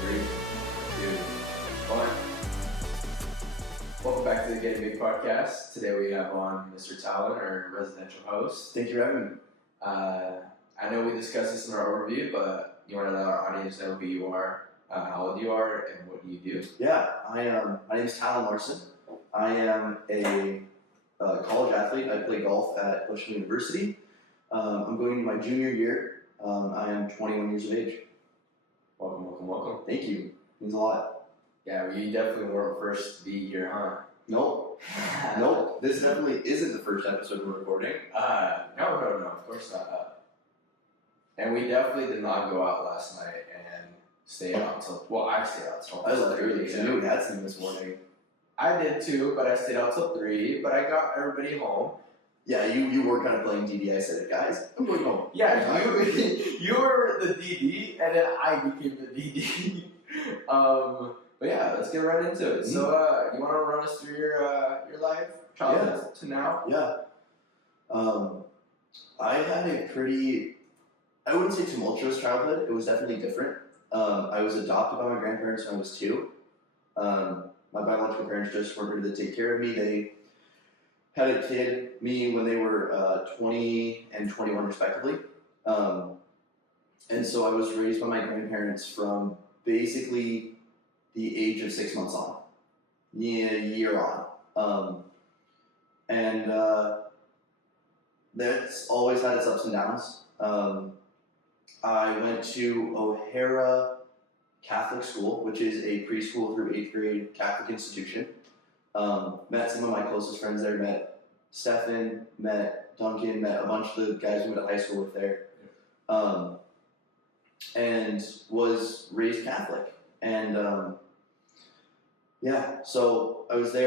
Three, two, one. Welcome back to the Getting Big podcast. Today we have on Mr. Talon, our residential host. Thank you for having me. I know we discussed this in our overview, but you want to let our audience know who you are, how old you are, and what do you do? Yeah, my name is Talon Larson. I am a college athlete. I play golf at Bushel University. I'm going into my junior year. I am 21 years of age. Welcome. Thank you. Means a lot. Yeah, you definitely weren't first to be here, huh? Nope. Nope. This definitely isn't the first episode we're recording. No, of course not. And we definitely did not go out last night and stay out until, I stayed out until I was up early because because I knew we had some this morning. I did too, but I stayed out till 3, but I got everybody home. Yeah, you were kind of playing DD. I said, guys, I'm going home. Yeah, you were the DD, and then I became the DD. But yeah, let's get right into it. So, you want to run us through your life, childhood to now? Yeah. I had a pretty, I wouldn't say tumultuous childhood. It was definitely different. I was adopted by my grandparents when I was 2. My biological parents just weren't ready to take care of me. They had a kid, me, when they were 20 and 21 respectively. And so I was raised by my grandparents from basically the age of 6 months on, a year on. And that's always had its ups and downs. I went to O'Hara Catholic School, which is a preschool through 8th grade Catholic institution. Met some of my closest friends there, met Stefan, met Duncan, met a bunch of the guys who went to high school with there. And was raised Catholic. And so I was at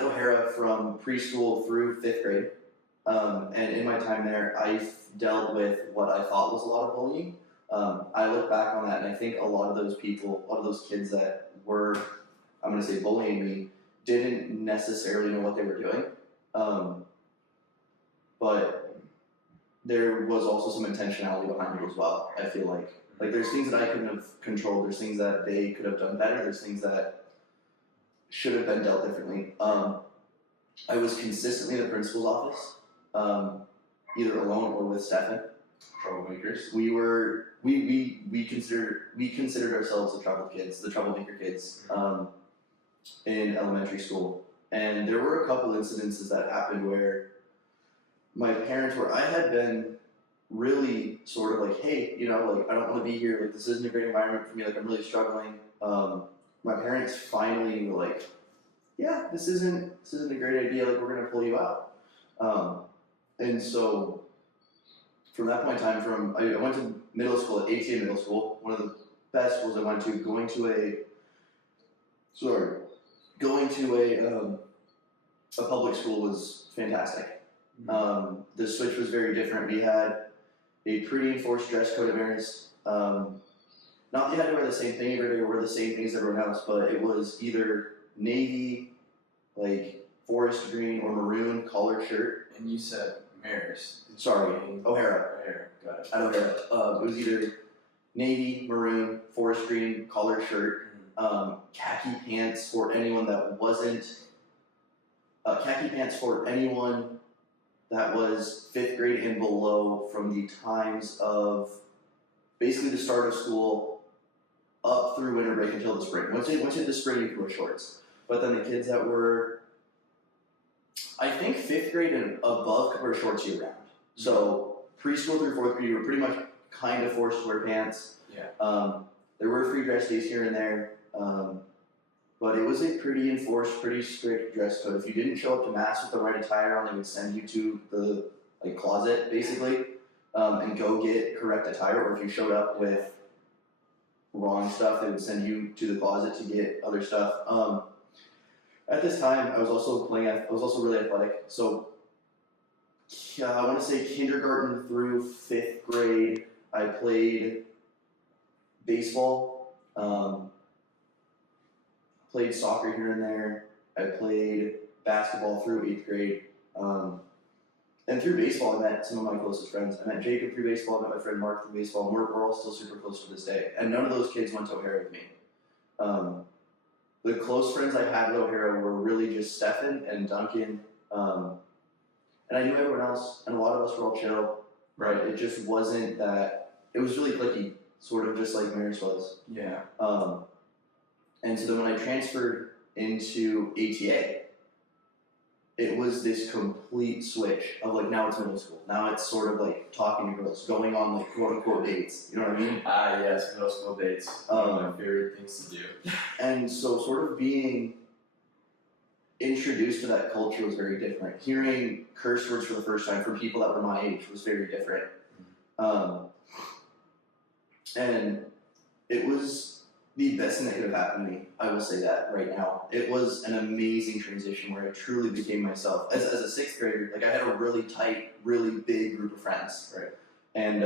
O'Hara from preschool through 5th grade. And in my time there, I dealt with what I thought was a lot of bullying. I look back on that and I think a lot of those kids that were, I'm going to say, bullying me, didn't necessarily know what they were doing. But there was also some intentionality behind it as well. I feel like there's things that I couldn't have controlled, there's things that they could have done better, there's things that should have been dealt differently. I was consistently in the principal's office, either alone or with Stefan. Troublemakers. We considered ourselves the troublemaker kids, in elementary school. And there were a couple incidences that happened where my parents I had been really sort of like, hey, I don't want to be here, this isn't a great environment for me, I'm really struggling. My parents finally were like, yeah, this isn't a great idea, we're going to pull you out. And so from that point in time, I went to middle school at ATA Middle School, one of the best schools I went to. Going to a public school was fantastic. The switch was very different. We had a pretty enforced dress code of awareness. Not that you had to wear the same thing every day or wear the same things everyone else, but it was either navy, forest green, or maroon collared shirt. And you said Maris. Sorry, O'Hara. Got it. At O'Hara. It was either navy, maroon, forest green, collared shirt, khaki pants for anyone that was 5th grade and below, from the times of basically the start of school up through winter break until the spring. Once you hit the spring, you could wear shorts. But then the kids that were, I think, 5th grade and above could wear shorts year round. So preschool through 4th grade, you were pretty much kind of forced to wear pants. Yeah. There were free dress days here and there. But it was a pretty enforced, pretty strict dress code. If you didn't show up to mass with the right attire on, they would send you to the closet, basically, and go get correct attire. Or if you showed up with wrong stuff, they would send you to the closet to get other stuff. At this time, I was also really athletic. So I want to say kindergarten through 5th grade, I played baseball. Played soccer here and there. I played basketball through 8th grade. And through baseball, I met some of my closest friends. I met Jacob through baseball, I met my friend Mark through baseball, and we're all still super close to this day. And none of those kids went to O'Hara with me. The close friends I had at O'Hara were really just Stefan and Duncan, and I knew everyone else, and a lot of us were all chill. Right? It just wasn't that. It was really cliquey, sort of just like Maris was. Yeah. And so then when I transferred into ATA, it was this complete switch of like, now it's middle school. Now it's sort of like talking to girls, going on like quote unquote dates. You know what I mean? Ah, yes, middle school dates. One of my favorite things to do. And so sort of being introduced to that culture was very different. Hearing curse words for the first time from people that were my age was very different. And it was the best thing that could have happened to me. I will say that right now. It was an amazing transition where I truly became myself. As a sixth grader, like I had a really tight, really big group of friends. Right. And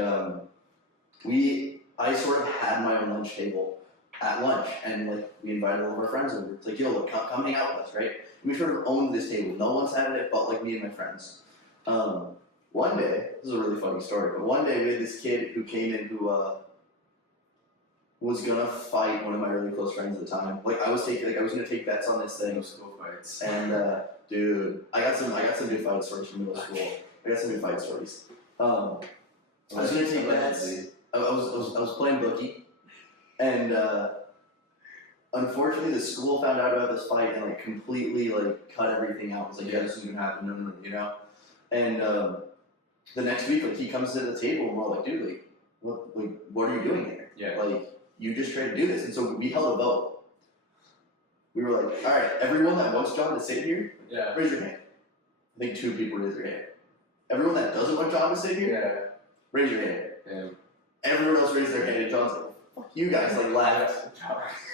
I sort of had my own lunch table at lunch, and like we invited all of our friends over. It's like, yo, look, come hang out with us, right? And we sort of owned this table. No one's had it but like me and my friends. One day, this is a really funny story, but one day we had this kid who came in who was gonna fight one of my really close friends at the time. Like I was gonna take bets on this thing. No school fights. And dude, I got some new fight stories from middle school. I got some new fight stories. I was gonna take bets. I was playing bookie, and unfortunately the school found out about this fight and like completely like cut everything out. It was like, yeah, this is gonna happen, no, you know. And the next week, like he comes to the table and we're all like, dude, like what are you doing here? Yeah. Like you just tried to do this, and so we held a vote. We were like, all right, everyone that wants John to sit here, Yeah. raise your hand. I think 2 people raised their hand. Everyone that doesn't want John to sit here, raise your hand. Yeah. Everyone else raised their hand, and John's like, fuck you guys, like laughed.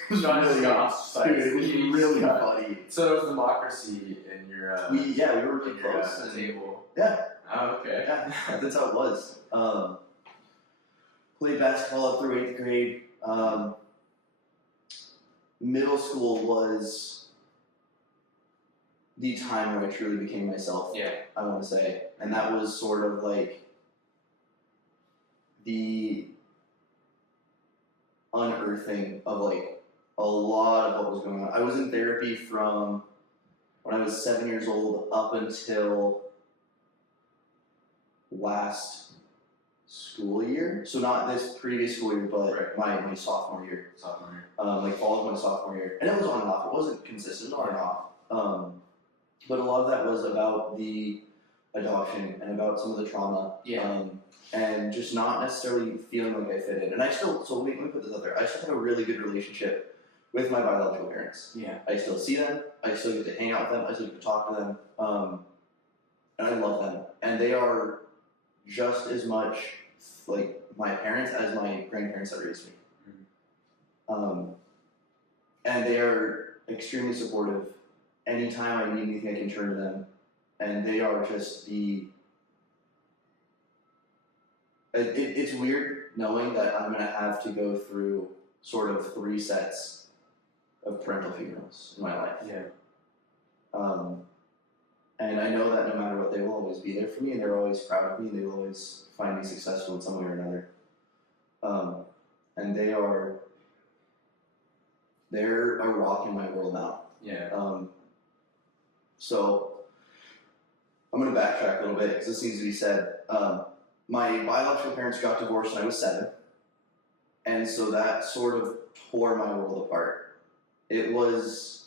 It was really Dude, it was really funny. So there was democracy in your We were really in your, close. And table. yeah. Oh, okay. Yeah, that's how it was. Played basketball up through 8th grade. Middle school was the time where I truly became myself. Yeah. I want to say, and that was sort of like the unearthing of like a lot of what was going on. I was in therapy from when I was 7 years old up until last school year. So not this previous school year, but my sophomore year. Like fall of my sophomore year. And it was on and off. It wasn't consistent, on and off. But a lot of that was about the adoption and about some of the trauma. Yeah. And just not necessarily feeling like I fit in. And I still, so let me put this out there. I still have a really good relationship with my biological parents. Yeah. I still see them. I still get to hang out with them. I still get to talk to them. And I love them. And they are just as much like my parents as my grandparents that raised me. And they are extremely supportive. Anytime I need anything, I can turn to them. And they are just the... It's weird knowing that I'm going to have to go through sort of 3 sets of parental funerals in my life. Yeah. And I know that no matter what, they will always be there for me, and they're always proud of me, and they will always find me successful in some way or another. And they're a rock in my world now. Yeah. So I'm going to backtrack a little bit because this needs to be said. My biological parents got divorced when I was 7, and so that sort of tore my world apart. It was,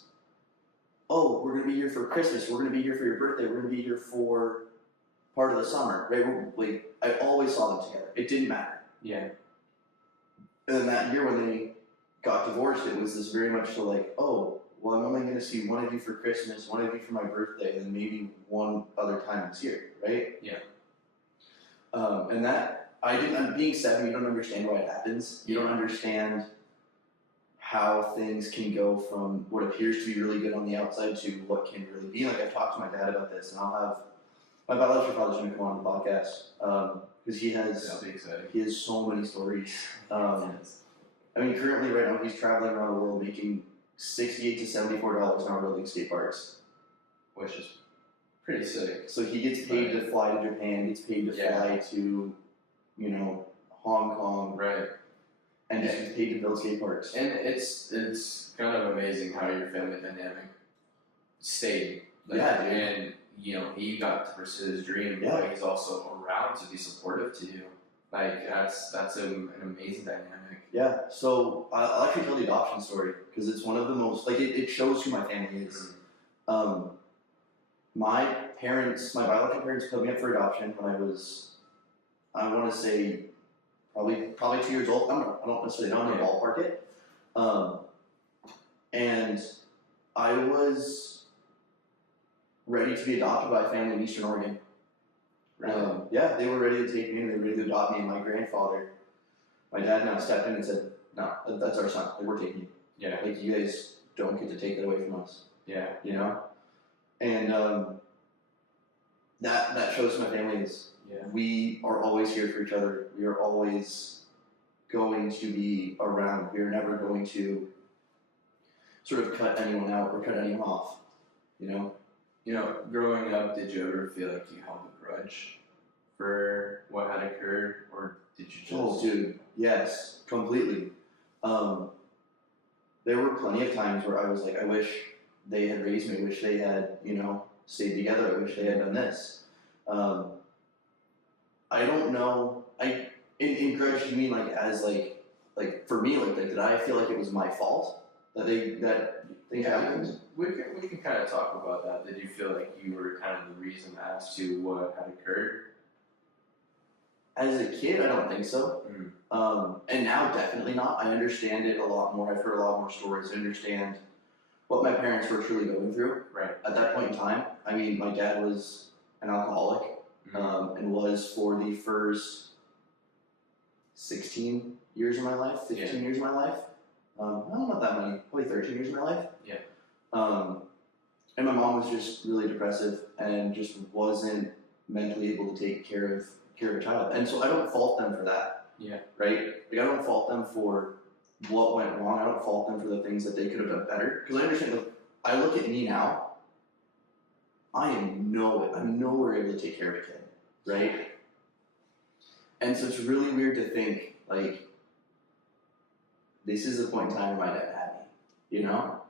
oh, we're going to be here for Christmas, we're going to be here for your birthday, we're going to be here for part of the summer, right? I always saw them together. It didn't matter. Yeah. And then that year when they got divorced, it was this very much so like, oh, well, I'm only going to see one of you for Christmas, one of you for my birthday, and then maybe one other time this year, right? Yeah. And that, being 7, you don't understand why it happens. You don't understand how things can go from what appears to be really good on the outside to what can really be. Like, I've talked to my dad about this, and I'll have, my biological father's going to come on the podcast, because he has so many stories. I mean, currently right now he's traveling around the world making $68 to $74 an hour building skate parks. Which is Pretty sick. So he gets paid to fly to Japan, gets paid to fly to, you know, Hong Kong. Right. And just gets paid to build skate parks. And it's kind of amazing how your family dynamic stayed. Like, Yeah, dude. And, you know, he got to pursue his dream, Yeah. but he's also around to be supportive to you. Like, that's an amazing dynamic. Yeah, so I'll actually tell the adoption story because it's one of the most, like, it shows who my family is. My biological parents put me up for adoption when I was, I want to say, probably 2 years old. I don't necessarily know, I'm going to ballpark it. And I was ready to be adopted by a family in Eastern Oregon. Really? Yeah, they were ready to take me and they were ready to adopt me. And my grandfather, my dad now stepped in and said, "No, that's our son. Like, we're taking you. Yeah. Like, you guys don't get to take that away from us." Yeah. You know? And that shows my family is we are always here for each other. We are always going to be around. We are never going to sort of cut anyone out or cut anyone off. You know? You know, growing up, did you ever feel like you held a grudge for what had occurred, or did you just... Oh, dude, yes, completely. There were plenty of times where I was like, I wish they had raised me, I wish they had, you know, stayed together, I wish they had done this. I don't know, in grudge, you mean like as like for me, like did I feel like it was my fault that things happened? We can kind of talk about that. Did you feel like you were kind of the reason as to what had occurred? As a kid, I don't think so. And now, definitely not. I understand it a lot more. I've heard a lot more stories. I understand what my parents were truly going through. Right. At that point in time, I mean, my dad was an alcoholic and was for the first 16 years of my life, 15 years of my life. No, not that many. Probably 13 years of my life. Yeah. And my mom was just really depressive and just wasn't mentally able to take care of a child. And so I don't fault them for that. Yeah. Right? Like, I don't fault them for what went wrong. I don't fault them for the things that they could have done better. Because I understand, like, I look at me now, I'm nowhere able to take care of a kid. Right? And so it's really weird to think, like, this is the point in time where my dad had me. You know?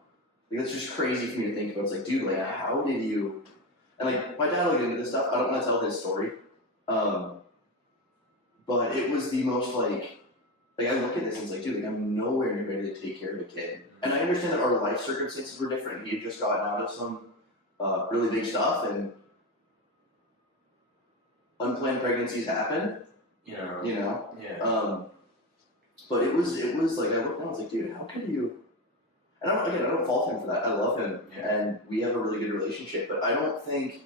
Like, it's just crazy for me to think about. It's like, dude, like, how did you... And, like, my dad will get into this stuff. I don't want to tell his story. But it was the most, like I look at this and it's like, dude, like, I'm nowhere near ready to take care of a kid. And I understand that our life circumstances were different. He had just gotten out of some really big stuff, and unplanned pregnancies happen. You know? Yeah. But it was like, I looked down, I was like, dude, how could you... And I don't fault him for that. I love him, and we have a really good relationship. But I don't think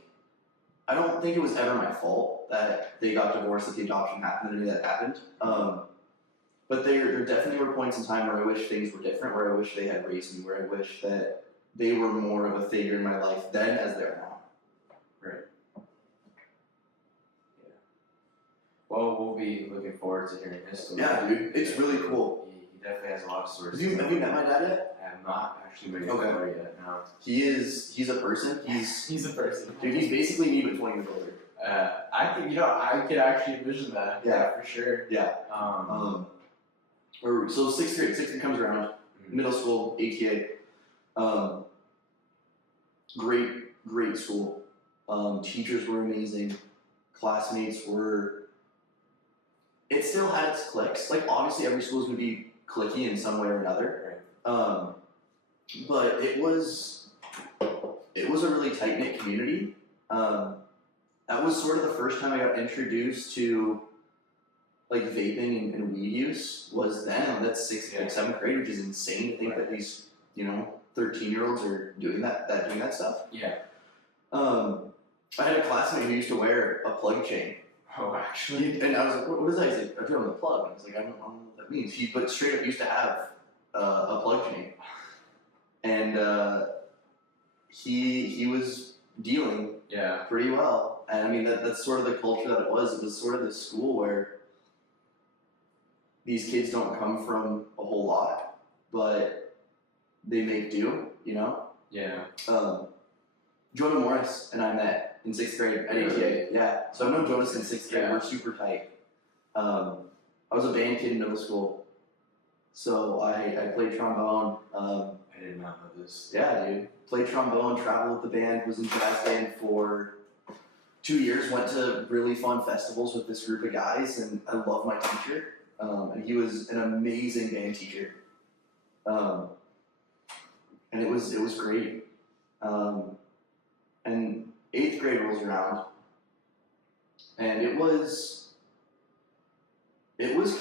it was ever my fault that they got divorced, that the adoption happened, and any of that happened. But there definitely were points in time where I wish things were different, where I wish they had raised me, where I wish that they were more of a figure in my life then as they are now. Right. Yeah. Well, we'll be looking forward to hearing his story. Yeah, dude, it's really cool. He definitely has a lot of stories. Have you met my dad yet? I have not actually met your father yet, no. He's a person. He's a person. Dude, he's basically me, but 20 years older. I could actually envision that. Yeah, for sure. Yeah. So sixth grade comes around, middle school, ATA. Great school. Teachers were amazing. Classmates were... It still had its cliques. Like, obviously every school is going to be cliquey in some way or another. Right. But it was a really tight-knit community. That was sort of the first time I got introduced to, like, vaping and weed use was then. That's sixth, like, seventh grade, which is insane to think that these, 13-year-olds are doing that stuff. Yeah. I had a classmate who used to wear a plug chain. Oh, actually? And I was like, what is that? He's like, I put on the plug. And I was like, I don't know what that means. But straight up used to have a plug chain. And he was dealing pretty well. And I mean, that's sort of the culture that it was. It was sort of this school where these kids don't come from a whole lot, but they make do, Yeah. Jordan Morris and I met in 6th grade at Really? ATA. Yeah. So I've known Jonas in 6th grade. Yeah. We're super tight. I was a band kid in middle school. So I played trombone. I did not know this. Yeah, dude. Played trombone, traveled with the band, was in jazz band for 2 years, went to really fun festivals with this group of guys, and I love my teacher. And he was an amazing band teacher. And it was great. And 8th grade rolls around, and it was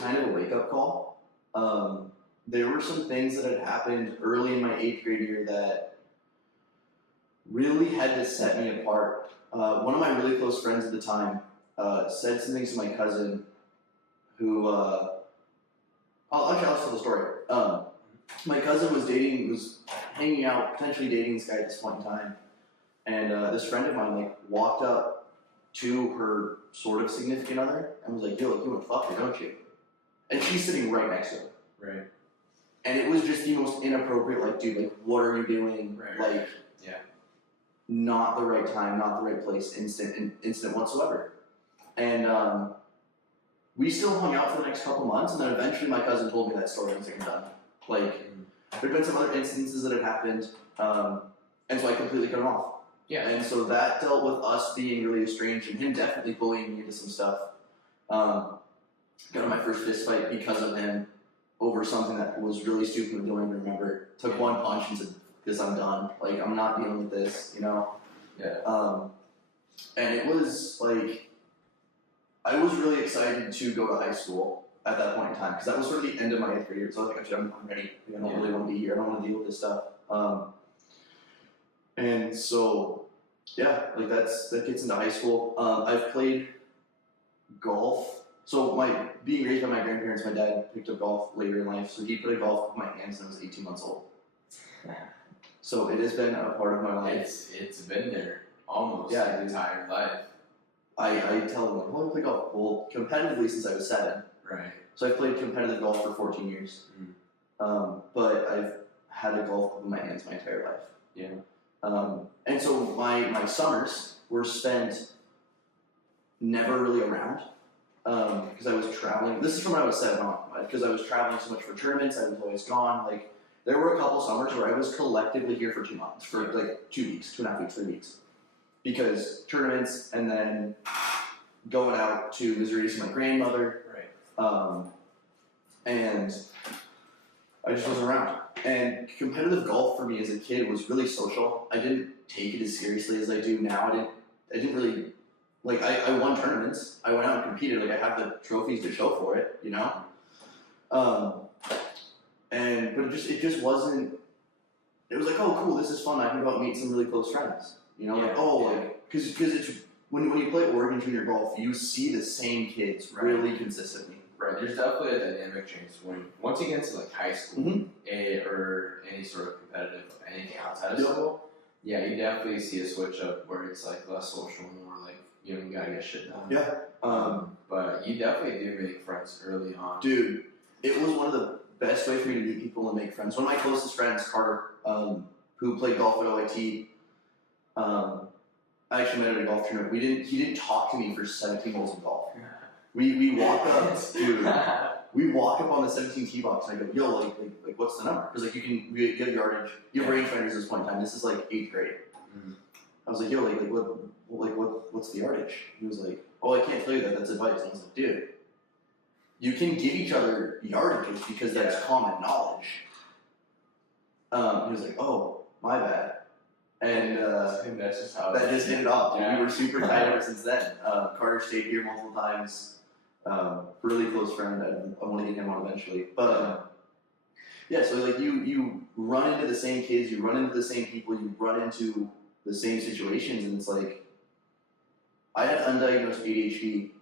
kind of a wake-up call. There were some things that had happened early in my 8th grade year that really had to set me apart. One of my really close friends at the time said some things to my cousin who, I'll tell the story. My cousin was hanging out, potentially dating this guy at this point in time, and this friend of mine walked up to her sort of significant other and was like, "Yo, you want to fuck her, don't you?" And she's sitting right next to him. Right. And it was just the most inappropriate, dude, what are you doing? Right. Yeah. Not the right time, not the right place, incident whatsoever. And we still hung out for the next couple months, and then eventually my cousin told me that story, and I was like, I'm done. There'd been some other instances that had happened, and so I completely cut him off. Yeah. And so that dealt with us being really estranged, and him definitely bullying me into some stuff. Got in my first fist fight because of him over something that was really stupid and don't even remember. Took one punch and said, "Because I'm done. I'm not dealing with this," you know? Yeah. And it was I was really excited to go to high school at that point in time, because that was sort of the end of my 8th grade year. So I was like, "Actually, I'm ready. I don't really want to be here. I don't want to deal with this stuff." And so, yeah, that gets into high school. I've played golf. So being raised by my grandparents, my dad picked up golf later in life, so he played golf with my hands when I was 18 months old. So it has been a part of my life. It's been there almost Yeah, the entire life. I tell them, I want to play golf. Well, competitively since I was 7. Right. So I've played competitive golf for 14 years. But I've had a golf club in my hands my entire life. Yeah. And so my summers were spent never really around. Because I was traveling. This is from when I was 7 on. Because I was traveling so much for tournaments, I was always gone. There were a couple summers where I was collectively here for 2 months, for 2 weeks, 2.5 weeks, 3 weeks. Because tournaments, and then going out to Missouri to see my grandmother. Right. And I just wasn't around. And competitive golf for me as a kid was really social. I didn't take it as seriously as I do now. I didn't really, I won tournaments. I went out and competed. I have the trophies to show for it, you know? But it just wasn't, it was oh cool, this is fun. I can go out and meet some really close friends. You know, because it's, when you play Oregon Junior Golf, you see the same kids really consistently. Right. There's definitely a dynamic change once you get to high school, or any sort of competitive anything outside of school. Yeah, you definitely see a switch up where it's less social, more you gotta get shit done. Yeah. But you definitely do make friends early on. Dude, it was one of the best ways for me to meet people and make friends. One of my closest friends, Carter, who played golf at OIT. I actually met at a golf tournament. He didn't talk to me for 17 holes of golf. We walk up, dude. We walk up on the 17 tee box, and I go, "Yo, what's the number?" Because you have yardage, you have rangefinders at this point in time. This is 8th grade. I was like, "Yo, what's the yardage?" He was like, "Oh, I can't tell you that. That's advice." And I was like, "Dude, you can give each other yardages because that's common knowledge." He was like, "Oh, my bad." And that's just how that just hit it off. Yeah. We were super tight ever since then. Carter stayed here multiple times. Really close friend. I want to get him on eventually. But yeah, so you run into the same kids, you run into the same people, you run into the same situations, and it's I had undiagnosed ADHD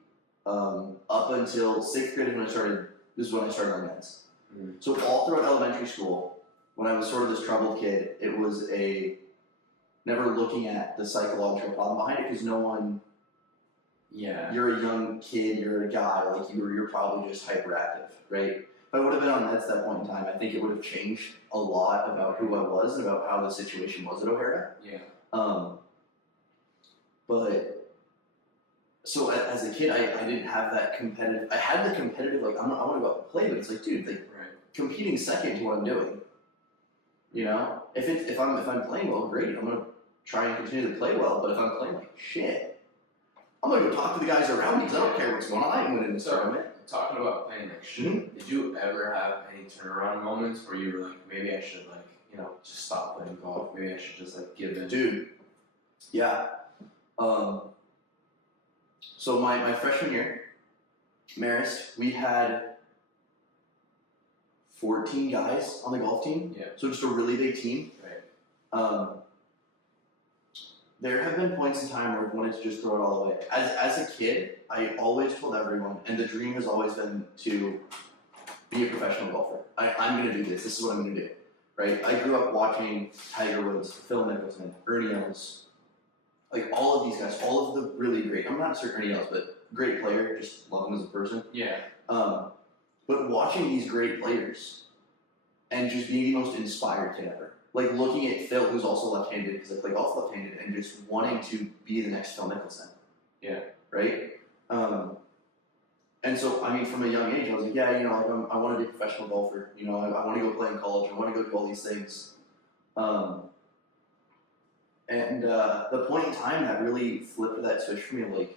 up until 6th grade when I started. This is when I started on meds. So all throughout elementary school, when I was sort of this troubled kid, it was never looking at the psychological problem behind it, because no one. Yeah. You're a young kid, you're a guy, you're probably just hyperactive, right? If I would have been on meds at that point in time, I think it would have changed a lot about who I was and about how the situation was at O'Hara. Yeah. But so as a kid, I didn't have that competitive. I had the competitive like I want to go out and play, but it's like, dude, like competing second to what I'm doing. You know, if I'm playing well, great. I'm gonna try and continue to play well. But if I'm playing like shit, I'm gonna go talk to the guys around me because I don't care what's going on. I ain't winning this tournament. Talking about playing like shit, did you ever have any turnaround moments where you were like, maybe I should like, you know, just stop playing golf. Maybe I should just like give in. Dude, yeah. So my freshman year, Marist, we had 14 guys on the golf team. Yeah. So just a really big team. Right. There have been points in time where I've wanted to just throw it all away. As a kid, I always told everyone, and the dream has always been to be a professional golfer. I'm going to do this. This is what I'm going to do. Right? I grew up watching Tiger Woods, Phil Mickelson, Ernie Els, like all of these guys, all of the really great. I'm not certain Ernie Els, but great player. Just love him as a person. Yeah. But watching these great players and just being the most inspired kid ever. Like looking at Phil, who's also left-handed, because I play golf left-handed, and just wanting to be the next Phil Mickelson. Yeah. Right? And so, I mean, from a young age, I was like, yeah, you know, like I want to be a professional golfer. You know, I want to go play in college. I want to go do all these things. The point in time that really flipped that switch for me, like,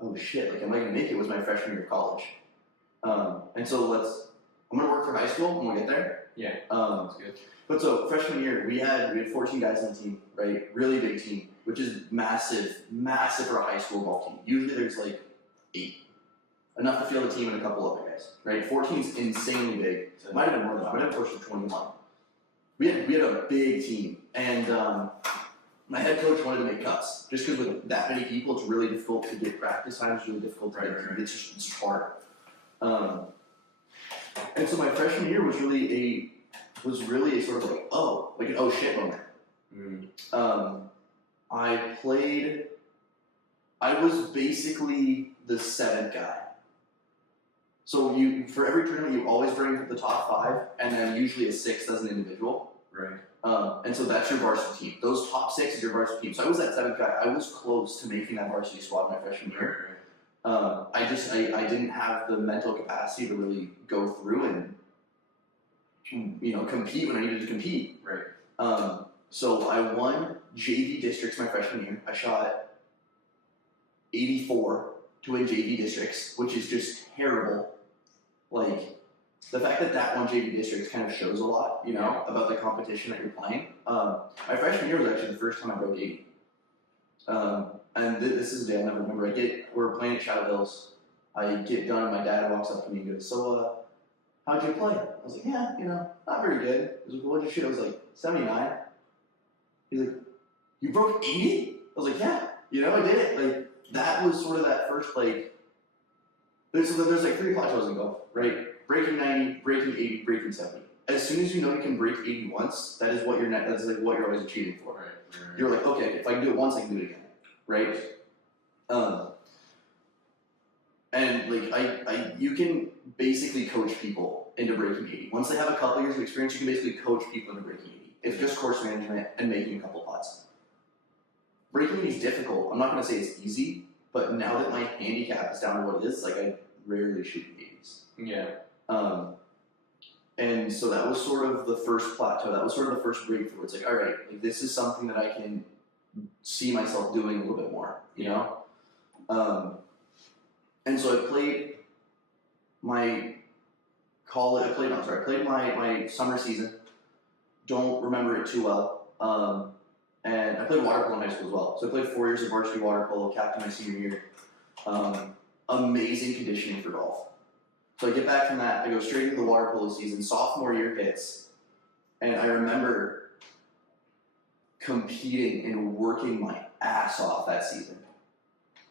oh shit, like, am I going to make it? Was my freshman year of college. And so I'm going to work for high school, and we'll get there. Yeah, that's good. But so freshman year, we had 14 guys on the team, right? Really big team, which is massive for a high school golf team. Usually there's like 8, enough to field a team and a couple other guys, right? 14 is insanely big. So might have been more than that. Might have pushed to 21. We had a big team, and my head coach wanted to make cuts just because with that many people, it's really difficult to get practice time. It's really difficult to get. It's just hard. And so my freshman year was really a sort of like an oh shit moment. I was basically the 7th guy. So for every tournament you always bring the top 5 and then usually a 6th as an individual. Right. And so that's your varsity team. Those top 6 is your varsity team. So I was that 7th guy. I was close to making that varsity squad my freshman year. I didn't have the mental capacity to really go through and compete when I needed to compete. Right. So I won JV districts my freshman year. I shot 84 to win JV districts, which is just terrible. Like the fact that one JV districts kind of shows a lot, about the competition that you're playing. My freshman year was actually the first time I broke 80. And this is a day I'll never remember. We're playing at Shadow Hills. I get done, and my dad walks up to me and goes, "So, how'd you play?" I was like, "Yeah, not very good." He was like, "What'd you shoot?" I was like, 79. He's like, "You broke 80?" I was like, "Yeah, I did it." Like, that was sort of that first, like, there's like 3 plateaus in golf, right? Breaking 90, breaking 80, breaking 70. As soon as you know you can break 80 once, that's like what you're always achieving for. Right. You're like, okay, if I can do it once, I can do it again, right? And like you can basically coach people into breaking 80. Once they have a couple years of experience, you can basically coach people into breaking 80. It's just course management and making a couple putts. Breaking 80 is difficult. I'm not going to say it's easy, but now that my handicap is down to what it is, like I rarely shoot in 80s. Yeah. And so that was sort of the first plateau. That was sort of the first breakthrough. It's like, all right, like this is something that I can see myself doing a little bit more, And so I played my summer season. Don't remember it too well. And I played water polo in high school as well. So I played 4 years of varsity water polo, captain my senior year. Amazing conditioning for golf. So I get back from that, I go straight into the water polo season. Sophomore year hits, and I remember competing and working my ass off that season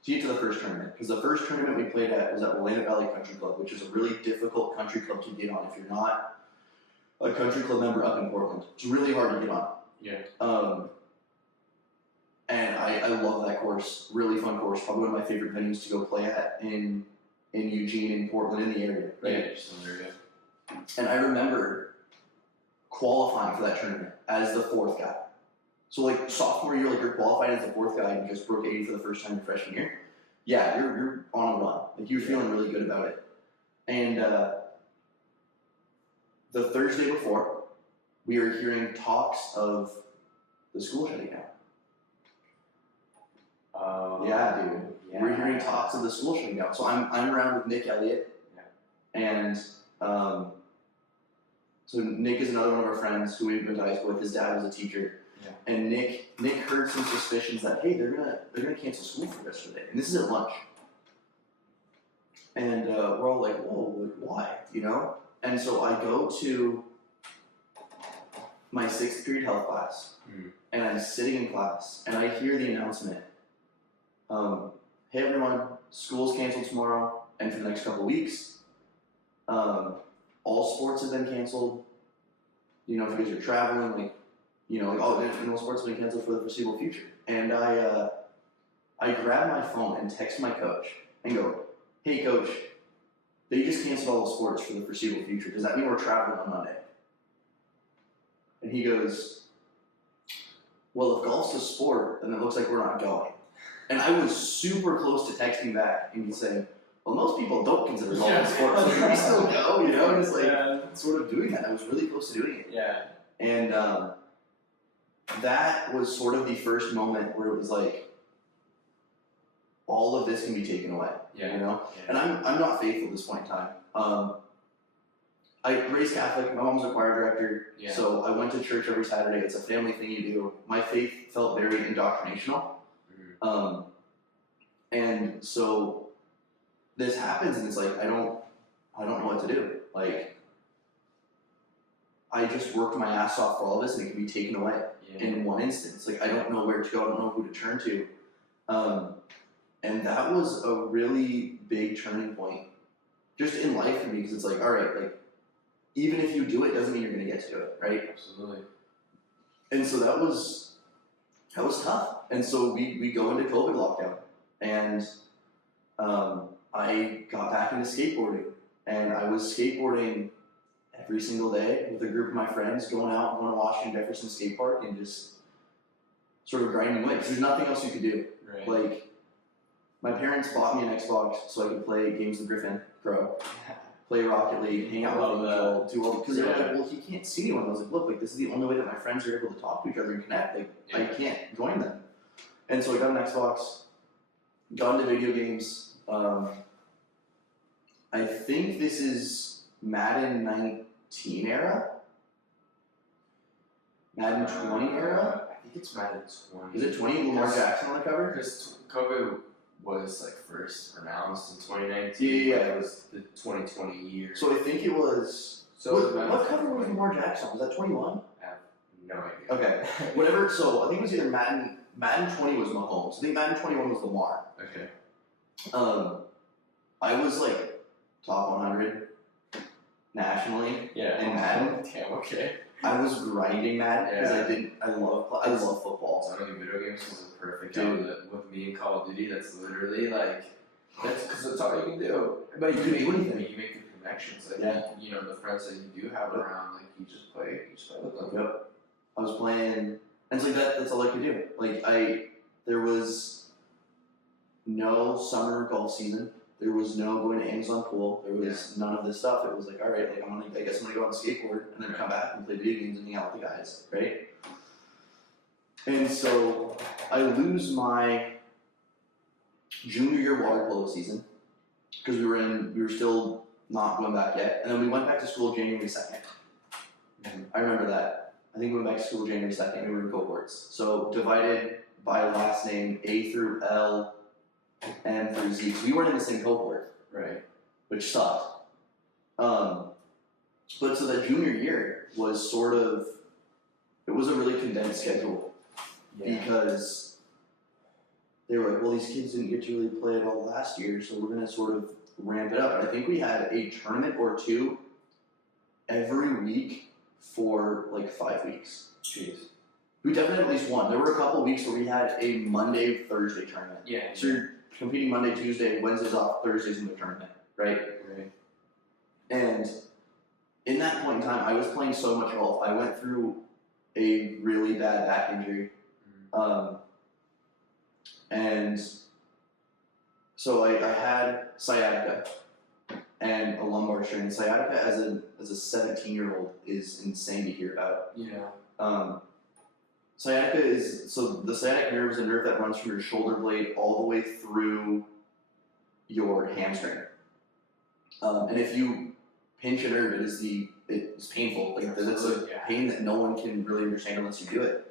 to get to the first tournament. Because the first tournament we played at was at Willamette Valley Country Club, which is a really difficult country club to get on if you're not a country club member up in Portland. It's really hard to get on. Yeah. And I love that course. Really fun course. Probably one of my favorite venues to go play at in Eugene, in Portland, in the area. Right? Yeah, just in the area. And I remember qualifying for that tournament as the 4th guy. So like sophomore year, like you're qualified as the fourth guy and just broke 80 for the first time your freshman year. Yeah, you're on a run. Like you're feeling really good about it. And the Thursday before, we were hearing talks of the school shutting down. Yeah, dude. Yeah. We're hearing talks of the school shutting down. So I'm around with Nick Elliott, and so Nick is another one of our friends who we've been to high school with. His dad was a teacher, and Nick heard some suspicions that hey, they're gonna cancel school for the rest of the day, and this is at lunch. And we're all like, whoa, like, why? You know? And so I go to my 6th period health class, and I'm sitting in class, and I hear the announcement. Hey everyone, school's canceled tomorrow and for the next couple weeks. All sports have been canceled. You know, if you guys are traveling, like, you know, like all sports have been canceled for the foreseeable future. And I grab my phone and text my coach and go, hey coach, they just canceled all the sports for the foreseeable future. Does that mean we're traveling on Monday? And he goes, well, if golf's a sport, then it looks like we're not going. And I was super close to texting back and saying, well, most people don't consider golf a sport, so can we still go? You know, and it's like sort of doing that. I was really close to doing it. Yeah. And that was sort of the first moment where it was like, all of this can be taken away. Yeah. You know? Yeah. And I'm not faithful at this point in time. I raised Catholic. My mom's a choir director, so I went to church every Saturday. It's a family thing you do. My faith felt very indoctrinational. And so this happens, and it's like I don't know what to do. Like I just worked my ass off for all this, and it can be taken away in one instance. Like I don't know where to go. I don't know who to turn to. And that was a really big turning point, just in life for me, because it's like, all right, like even if you do it, doesn't mean you're going to get to do it, right? Absolutely. And so that was tough. And so we go into COVID lockdown, and I got back into skateboarding, and I was skateboarding every single day with a group of my friends, going to Washington Jefferson Skate Park and just sort of grinding away, because there's nothing else you could do. Right. Like, my parents bought me an Xbox so I could play games of Griffin Pro, play Rocket League, hang out with Angel, do all, because they're like, well, he can't see anyone. I was like, look, like this is the only way that my friends are able to talk to each other and connect. Like, I can't join them. And so I got an Xbox, got into video games. I think this is Madden 19 era? Madden 20 era? I think it's Madden 20. Is it 20? Lamar Jackson on the cover? Because COVID was like first announced in 2019. Yeah. It was the 2020 year. So I think it was. So what cover was Lamar Jackson? Was that 21? I have no idea. Okay. Whatever. So I think it was either Madden 20 was Mahomes. I think Madden 21 was Lamar. Okay. I was like top 100 nationally. Yeah. In Madden. Damn. Okay. I was grinding Madden because I love football. So I think video games is a perfect outlet with me in Call of Duty. That's literally like that's because that's all you can do. But you can do anything. You make the connections. Like you know the friends that you do have around. Like you just play with them. Yep. I was playing, and it's like that's all I could do. Like there was no summer golf season. There was no going to Amazon pool. There was none of this stuff. It was like, all right, like I guess I'm gonna go out and skateboard and then come back and play video games and hang out with the guys, right? And so I lose my junior year water polo season because we were still not going back yet, and then we went back to school January 2nd. I remember that. I think we went back to school January 2nd. We were in cohorts, so divided by last name A through L. And through Z, so we weren't in the same cohort, right? Which sucked. But so that junior year was sort of, it was a really condensed schedule because they were like, well, these kids didn't get to really play it all last year, so we're gonna sort of ramp it up. And I think we had a tournament or two every week for like 5 weeks. Jeez. We definitely had at least one. There were a couple weeks where we had a Monday, Thursday tournament. Yeah. So you're competing Monday, Tuesday, Wednesdays off, Thursdays in the tournament, right? Right. And in that point in time, I was playing so much golf. I went through a really bad back injury And so I had sciatica and a lumbar strain. Sciatica as a 17-year-old is insane to hear about. Yeah. Sciatica is, so the sciatic nerve is a nerve that runs from your shoulder blade all the way through your hamstring. And if you pinch a nerve, it's painful. Like that's a pain that no one can really understand unless you do it.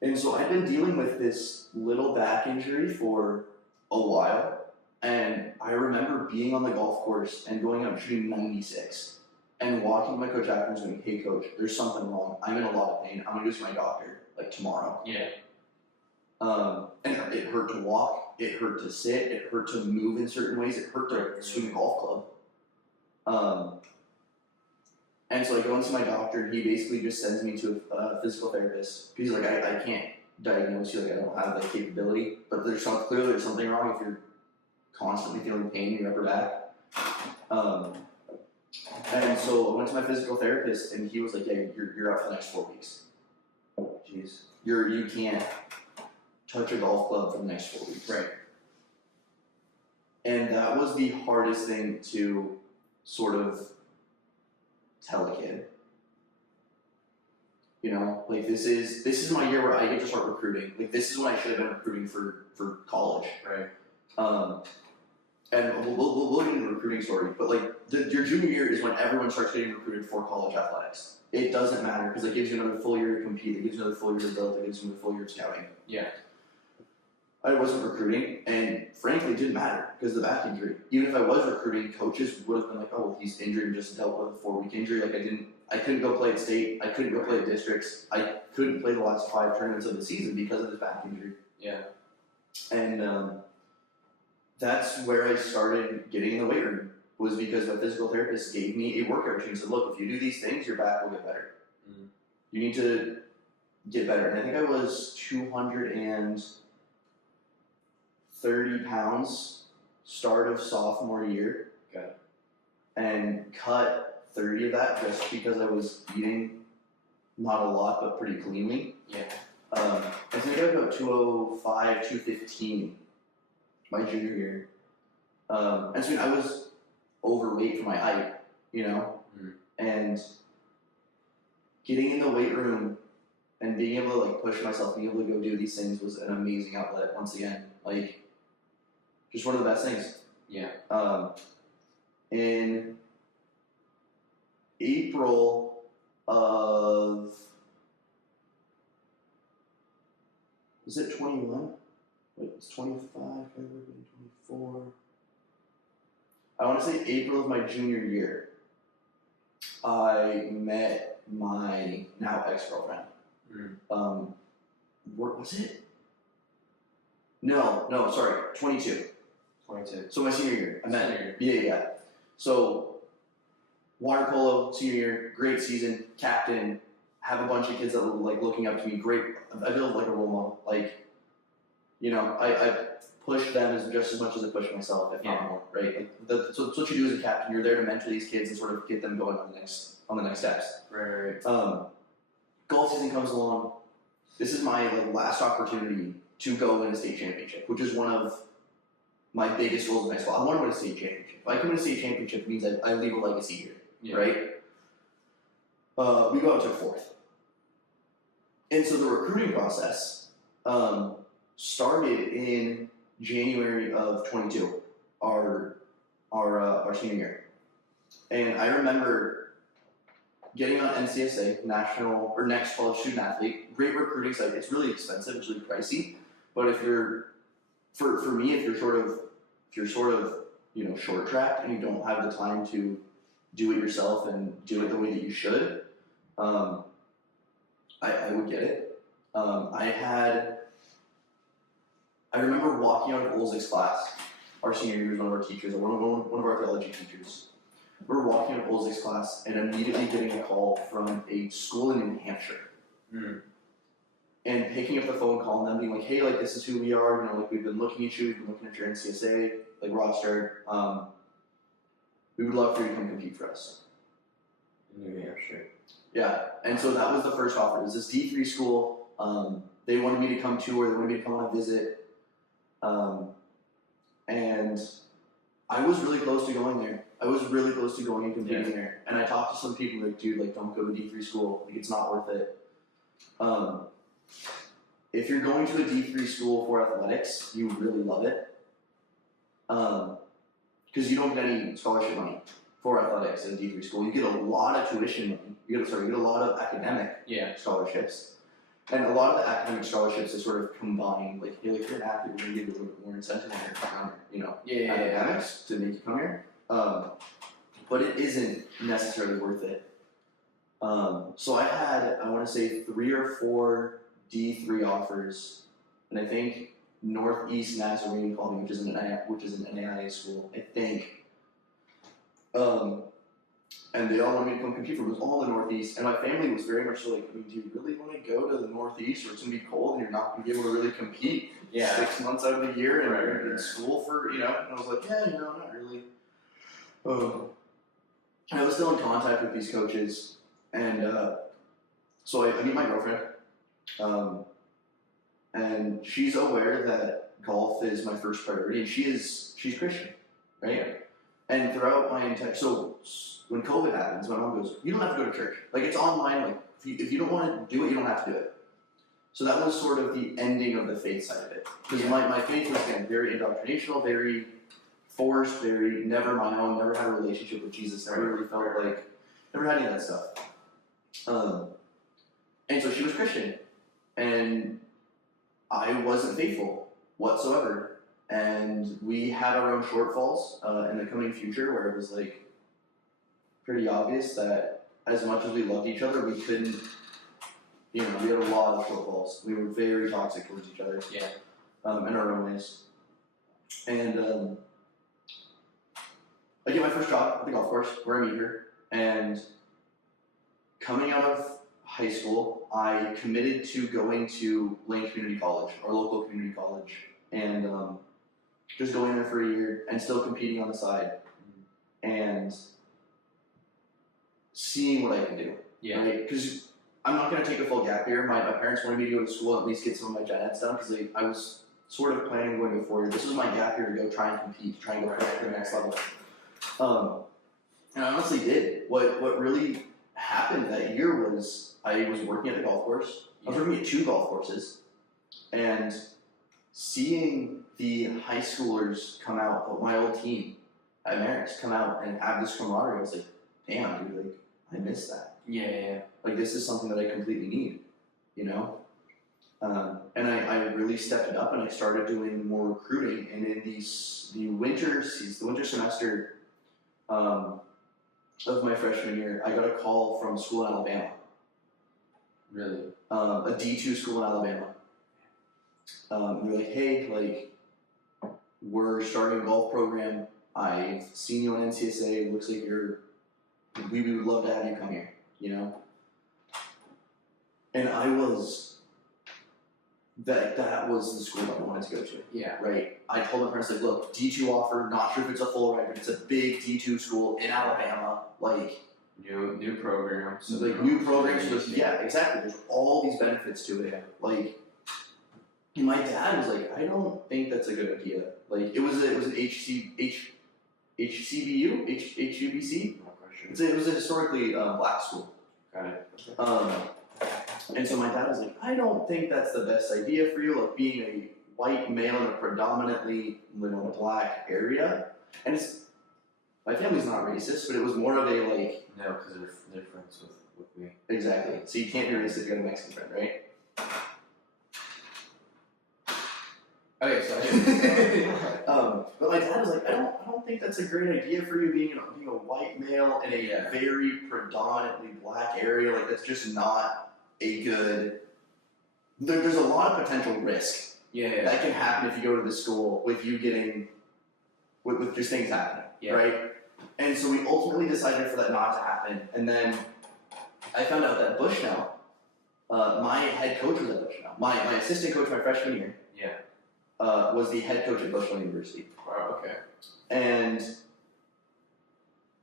And so I've been dealing with this little back injury for a while, and I remember being on the golf course and going up shooting 96 and walking to my coach after and saying, "Hey coach, there's something wrong. I'm in a lot of pain. I'm gonna go see my doctor like tomorrow." Yeah. And it hurt to walk, it hurt to sit, it hurt to move in certain ways, it hurt to swing a golf club. And so I go into my doctor, and he basically just sends me to a physical therapist. He's like, I can't diagnose you, like I don't have that capability, but clearly there's something wrong if you're constantly feeling pain in your upper back. And so I went to my physical therapist, and he was like, "Yeah, you're out for the next 4 weeks. Jeez, you can't touch a golf club for the next 4 weeks." Right. And that was the hardest thing to sort of tell a kid. You know, like this is my year where I get to start recruiting. Like this is when I should have been recruiting for college. Right. And we'll get into the recruiting story, but like your junior year is when everyone starts getting recruited for college athletics. It doesn't matter because it gives you another full year to compete. It gives you another full year to build. It gives you another full year of scouting. Yeah. I wasn't recruiting, and frankly, it didn't matter because of the back injury. Even if I was recruiting, coaches would have been like, "Oh, well, he's injured and just dealt with a 4-week injury." Like I couldn't go play at state. I couldn't go play at districts. I couldn't play the last 5 tournaments of the season because of this back injury. Yeah. And that's where I started getting in the weight room. Was because my physical therapist gave me a workout routine. Said, "Look, if you do these things, your back will get better. Mm-hmm. You need to get better." And I think I was 230 pounds start of sophomore year. Okay. And cut 30 of that just because I was eating not a lot but pretty cleanly. Yeah. I think I was about 205, 215 my junior year. And so I was overweight for my height, you know? Mm-hmm. And getting in the weight room and being able to like push myself, being able to go do these things was an amazing outlet once again. Like, just one of the best things. Yeah. In April of, was it 21? Wait, it's 25, February 24. I want to say April of my junior year, I met my now ex-girlfriend. Mm. What was it? No, sorry, 22. 22. So my senior year, I met. Senior Yeah. So water polo senior year, great season, captain. Have a bunch of kids that were like looking up to me. Great, I feel like a role model. Like, you know, I push them as just as much as I push myself, if not more. Right? Like so that's what you do as a captain. You're there to mentor these kids and sort of get them going on the next steps. Right. Golf season comes along. This is my like last opportunity to go win a state championship, which is one of my biggest goals in baseball. I want to win a state championship. If I can win a state championship, it means I leave a legacy here, right? We go out to 4th. And so the recruiting process started in January of 22, our senior year. And I remember getting on NCSA, National or Next College Student Athlete, great recruiting site. It's really expensive, it's really pricey. But if you're, for me, if you're sort of, you know, short tracked and you don't have the time to do it yourself and do it the way that you should, I would get it. I remember walking out of Olzik's class, our senior year, one of our teachers, one of our theology teachers. We're walking out of Olzik's class and immediately getting a call from a school in New Hampshire. Mm. And picking up the phone, calling them, being like, "Hey, like this is who we are. You know, like we've been looking at you. We've been looking at your NCSA like roster. We would love for you to come compete for us." New Hampshire. Yeah, and so that was the first offer. It was this D3 school they wanted me to come to, or they wanted me to come on a visit. And I was really close to going there. I was really close to going and competing there. And I talked to some people like, dude, like, don't go to D3 school. Like, it's not worth it. If you're going to a D3 school for athletics, you really love it. Because you don't get any scholarship money for athletics at a D3 school. You get a lot of tuition money. You get a lot of academic scholarships. And a lot of the academic scholarships are sort of combined. Like, hey, like, if you're an athlete, we're going to give you a little bit more incentive on your academics to make you come here. But it isn't necessarily worth it. So I had, I want to say, 3 or 4 D3 offers, and I think Northeast Nazarene called me, which is an NAIA school, I think. And they all wanted me to come compete for it. It was all in the Northeast, and my family was very much like, I mean, do you really want to go to the Northeast where it's going to be cold and you're not going to be able to really compete 6 months out of the year and you're in school for, And I was like, yeah, not really. I was still in contact with these coaches, and so I meet my girlfriend, and she's aware that golf is my first priority, and she's Christian, right? Yeah. And throughout my entire, so when COVID happens, my mom goes, you don't have to go to church. Like, it's online, like, if you don't want to do it, you don't have to do it. So that was sort of the ending of the faith side of it. Because my faith was, again, very indoctrinational, very forced, very never my own, never had a relationship with Jesus, never really felt like, never had any of that stuff. And so she was Christian, and I wasn't faithful whatsoever. And we had our own shortfalls in the coming future, where it was like pretty obvious that as much as we loved each other, we couldn't, we had a lot of shortfalls. We were very toxic towards each other. Yeah. In our own ways. And I get my first job at the golf course where I meet her, and coming out of high school, I committed to going to Lane Community College, our local community college, and just going there for a year and still competing on the side, and seeing what I can do. Yeah. Right? Because I'm not going to take a full gap year. My parents wanted me to go to school and at least get some of my gen eds done, because I was sort of planning on going to 4 years. This was my gap year to go try and compete, try and go to the next level. And I honestly did. What really happened that year was I was working at the golf course. I was working at 2 golf courses, and seeing the high schoolers come out, my old team at Marist come out and have this camaraderie, I was like, damn, dude, like, I miss that. Yeah. Like, this is something that I completely need, And I really stepped it up, and I started doing more recruiting. And in the winter semester of my freshman year, I got a call from a school in Alabama. Really? A D2 school in Alabama. They're like, hey, like, we're starting a golf program. I've seen you on NCSA. It looks like we would love to have you come here, And I was, that was the school that I wanted to go to. Yeah. Right? I told my parents, like, look, D2 offer, not sure if it's a full ride, but it's a big D2 school in Alabama. Like, new program. So like new programs, exactly. There's all these benefits to it. Yeah. Like, and my dad was like, I don't think that's a good idea. Like, it was an HCBU. It was a historically black school. Got it. And so my dad was like, I don't think that's the best idea for you, like being a white male in a predominantly black area. And my family's not racist, but it was more of a like. No, because they're friends with me. Exactly. So you can't be racist if you got a Mexican friend, right? Okay, so but my dad was like, I don't think that's a great idea for you being a white male in a very predominantly black area. Like, that's just not a good. There's a lot of potential risk that can happen if you go to the school with you getting with just things happening, right? And so we ultimately decided for that not to happen. And then I found out that Bushnell, my head coach was at Bushnell. My assistant coach my freshman year. Was the head coach at Bushnell University. Wow, okay. And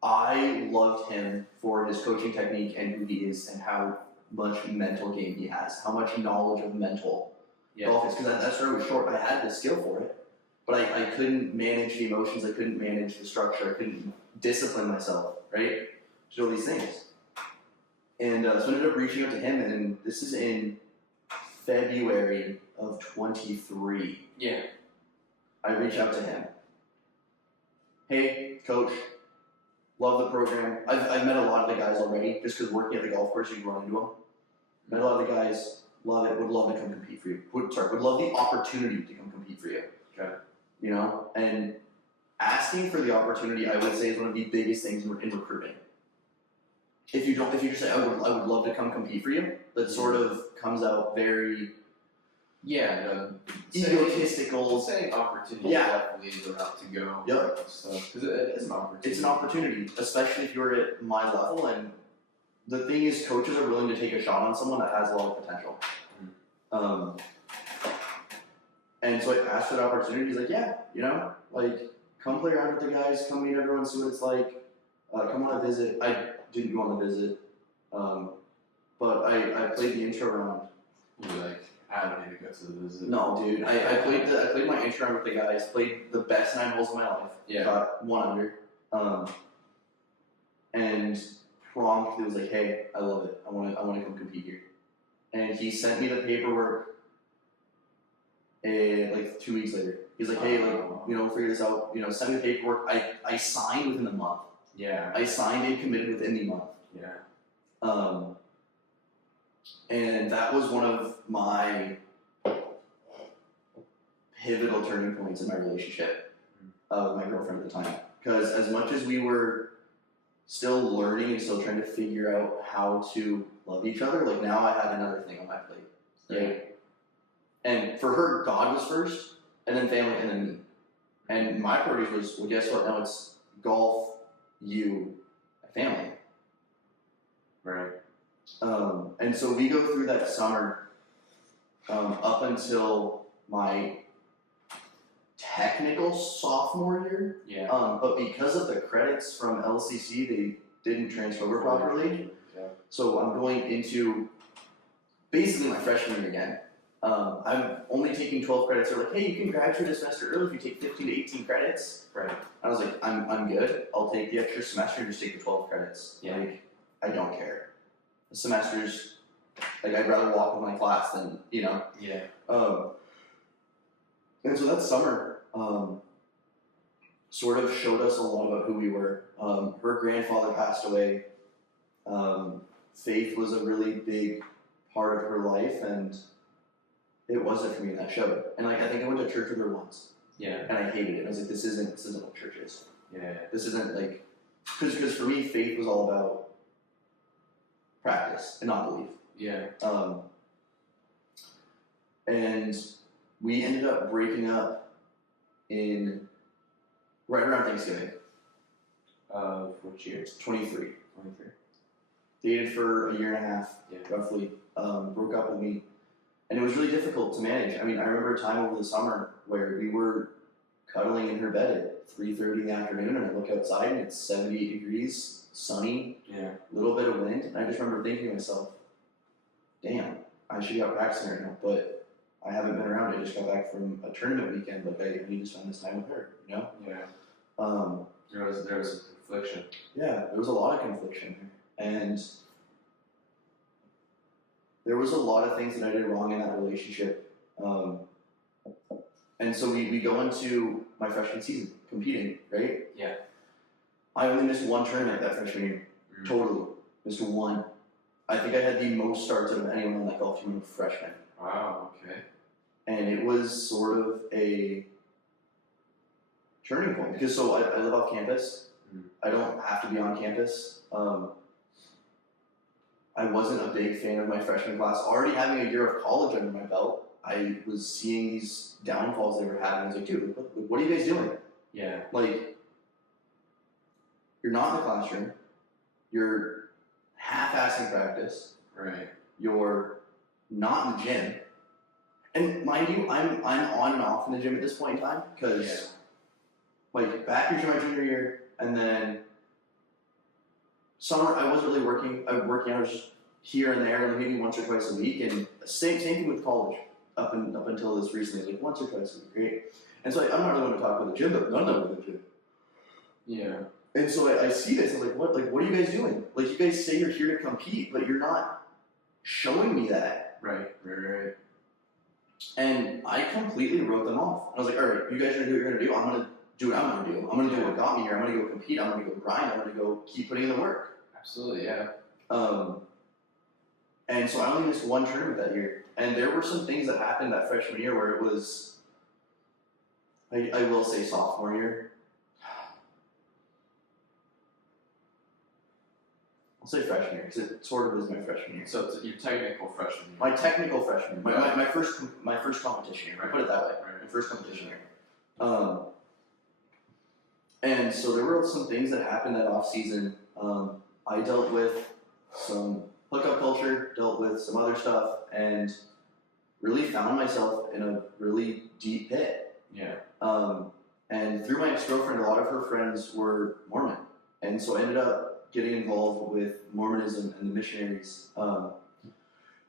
I loved him for his coaching technique and who he is and how much mental game he has, how much knowledge of mental golf is, because that started was short. I had the skill for it, but I couldn't manage the emotions. I couldn't manage the structure. I couldn't discipline myself, right? To do all these things. And so I ended up reaching out to him, and this is in February of 23. Yeah. I reached out to him. Hey, coach, love the program. I've met a lot of the guys already, just because working at the golf course, you can run into them. Met a lot of the guys, love it, would love to come compete for you. Would love the opportunity to come compete for you. Okay. You know, and asking for the opportunity, I would say, is one of the biggest things in recruiting. If you just say, I would love to come compete for you, that sort of comes out very egotistical. Saying opportunity definitely is the route to go. Yep. Because it is an opportunity. It's an opportunity, especially if you're at my level. And the thing is, coaches are willing to take a shot on someone that has a lot of potential. And so I asked for the opportunity. He's like, yeah, you know, like, come play around with the guys, come meet everyone, see what it's like. Come on a visit. I didn't go on the visit, but I played the intro round. You're like, I don't need to go to the visit. No, dude. I played my intro round with the guys. Played the best 9 holes of my life. Yeah. Got 1 under. And promptly was like, hey, I love it. I want to come compete here. And he sent me the paperwork. Like 2 weeks later, he's like, hey, like, you know, figure this out. You know, send me the paperwork. I signed within a month. Yeah. I signed and committed within the month. Yeah. And that was one of my pivotal turning points in my relationship with my girlfriend at the time. Because as much as we were still learning and still trying to figure out how to love each other, like, now I had another thing on my plate. Right? Yeah. And for her, God was first, and then family, and then me. And my priorities was, well, guess what? Now it's golf, you, family. Right. And so we go through that summer up until my technical sophomore year. Yeah. But because of the credits from LCC, they didn't transfer over properly. Yeah. So I'm going into basically my freshman year again. I'm only taking 12 credits. They're like, hey, you can graduate a semester early if you take 15 to 18 credits. Right. I was like, I'm good. I'll take the extra semester and just take the 12 credits. Yeah. Like, I don't care. The semesters, like, I'd rather walk with my class than, you know. Yeah. And so that summer sort of showed us a lot about who we were. Her grandfather passed away. Faith was a really big part of her life, and it wasn't for me in that show. And like, I think I went to church with her once. Yeah. And I hated it. I was like, this isn't what church is. Yeah. This isn't like, because for me, faith was all about practice and not belief. Yeah. And we ended up breaking up in right around Thanksgiving. Which year? 23. 23. Dated for a year and a half, Yeah. roughly. Broke up with me. And it was really difficult to manage. I mean, I remember a time over the summer where we were cuddling in her bed at 3:30 in the afternoon, and I look outside and it's 78 degrees, sunny, Yeah. a little bit of wind. And I just remember thinking to myself, damn, I should be out practicing right now, but I haven't been around. I just got back from a tournament weekend, but I need to spend this time with her, you know? Yeah. There was some confliction. Yeah, there was a lot of confliction. And there was a lot of things that I did wrong in that relationship. And so we go into my freshman season competing, right? Yeah. I only missed 1 tournament that freshman year. Mm. Totally. Missed 1. I think I had the most starts out of anyone on that golf team as a freshman. Wow, okay. And it was sort of a turning point. Because so I live off campus. Mm. I don't have to be on campus. I wasn't a big fan of my freshman class. Already having a year of college under my belt, I was seeing these downfalls they were having. I was like, dude, what are you guys doing? Yeah. Like, you're not in the classroom. You're half-assing practice. Right. You're not in the gym. And mind you, I'm on and off in the gym at this point in time because, like, back years of my junior year, and then summer I wasn't really working. I was working out just here and there, like maybe once or twice a week, and same thing with college. up until this recently, like once or twice a week, right? And so I'm not really one to talk with the gym, but none of them with the gym. Yeah. And so I see this, I'm like, what are you guys doing? Like, you guys say you're here to compete, but you're not showing me that. Right. And I completely wrote them off. I was like, all right, you guys are gonna do what you're gonna do. I'm gonna do what I'm gonna do. I'm gonna do what got me here. I'm gonna go compete. I'm gonna go grind. I'm gonna go keep putting in the work. Absolutely, yeah. And so I only missed one tournament that year. And there were some things that happened that freshman year where it was, I will say sophomore year. I'll say freshman year because it sort of is my freshman year. So it's your technical freshman year. My technical freshman year. My first competition year. Right. Put it that way. Right. My first competition year. And so there were some things that happened that off season. I dealt with some hookup culture, dealt with some other stuff, and really found myself in a really deep pit. Yeah. And through my ex-girlfriend, a lot of her friends were Mormon. And so I ended up getting involved with Mormonism and the missionaries.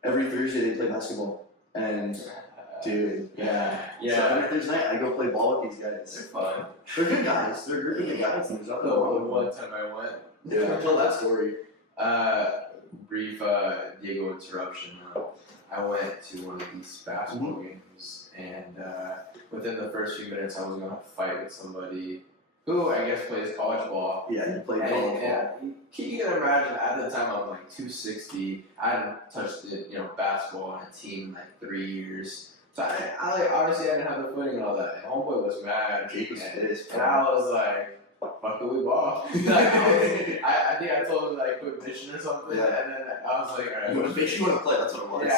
Every Thursday they play basketball. And dude, yeah. So every Thursday night I go play ball with these guys. They're fun. They're good guys. They're really good guys. And there's nothing wrong with them. One time I went. Yeah, tell that story. Brief Diego interruption. I went to one of these basketball games, and within the first few minutes, I was going to fight with somebody who I guess plays college ball. Yeah, you played college ball. And you can imagine at the time I was like 260. I hadn't touched it, basketball on a team in like 3 years. So I obviously I didn't have the footing and all that. And homeboy was mad. Jake was pissed. And I was like, fuck it, we ball. I think I told him that I quit fishing or something, and then I was like, alright. You want to fish? You want to play? That's what it was.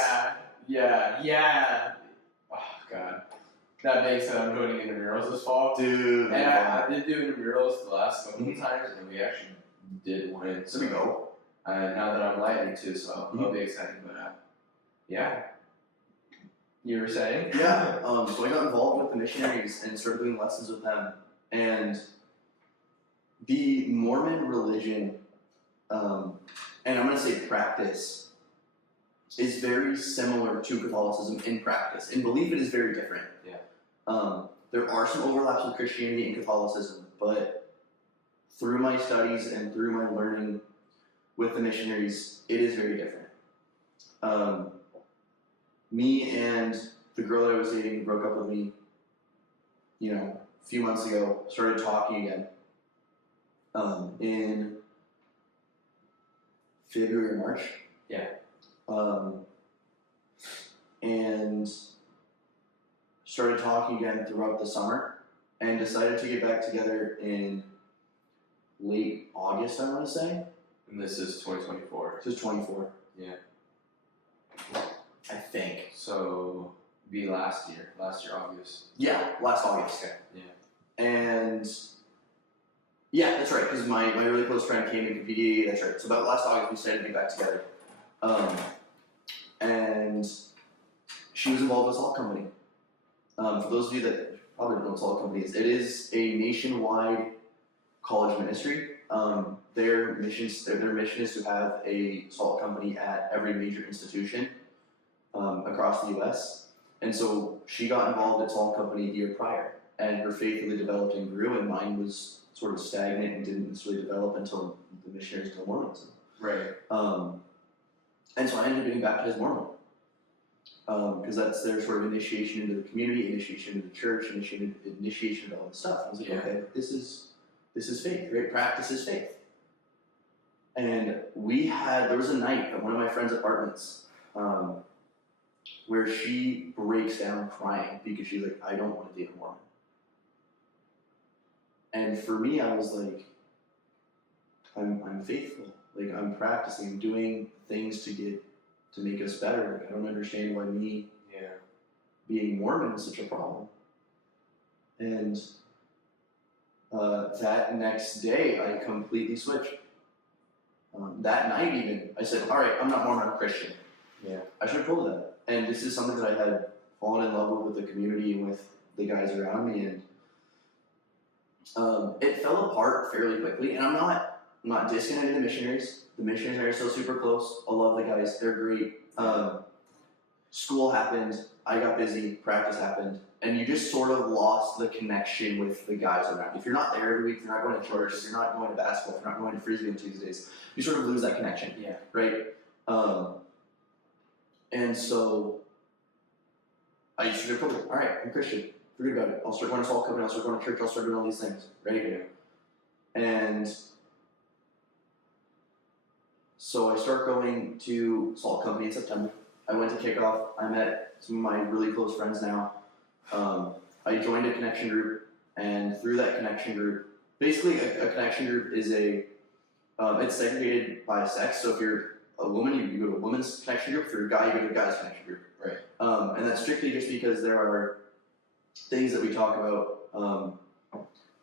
Yeah. Oh, God. That being said, I'm joining intramurals this fall. Dude. And I did do intramurals the last couple of times, and we actually did win. So we go. Now that I'm lighting too, so I'll be excited. But yeah. You were saying? Yeah. So I got involved with the missionaries and started doing lessons with them. And the Mormon religion, and I'm going to say practice, is very similar to Catholicism in practice. In belief, it is very different. Yeah. There are some overlaps with Christianity and Catholicism, but through my studies and through my learning with the missionaries, it is very different. Me and the girl that I was dating who broke up with me, a few months ago, started talking again. In February or March. Yeah. And started talking again throughout the summer and decided to get back together in late August, I want to say. And this is 2024. This is 24. Yeah. I think. So, be last year August. Yeah, last August. Okay. Yeah. And yeah, that's right, because my really close friend came into PDA, that's right. So about last August, we decided to get back together. And she was involved with Salt Company. For those of you that probably don't know what Salt Company is, it is a nationwide college ministry. Their mission is to have a salt company at every major institution across the U.S. And so she got involved at Salt Company the year prior, and her faith really developed and grew, and mine was sort of stagnant and didn't necessarily develop until the missionaries to Mormonism. Right. And so I ended up getting baptized Mormon. Because that's their sort of initiation into the community, initiation into the church, initiation into all this stuff. I was like, okay, this is faith, right? Practice is faith. And there was a night at one of my friend's apartments where she breaks down crying because she's like, I don't want to date a Mormon. And for me, I was like, I'm faithful. Like, I'm practicing, I'm doing things to make us better. Like, I don't understand why me being Mormon is such a problem. And that next day, I completely switched. That night even, I said, all right, I'm not Mormon, I'm Christian. Yeah. I should have told her that. And this is something that I had fallen in love with the community and with the guys around me. And it fell apart fairly quickly. And I'm not discounting the missionaries. The missionaries are still super close. I love the guys. They're great. school happened, I got busy, practice happened, and you just sort of lost the connection with the guys around. If you're not there every week, if you're not going to church, if you're not going to basketball, if you're not going to frisbee on Tuesdays, you sort of lose that connection. Yeah. Right? And so I used to do all right, I'm Christian. Forget about it. I'll start going to Salt Company, I'll start going to church, I'll start doing all these things. Right? And so I start going to Salt Company in September. I went to kickoff. I met some of my really close friends now. I joined a connection group, and through that connection group, basically a connection group is it's segregated by sex. So if you're a woman, you go to a women's connection group. If you're a guy, you go to a guy's connection group. Right. And that's strictly just because there are things that we talk about,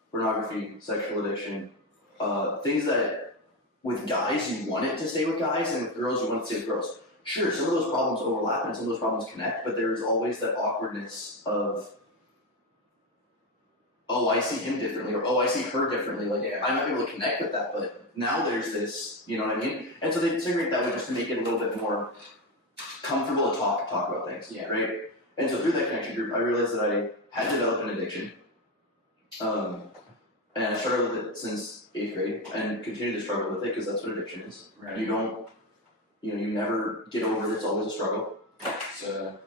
pornography, sexual addiction, things that with guys you want it to stay with guys, and with girls you want it to stay with girls. Sure, some of those problems overlap and some of those problems connect, but there's always that awkwardness of, oh, I see him differently, or oh, I see her differently. Like, I might be able to connect with that, but now there's this, you know what I mean? And so they segregate that way just to make it a little bit more comfortable to talk about things, right? And so through that connection group, I realized that I had developed an addiction. And I struggled with it since 8th grade and continue to struggle with it because that's what addiction is. Right. You never get over it, it's always a struggle. It's a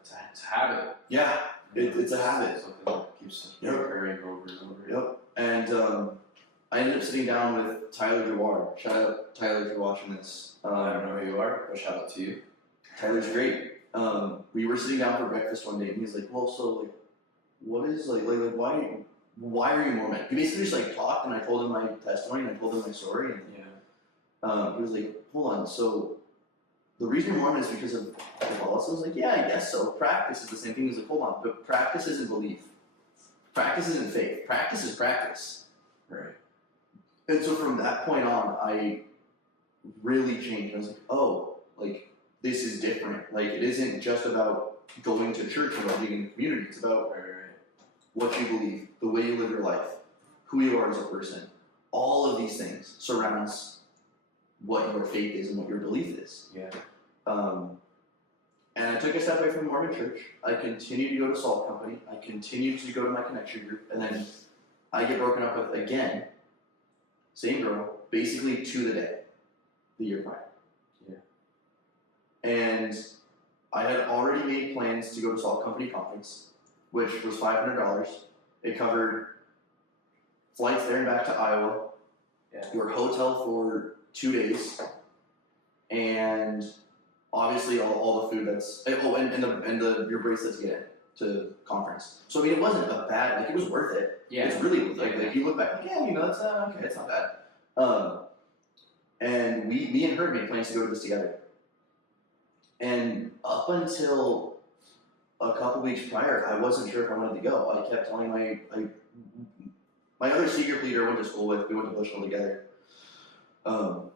habit. Yeah, it's a habit. Something that keeps recurring over and over. Yep. And I ended up sitting down with Tyler Dewar. Shout out Tyler if you're watching this. I don't know who you are, but shout out to you. Tyler's great. We were sitting down for breakfast one day and he's like, well, so like, what is like why are you Mormon? He basically just like talked and I told him my testimony and I told him my story and he was like, hold on, so the reason you're Mormon is because of Catholicism? I was like, yeah, I guess so. Practice is the same thing. He's like, hold on, but practice isn't belief. Practice isn't faith. Practice is practice. Right. And so from that point on, I really changed. I was like, oh, like, this is different. Like, it isn't just about going to church or about being in the community. It's about what you believe, the way you live your life, who you are as a person. All of these things surrounds what your faith is and what your belief is. Yeah. And I took a step away from the Mormon church. I continued to go to Salt Company. I continued to go to my connection group. And then I get broken up with again, same girl, basically to the day, the year prior. Yeah. And I had already made plans to go to Salt Company conference, which was $500. It covered flights there and back to Iowa, your hotel for 2 days, and obviously all the food that's your bracelets to get in to conference. So I mean, it wasn't a bad, like, it was worth it. Yeah. It's really like you look back, like, yeah, that's okay, it's not bad. And me and her made plans to go to this together. And up until a couple weeks prior, I wasn't sure if I wanted to go. I kept telling my other secret leader I went to school with, we went to Bushville together.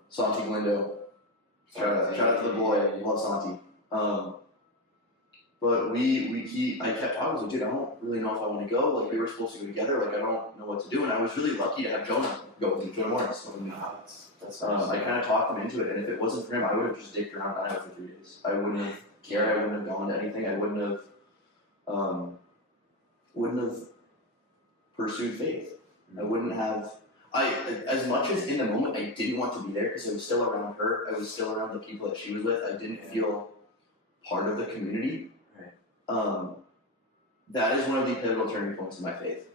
Santi Glindo. Shout out to the boy, love Santi. But I kept talking, I was like, dude, I don't really know if I want to go. Like, we were supposed to go together, like, I don't know what to do. And I was really lucky to have Jonah go with me, Jonah Morris. That's I kind of talked him into it, and if it wasn't for him, I would have just dicked around Iowa for 3 days. I wouldn't have cared, I wouldn't have gone to anything, I wouldn't have pursued faith. I wouldn't have, as much as in the moment I didn't want to be there because I was still around her, I was still around the people that she was with, I didn't feel part of the community. Right. That is one of the pivotal turning points in my faith.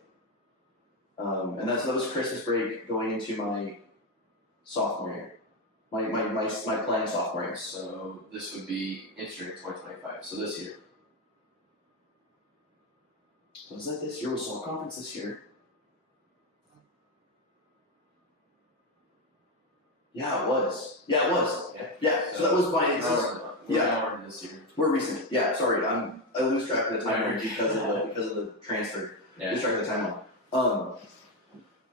And that was Christmas break going into my sophomore year. My playing sophomore year. So this would be entering 2025, so this year. Was that this year? Was Soul Conference this year? Yeah, it was. Yeah, it was. Yeah. So that was my. Now this year. We're recent. Yeah. Sorry, I lose track of the timeline because of the transfer. Yeah. Lose track of the timeline.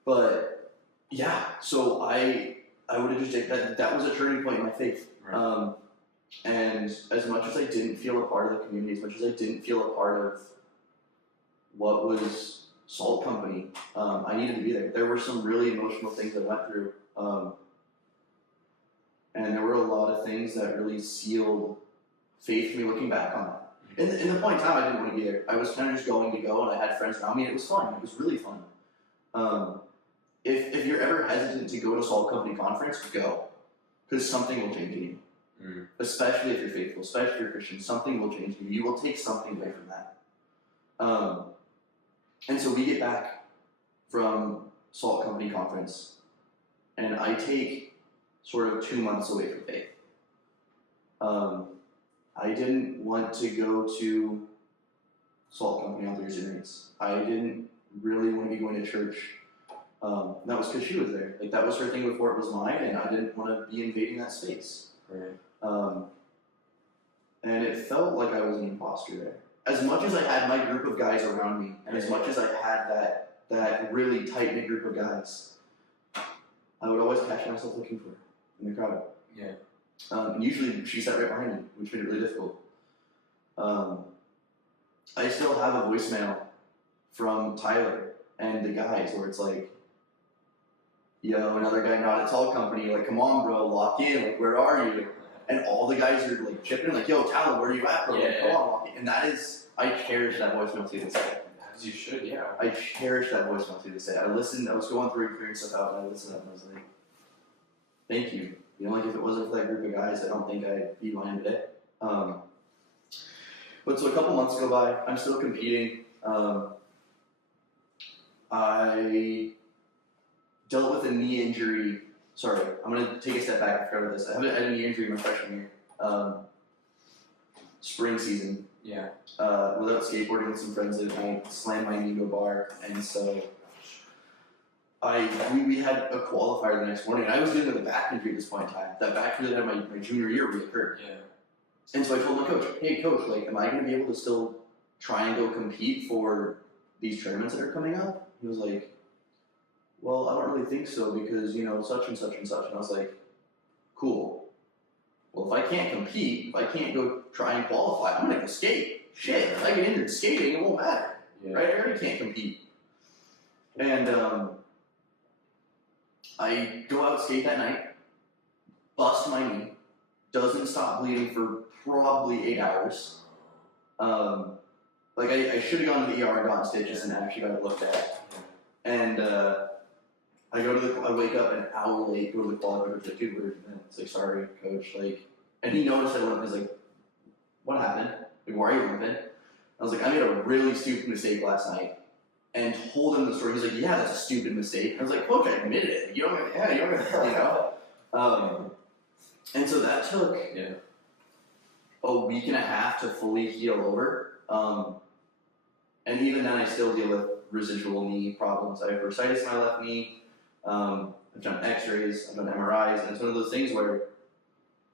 But yeah. So I would have just that was a turning point in my faith. Right. And as much as I didn't feel a part of the community, as much as I didn't feel a part of what was Salt Company, I needed to be there. There were some really emotional things that I went through. And there were a lot of things that really sealed faith for me looking back on that. In the point in time, I didn't want to be there. I was kind of just going to go, and I had friends around me, and it was fun. It was really fun. If you're ever hesitant to go to Salt Company Conference, go. Because something will change in you. Especially if you're faithful, especially if you're Christian, something will change in you. You will take something away from that. And so we get back from Salt Company Conference, and I take sort of 2 months away from faith. I didn't want to go to Salt Company on Thursday nights. I didn't really want to be going to church. That was because she was there. Like, that was her thing before it was mine, and I didn't want to be invading that space. Right. And it felt like I was an imposter there. As much as I had my group of guys around me, and as much as I had that really tight-knit group of guys, I would always catch myself looking for her in the crowd. Yeah. And usually she sat right behind me, which made it really difficult. I still have a voicemail from Tyler and the guys where it's like, yo, another guy not at Talon Company, like, come on, bro, lock in, like, where are you? And all the guys are, like, chipping in, like, yo, Talon, where are you at, bro? Like, come on, lock in. And that is, I cherish that voicemail to this day. As you should, yeah. I cherish that voicemail to this day. I listened, I was going through and clearing stuff out, and I listened up and I was like, thank you. You know, like, if it wasn't for that group of guys, I don't think I'd be lying today. But so a couple months go by, I'm still competing. I dealt with a knee injury. Sorry, I'm going to take a step back after this. I had a knee injury my freshman year. Spring season. Yeah. Without skateboarding with some friends, I slammed my knee to a bar, and so we had a qualifier the next morning. And I was dealing with a back injury at this point in time. That back injury that I had my junior year reoccurred. Yeah. And so I told my coach, hey coach, like, am I going to be able to still try and go compete for these tournaments that are coming up? He was like, well, I don't really think so because, you know, such and such and such. And I was like, cool. Well, if I can't compete, if I can't go try and qualify, I'm going to go skate. Shit, if I get injured skating, it won't matter. Yeah. Right? I already can't compete. And I go out skate that night, bust my knee, doesn't stop bleeding for probably 8 hours. Like, I should have gone to the ER and gotten stitches and actually got it looked at. And I wake up an hour late, go to the qualifier, like, dude, we're, it's like, sorry, coach, like, and he noticed I went, he's like, what happened? Like, why are you limping? I was like, I made a really stupid mistake last night, and told him the story. He's like, yeah, that's a stupid mistake. I was like, coach, I admitted it. You don't, yeah, you don't, you know. And so that took a week and a half to fully heal over. And even then, I still deal with residual knee problems. I have bursitis in my left knee. I've done X-rays, I've done MRIs, and it's one of those things where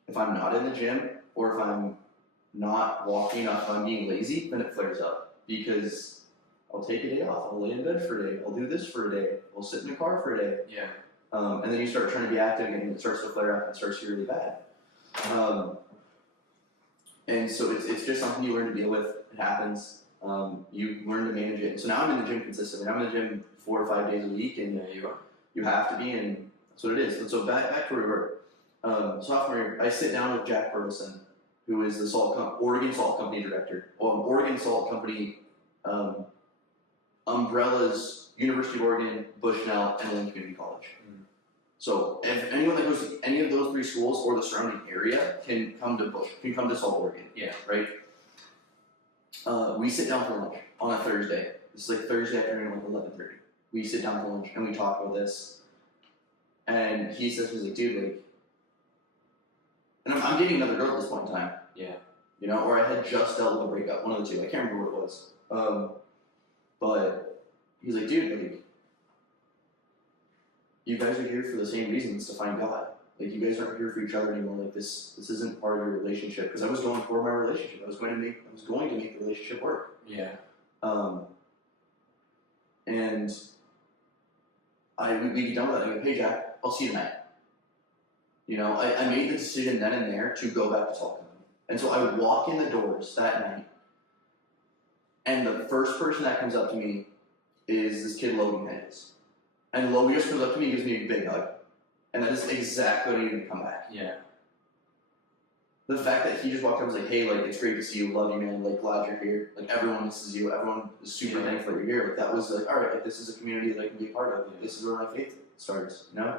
if I'm not in the gym or if I'm not walking enough, if I'm being lazy, then it flares up because I'll take a day off. I'll lay in bed for a day. I'll do this for a day. I'll sit in the car for a day. Yeah. And then you start trying to be active again, and it starts to flare up and it starts to be really bad. And so it's just something you learn to deal with. It happens. You learn to manage it. So now I'm in the gym consistently. I'm in the gym 4 or 5 days a week, and you have to be, and that's what it is. And so back to where we were. Sophomore year, I sit down with Jack Burleson, who is the Oregon Salt Company director. Oregon Salt Company umbrellas University of Oregon, Bushnell, and Lynn Community College. So if anyone that goes to any of those 3 schools or the surrounding area can come to Salt, Oregon. Yeah. Right? We sit down for lunch on a Thursday. It's like Thursday afternoon, like 11:30. We sit down for lunch and we talk about this. And he says, he's like, dude, like, and I'm dating another girl at this point in time. Yeah. You know, or I had just dealt with a breakup, one of the two. I can't remember what it was. But he's like, dude, like, you guys are here for the same reasons, to find God. Like, you guys aren't here for each other anymore. Like, this isn't part of your relationship. Because I was going for my relationship. I was going to make the relationship work. Yeah. And we get done with that. I go, hey Jack, I'll see you tonight. You know, I made the decision then and there to go back to Talon. And so I walk in the doors that night, and the first person that comes up to me is this kid Logan Hedges. And Logan just comes up to me and gives me a big hug. And that is exactly what I needed to come back. Yeah. the fact that he just walked up and was like, hey, like, it's great to see you, love you, man, like, glad you're here, like, everyone misses you, everyone is super thankful that you're here, like, that was like, alright, like, this is a community that I can be a part of, like, this is where my faith starts, you know?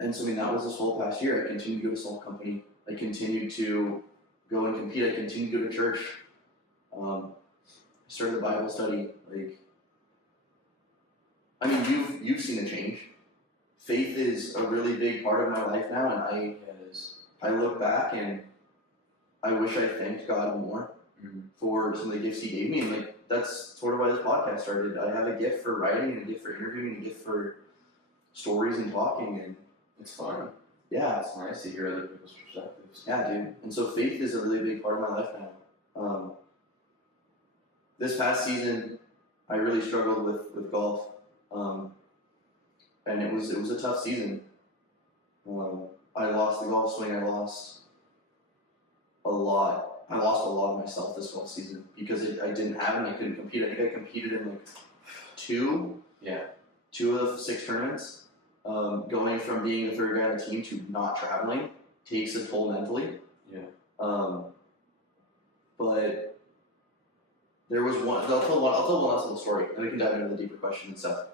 And so, I mean, that was this whole past year. I continued to go to Salt Company, I continued to go and compete, I continued to go to church, I started a Bible study, like, I mean, you've seen a change. Faith is a really big part of my life now, and I look back and I wish I thanked God more for some of the gifts He gave me, and like that's sort of why this podcast started. I have a gift for writing, and a gift for interviewing, and a gift for stories and talking, and it's fun. Yeah, it's nice to hear other people's perspectives. Yeah, dude. And so faith is a really big part of my life now. This past season, I really struggled with golf. And it was a tough season. I lost the golf swing. I lost a lot. I lost a lot of myself this golf season because I didn't have it and I couldn't compete. I think I competed in like two of 6 tournaments. Going from being the third guy on the team to not traveling takes a toll mentally. But there was one. I'll tell one last little story, and we can dive into the deeper question and stuff.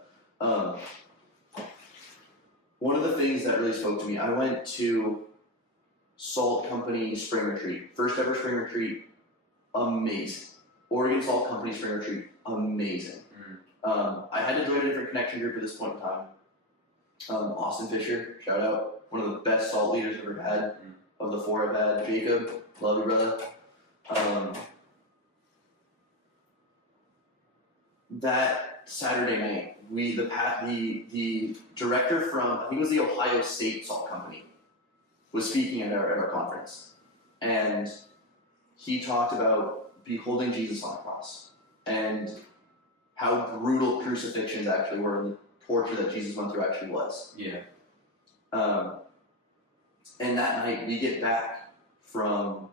One of the things that really spoke to me, I went to Salt Company Spring Retreat. First ever Spring Retreat, amazing. Oregon Salt Company Spring Retreat, amazing. I had to join a different connection group at this point in time. Austin Fisher, shout out, one of the best salt leaders I've ever had, of the 4 I've had. Jacob, love you, brother. That Saturday night, the director from, I think it was the Ohio State Salt Company, was speaking at our conference, and he talked about beholding Jesus on the cross and how brutal crucifixions actually were, and the torture that Jesus went through actually was. And that night we get back from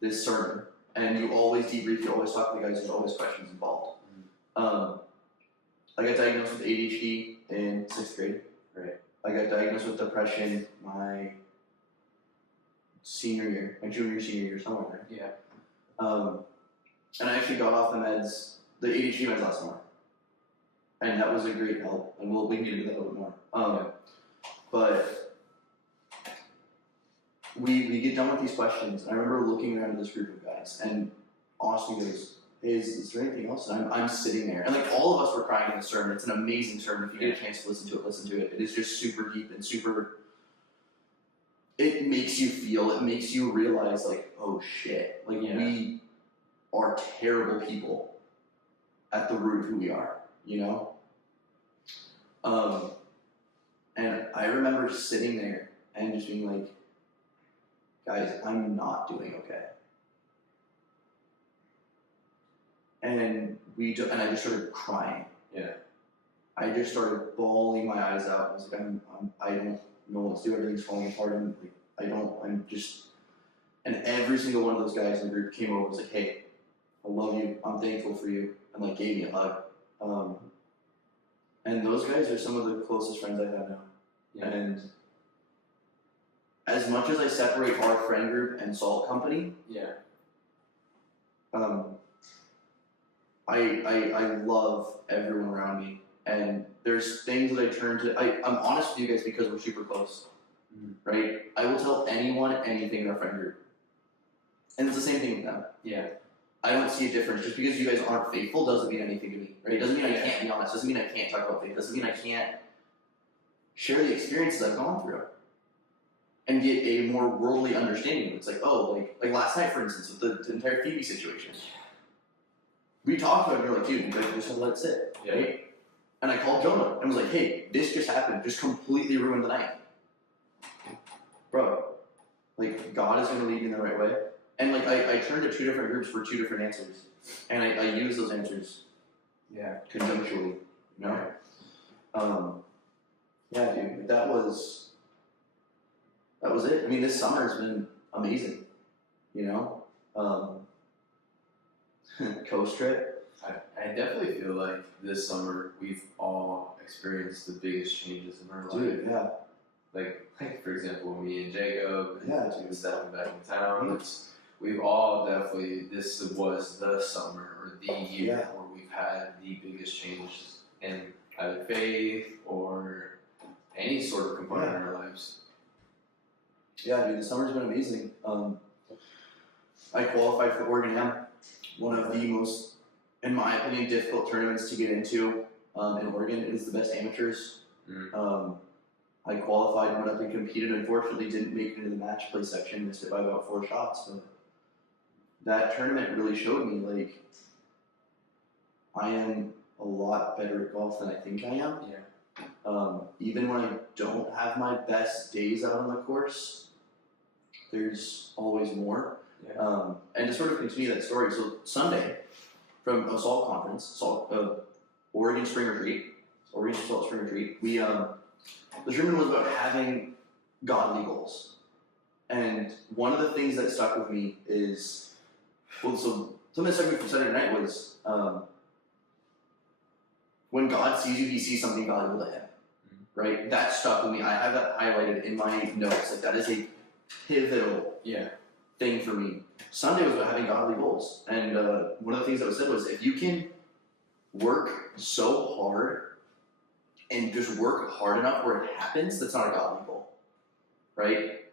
this sermon, and you always debrief, you always talk to the guys, there's always questions involved. I got diagnosed with ADHD in 6th grade. I got diagnosed with depression my junior, senior year, somewhere there. And I actually got off the meds, the ADHD meds last summer. And that was a great help, and we can get into that a little bit more. But we get done with these questions, and I remember looking around at this group of guys, and Austin goes, hey, is there anything else? And I'm sitting there, and like all of us were crying in the sermon. It's an amazing sermon. If you get a chance to listen to it, listen to it. It is just super deep and super, it makes you feel, it makes you realize like, oh shit, like we are terrible people at the root of who we are, you know? And I remember sitting there and just being like, guys, I'm not doing okay. And I just started crying. I just started bawling my eyes out. I was like, I don't know what to do. Everything's falling apart. And every single one of those guys in the group came over and was like, hey, I love you. I'm thankful for you. And like gave me a hug. And those guys are some of the closest friends I have now. And as much as I separate our friend group and Salt Company, I love everyone around me, and there's things that I turn to. I'm honest with you guys because we're super close, right? I will tell anyone anything in our friend group, and it's the same thing with them. I don't see a difference. Just because you guys aren't faithful doesn't mean anything to me, right? It doesn't mean I can't be honest. Doesn't mean I can't talk about faith. Doesn't mean I can't share the experiences I've gone through and get a more worldly understanding. It's like, oh, like last night, for instance, with the entire Phoebe situation. We talked about it, and you're like, dude, like, just let it sit, right? And I called Jonah and was like, hey, this just happened, just completely ruined the night. Bro, like, God is gonna lead you in the right way. And like, I turned to 2 different groups for 2 different answers. And I used those answers conjunctually, you know? Yeah, dude, like, that was it. I mean, this summer has been amazing, you know? Coast trip. I definitely feel like this summer we've all experienced the biggest changes in our life. Dude, like for example, me and Jacob, Yeah, and dude. stepping back in town. We've all definitely, this was the summer or the year where we've had the biggest changes in either faith or any sort of component in our lives. Yeah, dude, the summer's been amazing. I qualified for Oregon Am, one of the most, in my opinion, difficult tournaments to get into in Oregon. It is the best amateurs. I qualified, went up and competed. Unfortunately, didn't make it into the match play section. Missed it by about 4 shots. But that tournament really showed me, like, I am a lot better at golf than I think I am. Yeah. Even when I don't have my best days out on the course, there's always more. Yeah. And to sort of continue that story, so Sunday, from Assault Conference, Oregon Spring Retreat, Oregon Assault Spring Retreat, we, the tournament was about having godly goals. And one of the things that stuck with me is, well, so something that stuck with me from Saturday night was, when God sees you, he sees something valuable to him, right? That stuck with me. I have that highlighted in my notes. Like, that is a pivotal thing for me. Sunday was about having godly goals. And one of the things that was said was, if you can work so hard and just work hard enough where it happens, that's not a godly goal, right?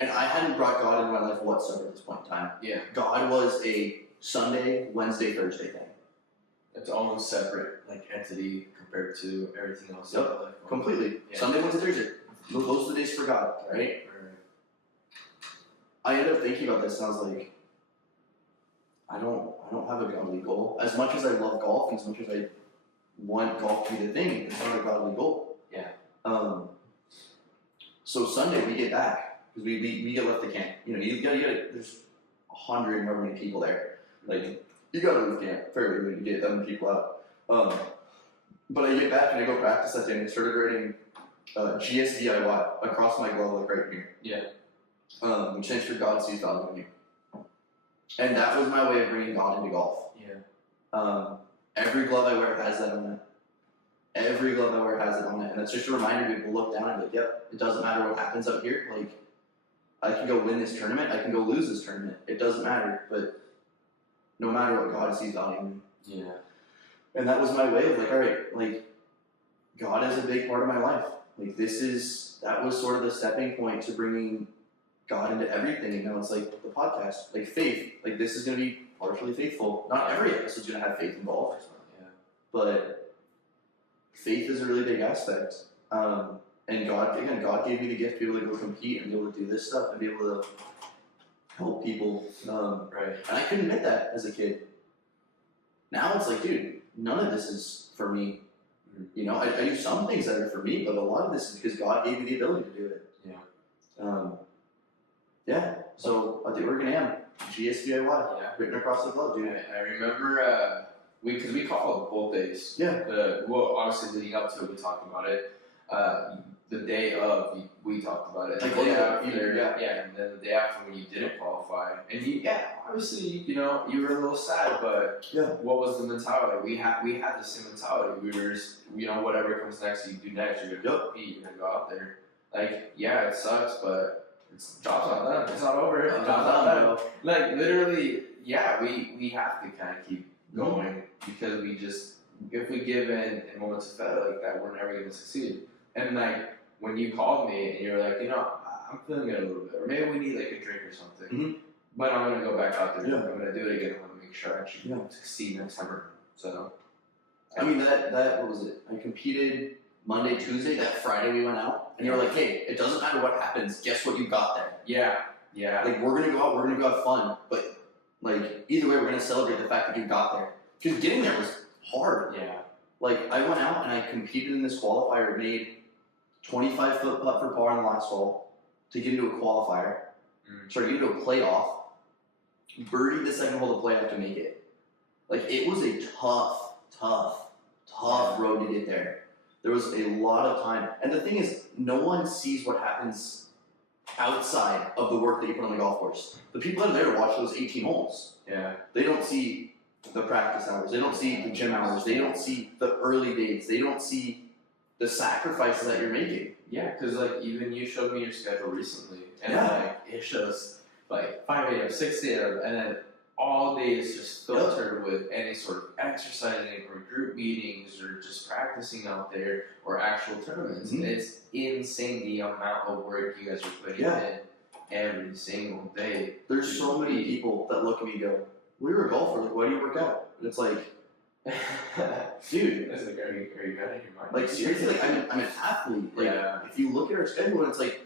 And I hadn't brought God into my life whatsoever at this point in time. Yeah. God was a Sunday, Wednesday, Thursday thing. It's almost separate, like, entity compared to everything else. Yep, completely. Yeah. Sunday, Wednesday, Thursday. Those are the days for God, right? I ended up thinking about this and I was like, I don't have a godly goal. As much as I love golf, as much as I want golf to be the thing, it's not a godly goal. Yeah. So Sunday we get back because we get left the camp. You know, you gotta there's 100 more many people there. Like, you gotta leave camp fairly early to get that many people out. But I get back and I go practice that day and I started writing GSDIY across my glove, like right here. Yeah. Which stands for God sees value in you. And that was my way of bringing God into golf. Yeah. Every glove I wear has that on it. Every glove I wear has it on it. And that's just a reminder to people look down and be like, yep, it doesn't matter what happens out here. Like, I can go win this tournament, I can go lose this tournament. It doesn't matter. But no matter what, God sees value in me. Yeah. And that was my way of like, all right, like, God is a big part of my life. Like, that was sort of the stepping point to bringing God into everything. You know, it's like the podcast, like faith. Like, this is going to be partially faithful. Not every episode's going to have faith involved. Yeah. But faith is a really big aspect. And God gave me the gift to be able to go compete and be able to do this stuff and be able to help people. Right. And I couldn't admit that as a kid. Now it's like, dude, none of this is for me. You know, I do some things that are for me, but a lot of this is because God gave me the ability to do it. Yeah. So at the Oregon Am, GSDIY, written across the glove, dude. I remember, because we called both days. Yeah. Well, honestly, leading up to it, we talked about it. The day of, we talked about it. Like, the day after, and then the day after when you didn't qualify, and obviously, you know, you were a little sad, but what was the mentality? We had the same mentality. We were just, you know, whatever comes next, you do next. You're gonna compete. You're gonna go out there. Like, yeah, it sucks, but job's not done. It's not over. Job's not done. Like, literally, we have to kind of keep going because if we give in moments of failure like that, we're never gonna succeed. And like, when you called me and you're like, you know, I'm feeling it a little bit, or maybe we need like a drink or something, but I'm gonna go back out there. I'm gonna do it again. I'm gonna make sure I actually succeed next time. So, I mean, that what was it? I competed Monday, Tuesday. That Friday we went out, and you were like, hey, it doesn't matter what happens. Guess what you got there? Yeah. Like, we're gonna go out. We're gonna go have fun. But like, either way, we're gonna celebrate the fact that you got there. Because getting there was hard. Yeah. Like, I went out and I competed in this qualifier, made 25-foot putt for par on the last hole to get into a qualifier. Sorry, to get into a playoff. Birdied the second hole to playoff to make it. Like, it was a tough road to get there. There was a lot of time. And the thing is, no one sees what happens outside of the work that you put on the golf course. The people that are there to watch those 18 holes. Yeah. They don't see the practice hours. They don't see the gym hours. They don't see the early days. They don't see the sacrifices that you're making. yeah, because like even you showed me your schedule recently, and Yeah. like it shows like 5 a.m., 6 a.m., and then all day is just filtered with any sort of exercising or group meetings or just practicing out there or actual tournaments. Mhm. It's insane the amount of work you guys are putting in every single day. There's so many people that look at me and go, well, you're a golfer, like, why do you work out? And it's like, dude, It's like, are you out of your mind? like, seriously, like, I'm an athlete. Like, Yeah. if you look at our schedule, it's like,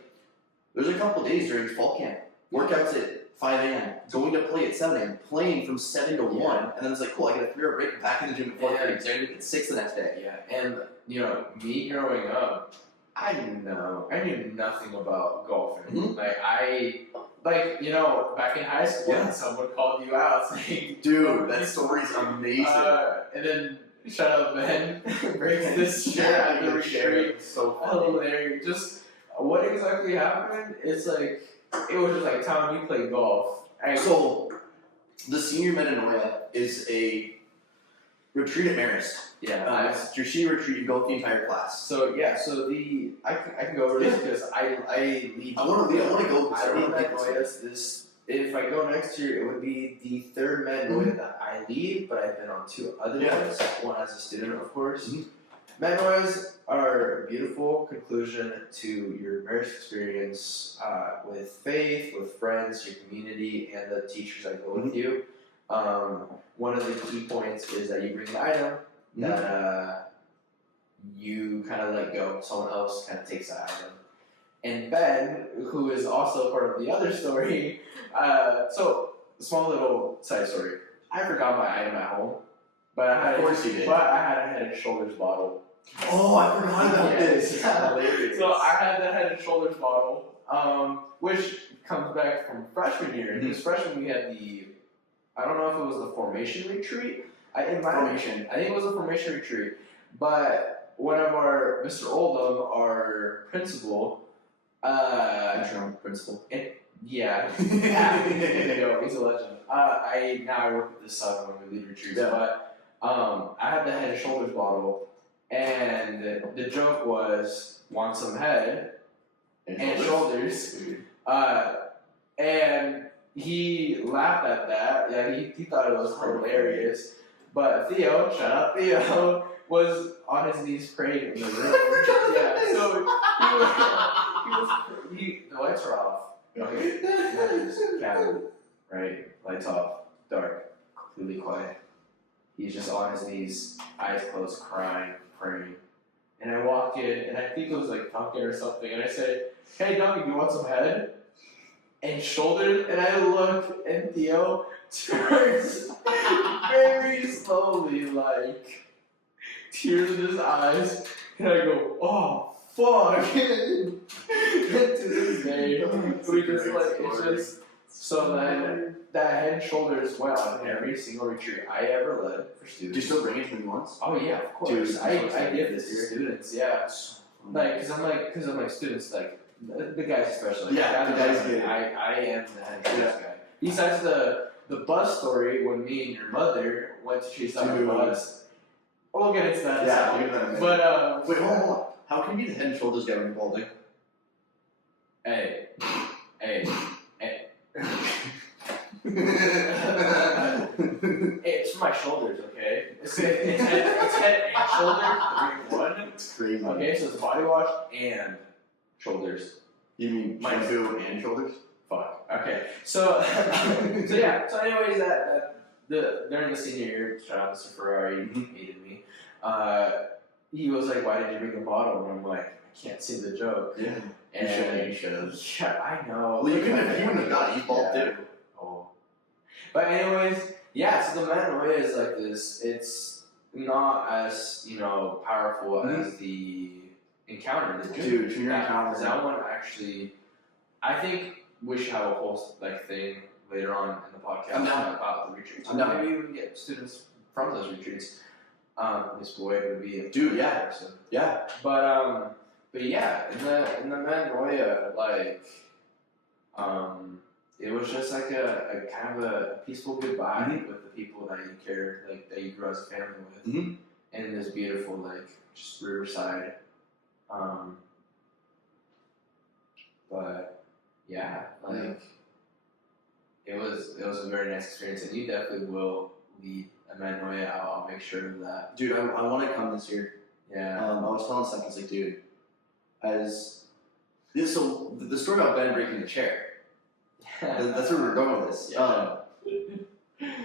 there's a couple days during fall camp, workouts at 5 a.m., going to play at 7 a.m., playing from 7 to 1, and then it's like, cool, I get a 3-hour break, I'm back in the gym at 4:30, because I need to get 6 the next day. Yeah, and you know, me growing up, I knew nothing about golfing. Mhm. Like you know, back in high school, when someone called you out saying, Dude, that story's amazing. and then shut up, Ben, breaks this chair at the retreat. So Hilarious. Just what exactly happened? It's like it was just like, Tom, you play golf. So, the senior metanoia is a retreat at Marist. Yeah. It's your senior retreat, you go with the entire class. So yeah, I can go over this because I lead. I want to go. I lead Metanoia. This if I go next year, it would be the third Metanoia that I lead, but I've been on 2 other ones. One as a student, of course. Metanoias are a beautiful conclusion to your marriage experience with faith, with friends, your community, and the teachers that go with you. One of the key points is that you bring an item that you kind of let go. Someone else kind of takes that item. And Ben, who is also part of the other story, so small little side story. I forgot my item at home, but I had a Head and Shoulders bottle. Oh, I forgot about this. Yeah. So I had the Head and Shoulders bottle, which comes back from freshman year. Because freshman we had I don't know if it was the formation retreat. I think it was a formation retreat. But one of Mr. Oldham, our principal, Interim principal. Yeah, he's a legend. I work with this son when we lead retreats, but I had the Head and Shoulders bottle, and the joke was, want some head and shoulders, and he laughed at that. Yeah, he thought it was hilarious. But Theo, shout out Theo, was on his knees praying in the room. Yeah, so the lights are off. Okay, cabin, right? Lights off, dark, completely quiet. He's just on his knees, eyes closed, crying, praying. And I walked in, and I think it was like Duncan or something, and I said, "Hey Duncan, do you want some head and shoulders?" And I look, and Theo turns very slowly, like tears in his eyes, and I go, "Oh fuck!" And to this day, we just like it's just so that Head and Shoulders went on every single retreat I ever led for students. Do you still bring it to me once? Oh yeah, of course. Dude, I give this to students, yeah. Like, cause I'm like students, like the guys especially. Yeah, the guys get it. I am the Head and Shoulders guy. Besides the bus story when me and your mother went to chase down the bus. We'll get into that. Yeah, we'll get into that. But wait, hold on. How can you be the Head and Shoulders guy when you're balding? Hey. It's for my shoulders, okay? It's head and shoulders, 3 in 1. It's crazy. Okay, so it's body wash and shoulders. You mean shampoo and shoulders? Fuck. Okay, so yeah. So anyways, during the senior year, shout out Mr. Ferrari, hated me. He was like, "Why did you bring the bottle?" And I'm like, "I can't see the joke." Yeah. And you should have. Yeah, I know. Well, you wouldn't have got it. You bald too. Oh. But anyways, yeah. So the Metanoia is like this. It's not as powerful as the encounter. The junior encounter. That one actually, I think we should have a whole thing later on in the podcast about the retreats. Maybe we can get students from those retreats. Miss Boyd would be a person. Yeah. But yeah, in the Metanoia, like, it was just like a kind of a peaceful goodbye with the people that you care, like that you grew as a family with, in this beautiful, like, just riverside. But yeah, like it was a very nice experience, and you definitely will lead Emmanuel. I'll make sure of that. Dude, I want to come this year. Yeah. I was telling Seth, I was like, dude, so the story about Ben breaking the chair. That's where we're going with this. Yeah.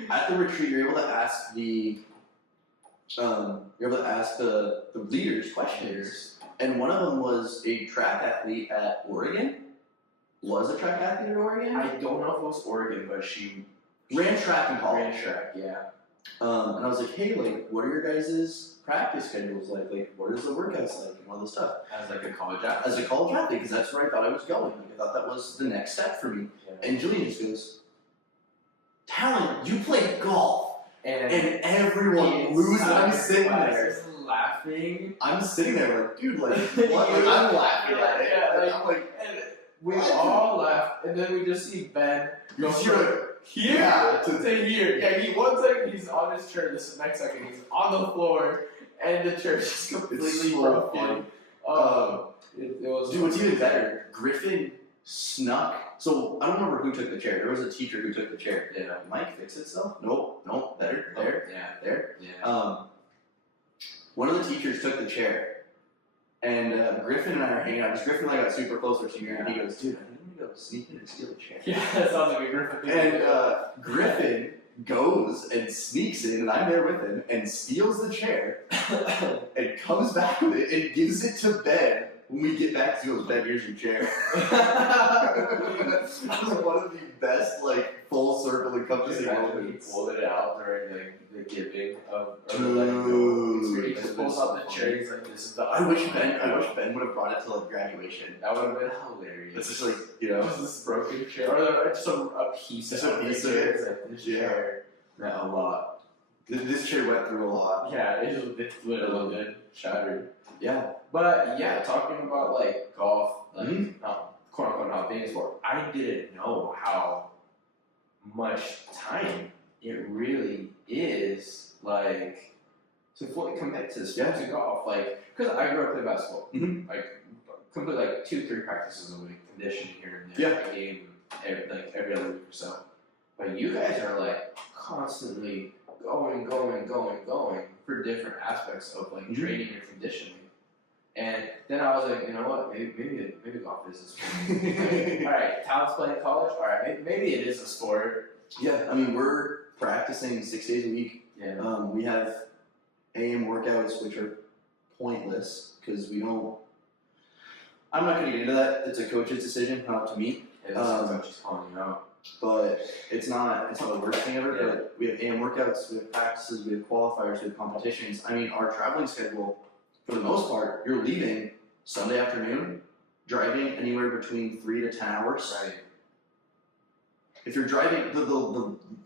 At the retreat, you're able to ask the leaders questions, and one of them was a track athlete at Oregon. Was a track athlete at Oregon? I don't know if it was Oregon, but she ran track in college. ran track. Yeah. And I was like, hey, like, what are your guys' practice schedules like? Like, what is the workouts like, and all this stuff? As like a college athlete. As a college athlete, because that's where I thought I was going. Like, I thought that was the next step for me. Yeah. And Julian just goes, Talon, you play golf. And everyone loses. I'm sitting there. Just laughing. I'm sitting there like, dude, like, what? Like, I'm laughing at it. Yeah, Like, I'm like, and we what? all laughed, and then we just see Ben go You're from like, here yeah, to here. Yeah, one second he's on his chair, this next second he's on the floor, and the chair just completely it's so broken. funny. It was. Dude, what's even better, Griffin snuck. So I don't remember who took the chair. There was a teacher who took the chair. Did Mike fix itself? Nope. There. Yeah. One of the teachers took the chair, and Griffin and I are hanging out. Because Griffin and I got super close with senior, and he goes, "Dude, I think I'm gonna go sneak in and steal the chair." Yeah, that sounds like a Griffin thing. And Griffin goes and sneaks in, and I'm there with him, and steals the chair, and comes back with it, and gives it to Ben. When we get back, he goes, Ben, here's your chair. That was one of the best, like, full circle encompassing moments. He pulled it out during the giving of the Dude, he just pulls out the chair. He's like, "This is the." I wish Ben would have brought it to like graduation. That would have been hilarious. It's just like, you know, just this broken chair, or just a piece. Just of a piece the of chair. it. It's like, this Yeah. chair meant a lot. This chair went through a lot. Yeah, it literally did shattered. Yeah. But yeah, talking about like golf, like Mm-hmm. quote unquote not being a sport, I didn't know how much time it really is like to fully commit to to golf. Like, because I grew up playing basketball, like complete like 2-3 practices a week, conditioning here and there, a game every other week or so. But you guys are like constantly going for different aspects of like training and conditioning. And then I was like, you know what? Maybe golf is a sport. All right, Talon's playing college. All right, maybe it is a sport. Yeah, I mean, we're practicing 6 days a week. Yeah. We have AM workouts, which are pointless because we don't. I'm not going to get into that. It's a coach's decision, not up to me. I'm just calling you out. But it's not the worst thing ever. Yeah. But we have AM workouts, we have practices, we have qualifiers, we have competitions. I mean, our traveling schedule, for the most part, you're leaving Sunday afternoon, driving anywhere between 3 to 10 hours. Right. If you're driving, the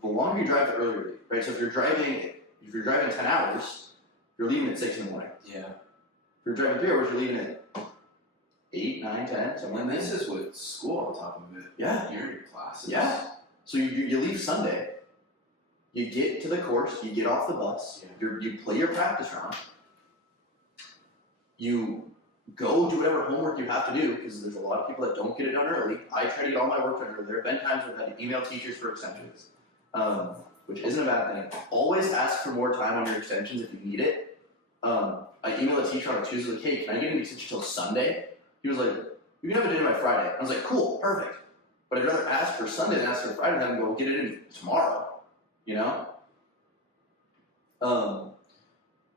longer you drive, the earlier you leave, right? So if you're driving 10 hours, you're leaving at 6 in the morning. Yeah. If you're driving 3 hours, you're leaving at 8, 9, 10, something. And this is with school on top of it. Yeah. You're in your classes. Yeah. So you leave Sunday, you get to the course, you get off the bus, you play your practice round, you go do whatever homework you have to do, because there's a lot of people that don't get it done early. I try to get all my work done early. There have been times where I've had to email teachers for extensions, which isn't a bad thing. Always ask for more time on your extensions if you need it. I emailed a teacher on a Tuesday, like, hey, can I get an extension till Sunday? He was like, you can have it in by Friday. I was like, cool, perfect. But I'd rather ask for Sunday than ask for Friday than go get it in tomorrow, you know?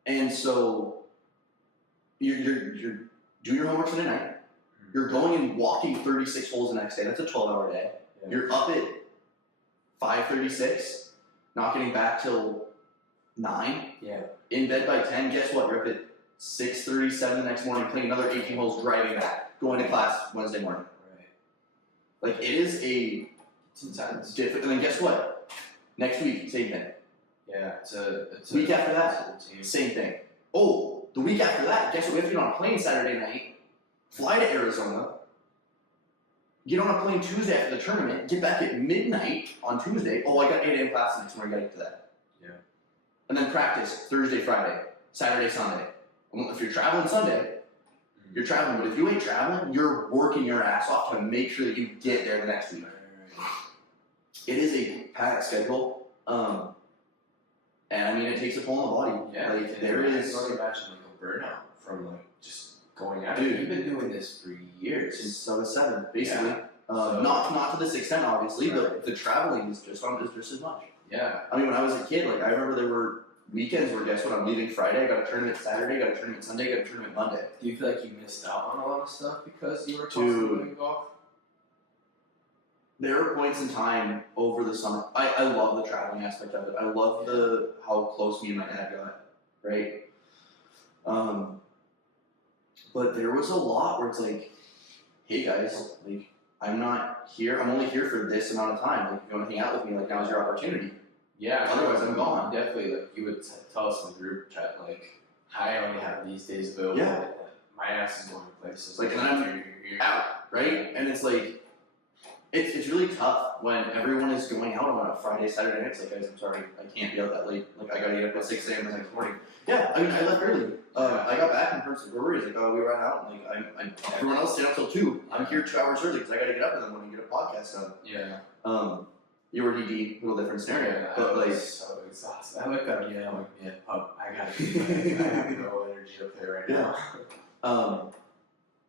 And so you're doing your homework Sunday night. You're going and walking 36 holes the next day. That's a 12-hour day. Yeah. You're up at 5:36, not getting back till 9. Yeah. In bed by 10. Guess what? You're up at 6:37 the next morning, playing another 18 holes, driving back, going to class Wednesday morning. Right. Like, it is it's intense. And then guess what? Next week, same thing. Yeah. It's week after that, same thing. Oh, the week after that, guess what? We have to get on a plane Saturday night, fly to Arizona, get on a plane Tuesday after the tournament, get back at midnight on Tuesday. Oh, I got 8 a.m. class the next morning, I gotta get to that. Yeah. And then practice Thursday, Friday, Saturday, Sunday. If you're traveling Sunday, You're traveling, but if you ain't traveling, you're working your ass off to make sure that you get there the next week. It is a packed schedule, and I mean it takes a toll on the body. Yeah, like there is. I can only imagine like a burnout from like just going out. Dude, you've been doing this for years since I was 7, basically. Yeah. Not to this extent, obviously, but the traveling is just as much. Yeah. I mean, when I was a kid, like I remember there were weekends where guess what? I'm leaving Friday. I got a tournament Saturday. Got a tournament Sunday. Got a tournament Monday. Do you feel like you missed out on a lot of stuff because you were constantly doing golf? There are points in time over the summer. I love the traveling aspect of it. I love how close me and my dad got, right? But there was a lot where it's like, hey guys, like I'm not here. I'm only here for this amount of time. Like if you want to hang out with me, like now's your opportunity. Yeah. Otherwise, I'm gone. Definitely, like you would tell us in the group chat, like I only have these days available. Yeah. And my ass is going places. Like, and I'm out, right? And it's like. It's really tough when everyone is going out on a Friday, Saturday night. It's like, guys, I'm sorry, I can't be out that late. Like, I gotta get up at 6 a.m. the next morning. Yeah, I mean, I left early. I got back and heard some breweries. Like, oh, we ran out. And like, everyone else stayed up till 2. I'm here 2 hours early because I gotta get up in the morning and get a podcast done. Yeah. You were DD, little different scenario. Yeah, but I was like, so exhausted. I looked up, I'm like, man, I gotta I have no energy up there right now.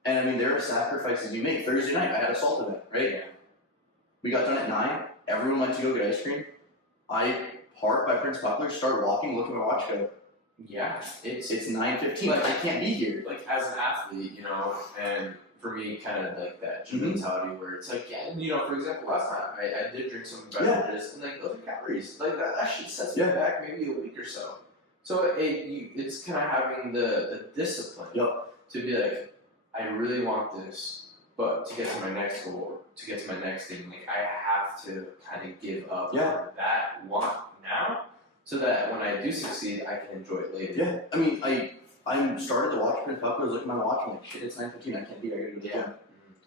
And I mean, there are sacrifices you make. Thursday night, I had a salt event, right? Yeah. We got done at 9. Everyone went to go get ice cream. I park by Prince Poplar, start walking, look at my watch, go. Yeah, it's 9:15. Like, I can't be here. Like as an athlete, and for me, kind of like that gym mentality where it's like, yeah, for example, last time I did drink some beverages, and like those are calories. Like that shit sets me back maybe a week or so. So it's kind of having the discipline to be like, I really want this, but to get to my next goal, to get to my next thing, like I have to kind of give up that want now, so that when I do succeed, I can enjoy it later. Yeah, I mean, I started to watch Prince Poplar. I was looking at my watch. I'm like, shit, it's 9:15. I can't be here. I gotta go to the gym.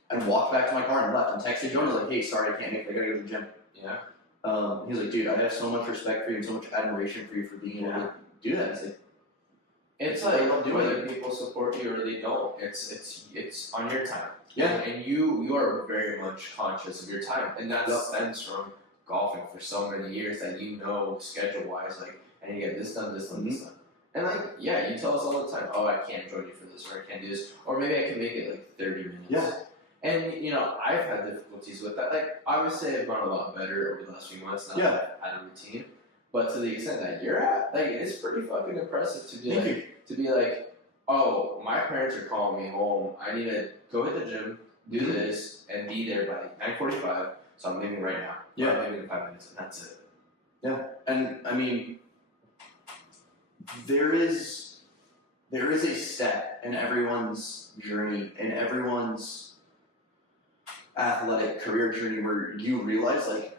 And walked back to my car and left. And texted Jonah like, hey, sorry, I can't make it. I gotta go to the gym. Yeah. He was like, dude, I have so much respect for you and so much admiration for you for being able to do that. It's like whether people support you or they don't. It's on your time. Yeah. And you are very much conscious of your time, and that stems from golfing for so many years that schedule wise, like I need to get this done, this done, this done. And like, yeah, you tell us all the time, oh, I can't join you for this, or I can't do this, or maybe I can make it like 30 minutes. Yeah. And I've had difficulties with that. Like obviously I've gone a lot better over the last few months now that I've had a routine. But to the extent that you're at, like it's pretty fucking impressive to be like, oh, my parents are calling me home. I need to go hit the gym, do this, and be there by 9:45. So I'm leaving right now. Yeah. I'm leaving in 5 minutes, and that's it. Yeah, and I mean, there is a step in everyone's journey, in everyone's athletic career journey, where you realize, like,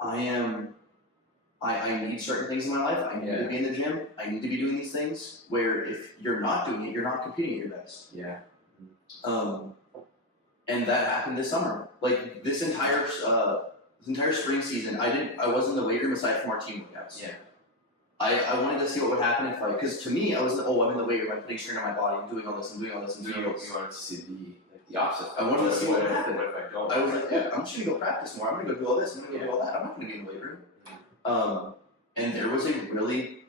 I need certain things in my life. I need to be in the gym. I need to be doing these things. Where if you're not doing it, you're not competing at your best. Yeah. And that happened this summer. Like this entire spring season, I wasn't in the weight room aside from our team workouts. Yeah. I wanted to see what would happen if because to me, I was I'm in the weight room. I'm putting strain on my body. I'm doing all this. I'm doing all this. I'm doing all this. You wanted to see the opposite. I wanted to see what would happen. What if I don't? I was like, I'm just gonna go practice more. I'm gonna go do all this. I'm gonna go do all that. I'm not gonna be in the weight room. And there was a really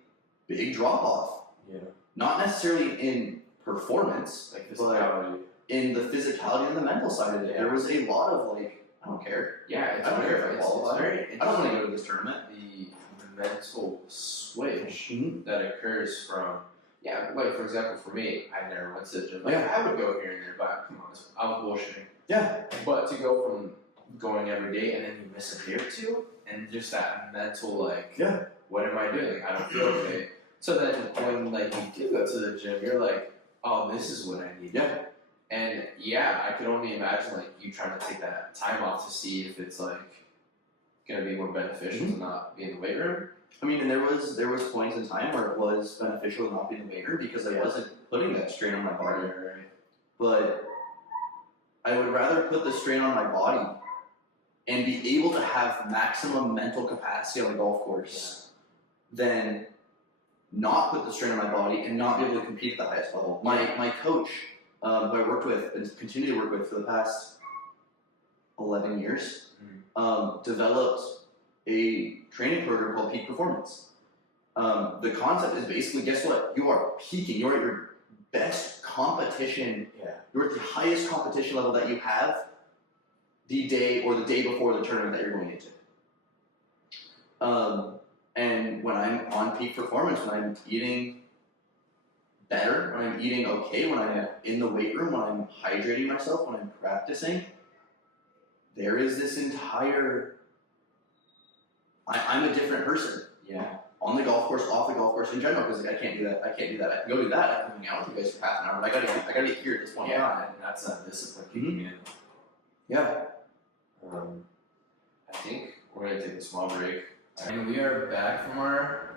big drop off. Yeah. Not necessarily in performance, but in the physicality and the mental side of it. Yeah. There was a lot of like, I don't care. Yeah, I don't care if I qualify. It's very I don't want to go to this tournament. The mental switch that occurs from, like for example, for me, I never went to the gym. Like, I would go here and there, but come on, I was bullshitting. Yeah. But to go from going every day and then you miss a day or two, and just that mental what am I doing? I don't feel okay. So then when like you do go to the gym, you're like, oh, this is what I need. Yeah. And I could only imagine like you trying to take that time off to see if it's like gonna be more beneficial to not be in the weight room. I mean, and there was points in time where it was beneficial to not be in the weight room because I wasn't putting that strain on my body. Right. But I would rather put the strain on my body and be able to have maximum mental capacity on the golf course than not put the strain on my body and not be able to compete at the highest level. My coach who I worked with and continue to work with for the past 11 years, developed a training program called Peak Performance. The concept is basically, guess what? You are peaking. You're at your best competition. Yeah. You're at the highest competition level that you have the day or the day before the tournament that you're going into. And when I'm on peak performance, when I'm eating better, when I'm eating okay, when I'm in the weight room, when I'm hydrating myself, when I'm practicing, there is this entire... I'm a different person. Yeah. On the golf course, off the golf course, in general, because like, I can't do that. I can go do that. I can hang out with you guys for half an hour, but I gotta get here at this point. Yeah, and that's that discipline kicking in. Yeah. I think we're gonna take a small break. And we are back from our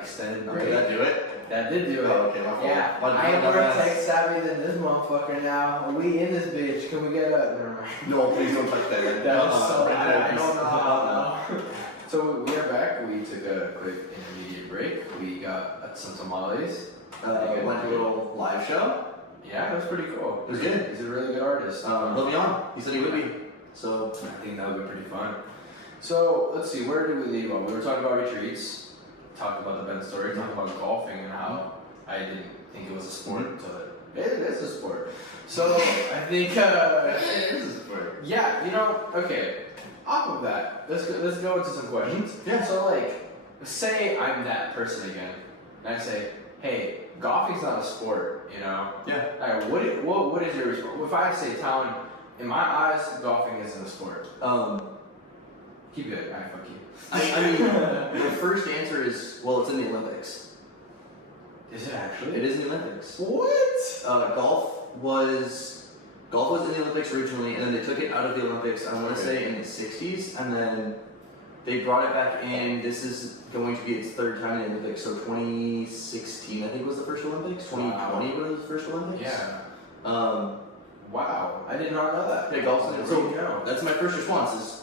extended break. Did that do it? That did do it. Oh, okay, my fault. Yeah, I am more tech savvy than this motherfucker now. We in this bitch. Can we get up? Never mind. No, please don't touch that. That was so bad. I don't know. So we are back. We took a quick intermediate break. We got some tamales. Went to a little live show. Yeah, it was pretty cool. It was good. He's a really good artist. Let me on. He said he would be. So I think that would be pretty fun. So let's see, where did we leave off? We were talking about retreats, talked about the Ben story, talked about golfing and how I didn't think it was a sport until it is a sport. So I think it is a sport. Yeah, you know, okay. Off of that, let's go into some questions. Yeah. So like, say I'm that person again, and I say, hey, golfing's not a sport, you know? Yeah. Like, what is your response? If I say, Talon, in my eyes, golfing isn't a sport. Keep it. Alright, fuck you. I mean, the first answer is, well, it's in the Olympics. Is it actually? It is in the Olympics. What? Golf was in the Olympics originally, and then they took it out of the Olympics, I want to say, in the 60s, and then they brought it back in. This is going to be its third time in the Olympics, so 2016, I think, was the first Olympics. 2020 was the first Olympics. Yeah. Wow. I did not know that. Yeah, golf's in it. So, that's my first response is...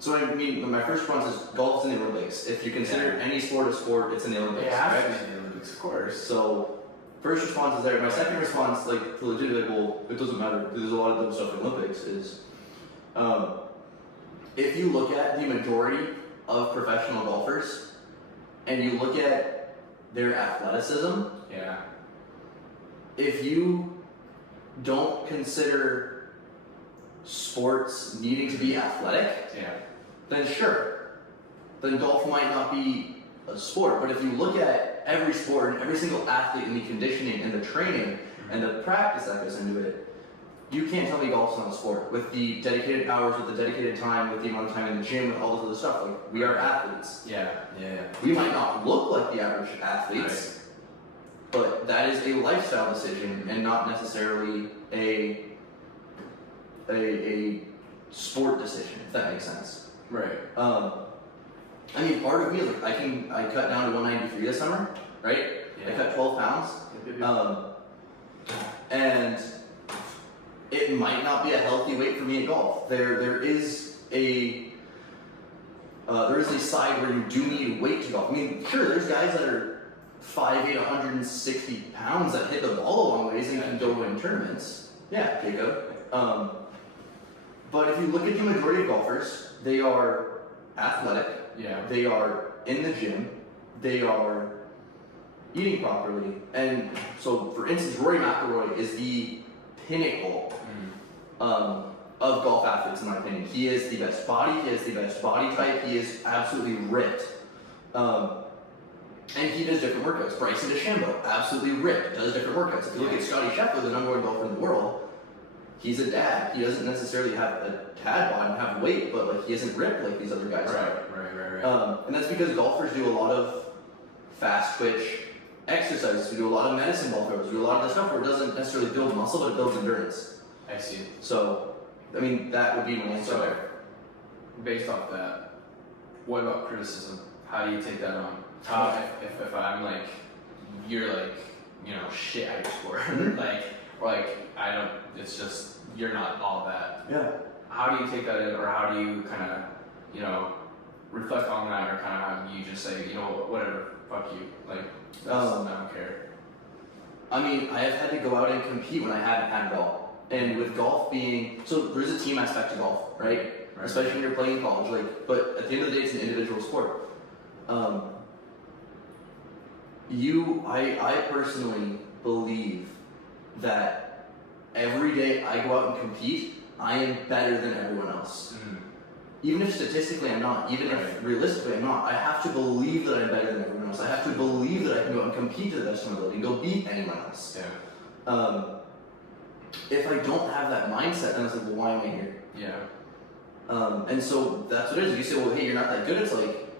So I mean, my first response is golf's in the Olympics. If you consider any sport a sport, it's in the Olympics. Yeah, right? it's in the Olympics, of course. So first response is there. My second response, like to legit, like, well, it doesn't matter because there's a lot of dumb stuff in the Olympics. Is if you look at the majority of professional golfers and you look at their athleticism, yeah. If you don't consider sports needing to be athletic, Yeah. then sure, then golf might not be a sport. But if you look at every sport and every single athlete and the conditioning and the training and the practice that goes into it, you can't tell me golf's not a sport. With the dedicated hours, with the dedicated time, with the amount of time in the gym, with all this other stuff, like, we are athletes. Yeah. We might not look like the average athletes, but that is a lifestyle decision and not necessarily a sport decision, if that makes sense. Right. I mean, part of me is like, I cut down to 193 this summer, right? Yeah. I cut 12 pounds. And it might not be a healthy weight for me at golf. There is a side where you do need weight to golf. I mean, sure, there's guys that are 5'8", 160 pounds that hit the ball a long ways and can go win tournaments. Yeah, Jacob. But if you look at the majority of golfers, they are athletic. Yeah. They are in the gym. They are eating properly. And so, for instance, Rory McIlroy is the pinnacle of golf athletes, in my opinion. He is the best body. He has the best body type. He is absolutely ripped. And he does different workouts. Bryson DeChambeau, absolutely ripped, does different workouts. If you look at Scottie Scheffler, the number one golfer in the world, he's a dad. He doesn't necessarily have a dad bod and have weight, but like he isn't ripped like these other guys are. Right. And that's because golfers do a lot of fast twitch exercises. We do a lot of medicine ball throws. We do a lot of this stuff where it doesn't necessarily build muscle, but it builds endurance. I see. So, I mean, that would be my answer. So, based off that, what about criticism? How do you take that on? If I'm like, you're like, you know, shit at your sport, I don't, it's just, you're not all that. Yeah. How do you take that in, or how do you kind of, you know, reflect on that, or kind of how you just say, you know, whatever, fuck you, like, I don't care. I mean, I have had to go out and compete when I haven't had golf. And with golf being, so there's a team aspect to golf, right? Especially when you're playing in college, like, but at the end of the day, it's an individual sport. I personally believe that every day I go out and compete, I am better than everyone else. Even if statistically I'm not, even if realistically I'm not, I have to believe that I'm better than everyone else. I have to believe that I can go out and compete to the best of my ability and go beat anyone else. If I don't have that mindset, then it's like, well, why am I here? And so that's what it is. If you say, well, hey, you're not that good, it's like,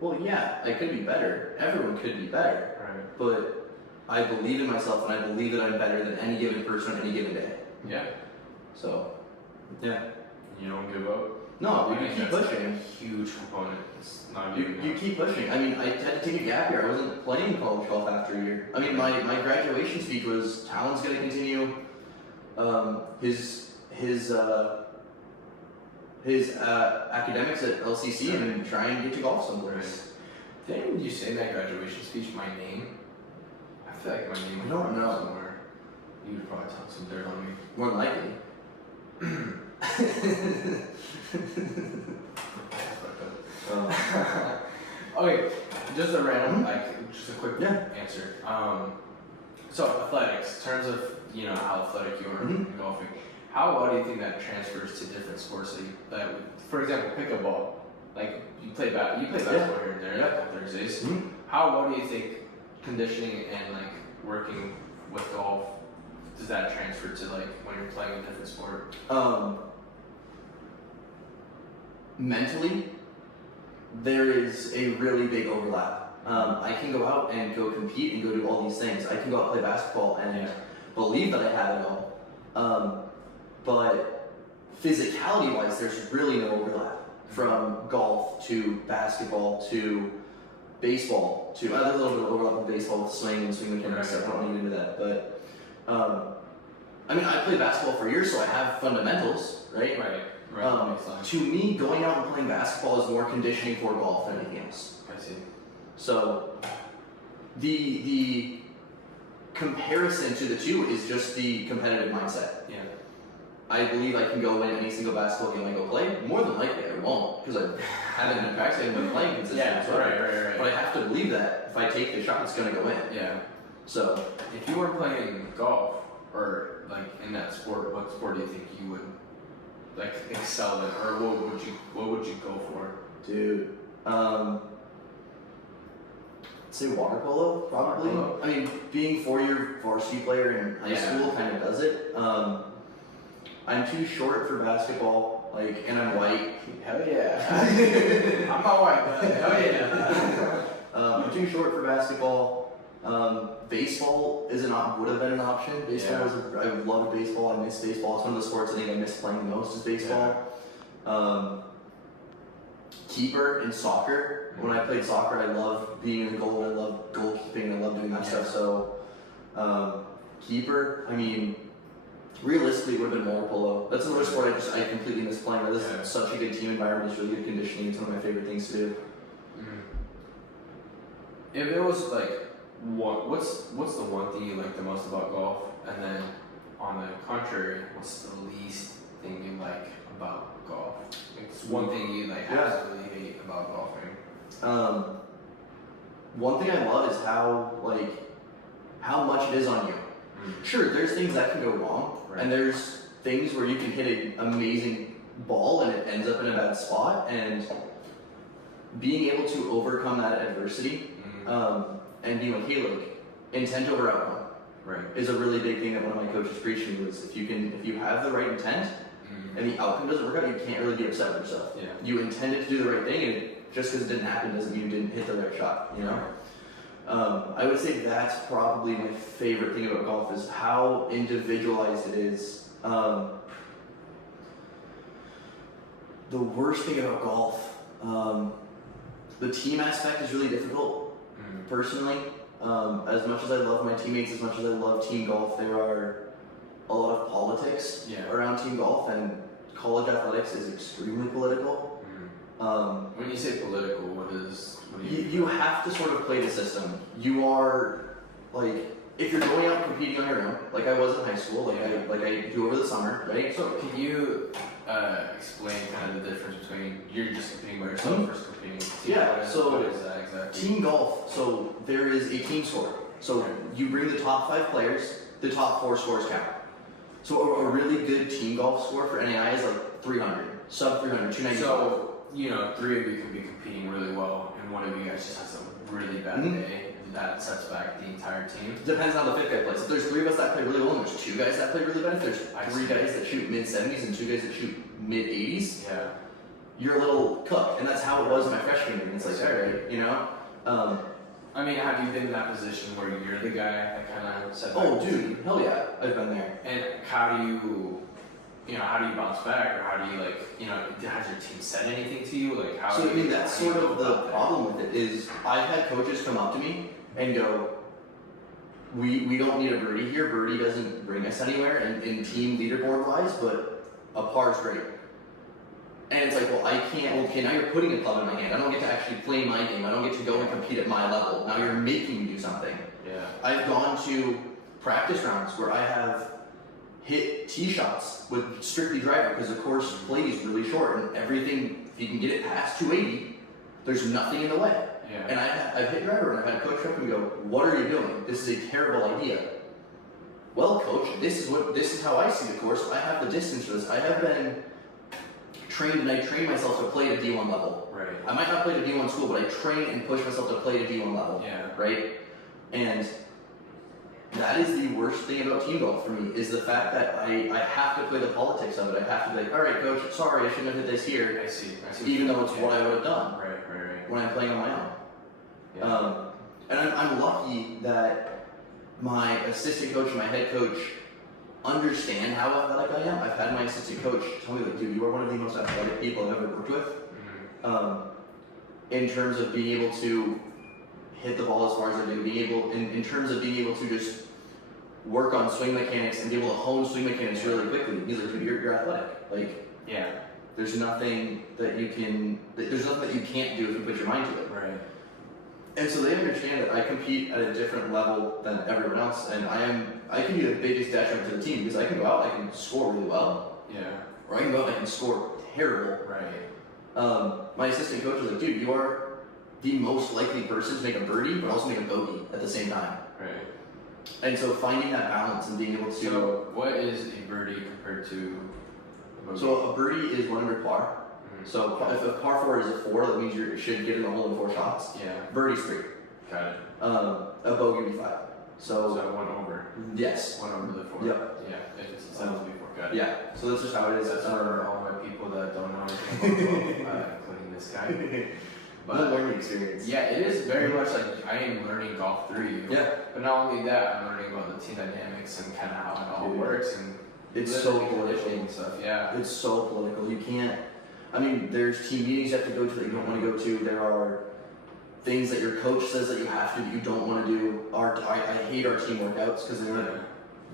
well, yeah, I could be better. Everyone could be better. But I believe in myself, and I believe that I'm better than any given person on any given day. So, yeah. You don't give up? No, you keep pushing. Like a huge component. It's not You keep pushing. I mean, I had to take a gap year. I wasn't playing college golf after a year. I mean, my graduation speech was Talon's going to continue his academics at LCC and try and get to golf somewhere. Didn't you say in that graduation speech my name? I feel like my name was somewhere. You would probably talk some dirt on me. More than likely. Okay, just a random, just a quick answer. So athletics, in terms of how athletic you are in golfing, how well do you think that transfers to different sports? Like, for example, pickleball. Like you play basketball here and there on Thursdays. How well do you think conditioning and like working with golf does that transfer to like when you're playing a different sport? Mentally, there is a really big overlap. I can go out and go compete and go do all these things. I can go out and play basketball and believe that I have it all. But physicality-wise, there's really no overlap. From golf to basketball to baseball to there's a little bit of overlap in baseball with swing and swing mechanics stuff. I don't want to get into that, but I mean, I played basketball for years, so I have fundamentals, right? To me, going out and playing basketball is more conditioning for golf than anything else. I see. So the comparison to the two is just the competitive mindset. I believe I can go win any single basketball game I go play. More than likely, I won't because I haven't been practicing, I haven't been playing consistently. Right. But I have to believe that if I take the shot, it's going to go in. So if you were playing golf or like in that sport, what sport do you think you would like excel in, or what would you go for? Dude, say water polo, probably. Water polo? I mean, being 4-year varsity player in high school kind of does it. I'm too short for basketball, and I'm white. Hell yeah. I'm not white, but hell yeah. I'm too short for basketball. Baseball would have been an option. I love baseball. I miss baseball. It's one of the sports I think I miss playing the most is baseball. Keeper in soccer. When I played soccer, I love being in the goal. I love goalkeeping. And I love doing that stuff. So, keeper. I mean, realistically, it would have been water polo. That's another sport I completely miss playing. This is such a good team environment. It's really good conditioning. It's one of my favorite things to do. If it was like, what's the one thing you like the most about golf, and then on the contrary, what's the least thing you like about golf? It's one thing you absolutely hate about golfing. One thing I love is how much it is on you. Sure, there's things that can go wrong, and there's things where you can hit an amazing ball and it ends up in a bad spot, and being able to overcome that adversity and being like, hey, intent over outcome is a really big thing that one of my coaches preached to me was if you have the right intent and the outcome doesn't work out, you can't really be upset with yourself. You intended to do the right thing, and just because it didn't happen doesn't mean you didn't hit the right shot, I would say that's probably my favorite thing about golf is how individualized it is. The worst thing about golf, the team aspect is really difficult, personally. As much as I love my teammates, as much as I love team golf, there are a lot of politics around team golf, and college athletics is extremely political. When you say political, what do you you have to sort of play the system. You are if you're going out and competing on your own, like I was in high school, like I do over the summer, right? So can you explain kind of the difference between you're just competing by yourself versus competing with team? Yeah, so what is that exactly? Team golf, so there is a team score. So you bring the top 5 players, the top 4 scores count. So a really good team golf score for NAI is like 300, sub 300, 295. So, 3 of you could be competing really well, and one of you guys just has a really bad day. That sets back the entire team. Depends on how the 5th guy plays. If there's 3 of us that play really well, and there's 2 guys that play really bad, if there's 3 guys that shoot mid-70s and 2 guys that shoot mid-80s, you're a little cooked. And that's how it was in my freshman year. It's like, alright, I mean, have you been in that position where you're the guy that kind of set back? Oh, dude, hell yeah, I've been there. And how do you bounce back, or how do you has your team said anything to you? Like, how? So I mean, that's sort of the problem with it is I've had coaches come up to me and go, we don't need a birdie here. Birdie doesn't bring us anywhere, and in team leaderboard wise, but a par is great. And it's like, well, I can't. Well, okay, now you're putting a club in my hand. I don't get to actually play my game. I don't get to go and compete at my level. Now you're making me do something. Yeah. I've gone to practice rounds where I have hit tee shots with strictly driver because the course plays really short and everything. If you can get it past 280, there's nothing in the way. Yeah. And I've hit driver and I've had a coach come up and go, "What are you doing? This is a terrible idea." Well, coach, this is how I see the course. I have the distance for this. I have been trained and I train myself to play at D1 level. Right. I might not play at D1 school, but I train and push myself to play at D1 level. Yeah. Right? And that is the worst thing about team golf for me, is the fact that I have to play the politics of it. I have to be like, all right, coach, sorry, I shouldn't have hit this here. I see. Even though it's what I would have done. Right. When I'm playing on my own. Yeah. And I'm lucky that my assistant coach and my head coach understand how athletic I am. I've had my assistant coach tell me, like, dude, you are one of the most athletic people I've ever worked with. In terms of being able to hit the ball as far as I do, being able, in terms of being able to just work on swing mechanics and be able to hone swing mechanics really quickly. He's like, dude, you're athletic. Like, Yeah. there's nothing that you can't do if you put your mind to it. Right. And so they understand that I compete at a different level than everyone else, and I can be the biggest detriment to the team because I can go out, I can score really well, Yeah. or I can go out and I can score terrible. Right. My assistant coach was like, dude, you are the most likely person to make a birdie, but also make a bogey at the same time. Right. And so finding that balance and being able to. So what is a birdie compared to a bogey? So a birdie is 1 under par. Mhm. So if a par 4 is a 4, that means you should get in the hole in 4 shots. Yeah. Birdie's 3. Got it. A bogey would be 5. So 1 over. Yes. 1 over the 4. Yep. Yeah. If it's supposed to be 4. Got it. Yeah. So that's just how it is. That's for all my people that don't know anything about golf, including this guy. But learning experience. Yeah, it is very much like I am learning golf through you. Yeah. But not only that, I'm learning about the team dynamics and kind of how it all works and It's so literally political conditioning and stuff. Yeah. It's so political. You can't. I mean, there's team meetings you have to go to that you don't want to go to. There are things that your coach says that you have to that you don't want to do. I hate our team workouts because they're not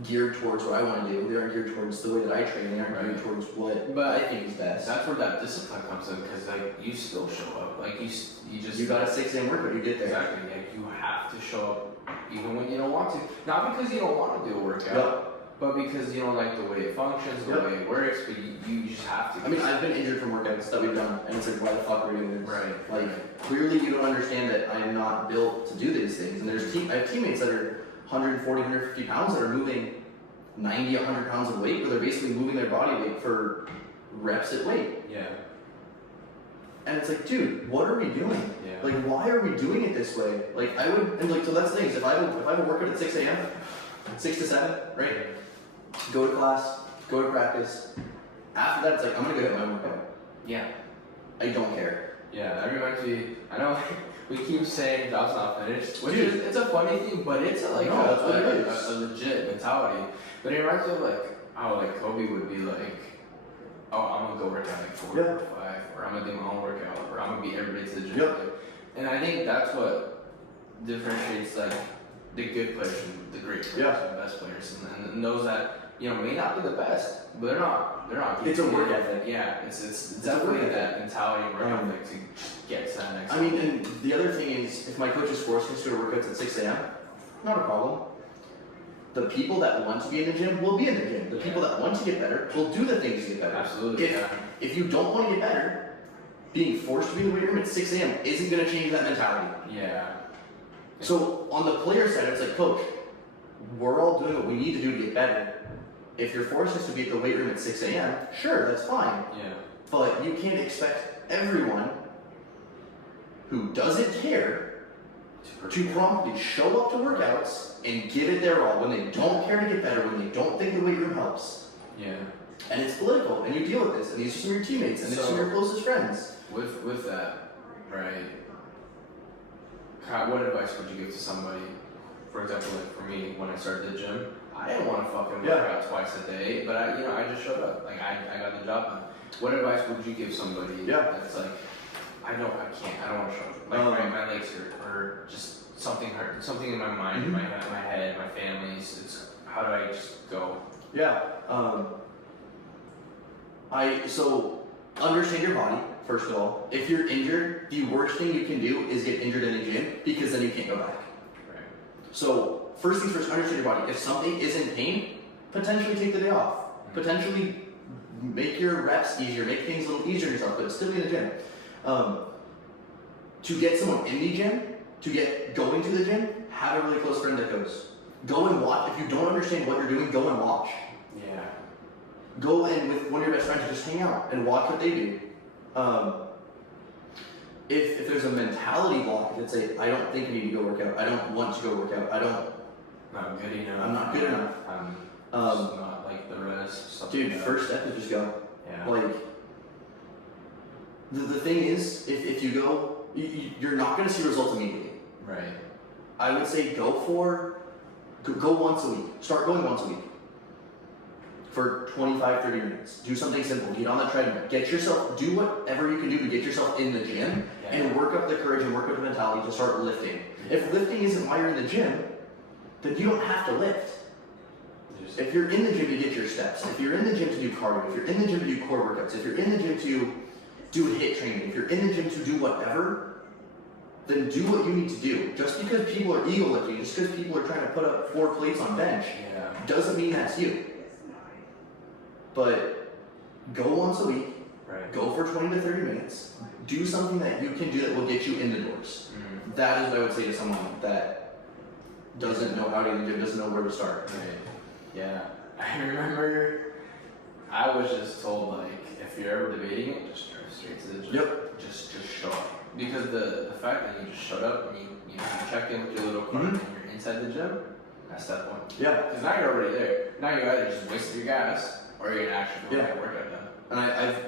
geared towards what I want to do. They aren't geared towards the way that I train. They aren't geared towards what I think is best. That's where that discipline comes in because like you still show up. Like you just You got a 6 a.m. workout. You get there. Exactly. Like you have to show up even when you don't want to. Not because you don't want to do a workout. Yep. But because you don't like the way it functions, the way it works, but you just have to. I mean, I've been injured from workouts that we've done, and it's like, why the fuck are we doing this? Right. Like, clearly you don't understand that I'm not built to do these things. And I have teammates that are 140, 150 pounds that are moving 90, 100 pounds of weight, where they're basically moving their body weight for reps at weight. Yeah. And it's like, dude, what are we doing? Yeah. Like, why are we doing it this way? Like, I would, and like, so that's the thing, is if I have a workout at 6 a.m., 6 to 7, right? Go to class, go to practice. After that, it's like, I'm gonna go hit my workout. Yeah. I don't care. Yeah, that reminds me. I know we keep saying job's not finished, which Dude. is it's a funny thing, but it's a, like No, that's what it is. a legit mentality. But it reminds me of like how like Kobe would be like, oh, I'm gonna go work out like 4 or 5, or I'm gonna do my own workout, or I'm gonna be every day to the gym. Yep. And I think that's what differentiates like the good players from the great players and the best players, and those that may not be the best, but they're not. It's a work ethic. Yeah, it's a definitely work that mentality and work ethic to get to that next. I mean, and the other thing is, if my coach is forcing us to do workouts at 6 a.m., not a problem. the people that want to be in the gym will be in the gym. The people that want to get better will do the things to get better. Absolutely. If you don't want to get better, being forced to be in the weight room at 6 a.m. isn't going to change that mentality. Yeah. So on the player side, it's like, coach, we're all doing what we need to do to get better. If you're forcing us to be at the weight room at 6 a.m., sure, that's fine. Yeah. But you can't expect everyone who doesn't care to promptly show up to workouts and give it their all when they don't care to get better, when they don't think the weight room helps. Yeah. And it's political, and you deal with this, and these are some of your teammates, and these are some of your closest friends. With that, right? What advice would you give to somebody? For example, like for me, when I started the gym, I didn't want to fucking work out twice a day, but I just showed up. Like I got the job done. What advice would you give somebody that's like, I don't want to show up. Like my legs hurt, or just something hurt, something in my mind, my head, my family's. It's how do I just go? Yeah. So understand your body, first of all. If you're injured, the worst thing you can do is get injured in a gym, because then you can't go back. Right. So first things first, understand your body. If something is in pain, potentially take the day off. Potentially make your reps easier, make things a little easier on yourself, but still be in the gym. To get someone in the gym, to get going to the gym, have a really close friend that goes. Go and watch. If you don't understand what you're doing, go and watch. Yeah. Go in with one of your best friends and just hang out and watch what they do. If there's a mentality block, if it's I don't think I need to go work out, I don't want to go work out, Not good enough. I'm not good enough. I'm just not like the rest. Dude, like first step is just go. Yeah. Like, the thing is, if you go, you're not going to see results immediately. Right. I would say go once a week. Start going once a week. For 25, 30 minutes. Do something simple. Get on the treadmill. Do whatever you can do to get yourself in the gym and work up the courage and work up the mentality to start lifting. If lifting isn't why you're in the gym, then you don't have to lift. If you're in the gym to get your steps, if you're in the gym to do cardio, if you're in the gym to do core workouts, if you're in the gym to do HIIT training, if you're in the gym to do whatever, then do what you need to do. Just because people are ego lifting, just because people are trying to put up 4 plates on bench, doesn't mean that's you. But go once a week, go for 20 to 30 minutes, do something that you can do that will get you in the doors. That is what I would say to someone that doesn't know how to do, doesn't know where to start. Right. Yeah. I remember I was just told, like, if you're ever debating it, just drive straight to the gym. Yep. Just show up. Because the fact that you just showed up and you check in with your little cart and you're inside the gym, that's step one. Yeah. Because now you're already there. Now you either just wasted your gas or you're gonna actually get a workout done. And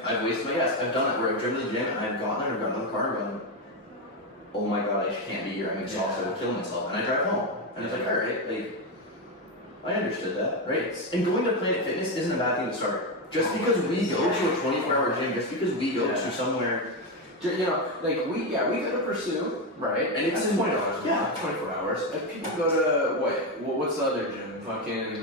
I've wasted my gas. I've done it where I've driven to the gym and I've gotten in the car and gone, oh my god, I can't be here. I'm exhausted. I'm killing myself. And I drive home. And it's like, alright, like, I understood that, right? And going to Planet Fitness isn't a bad thing to start. Just because we go to a 24-hour gym, just because we go to somewhere, you know, like we go to Pursue, right? And it's $20 yeah, 24 hours. If people go to what's the other gym? Fucking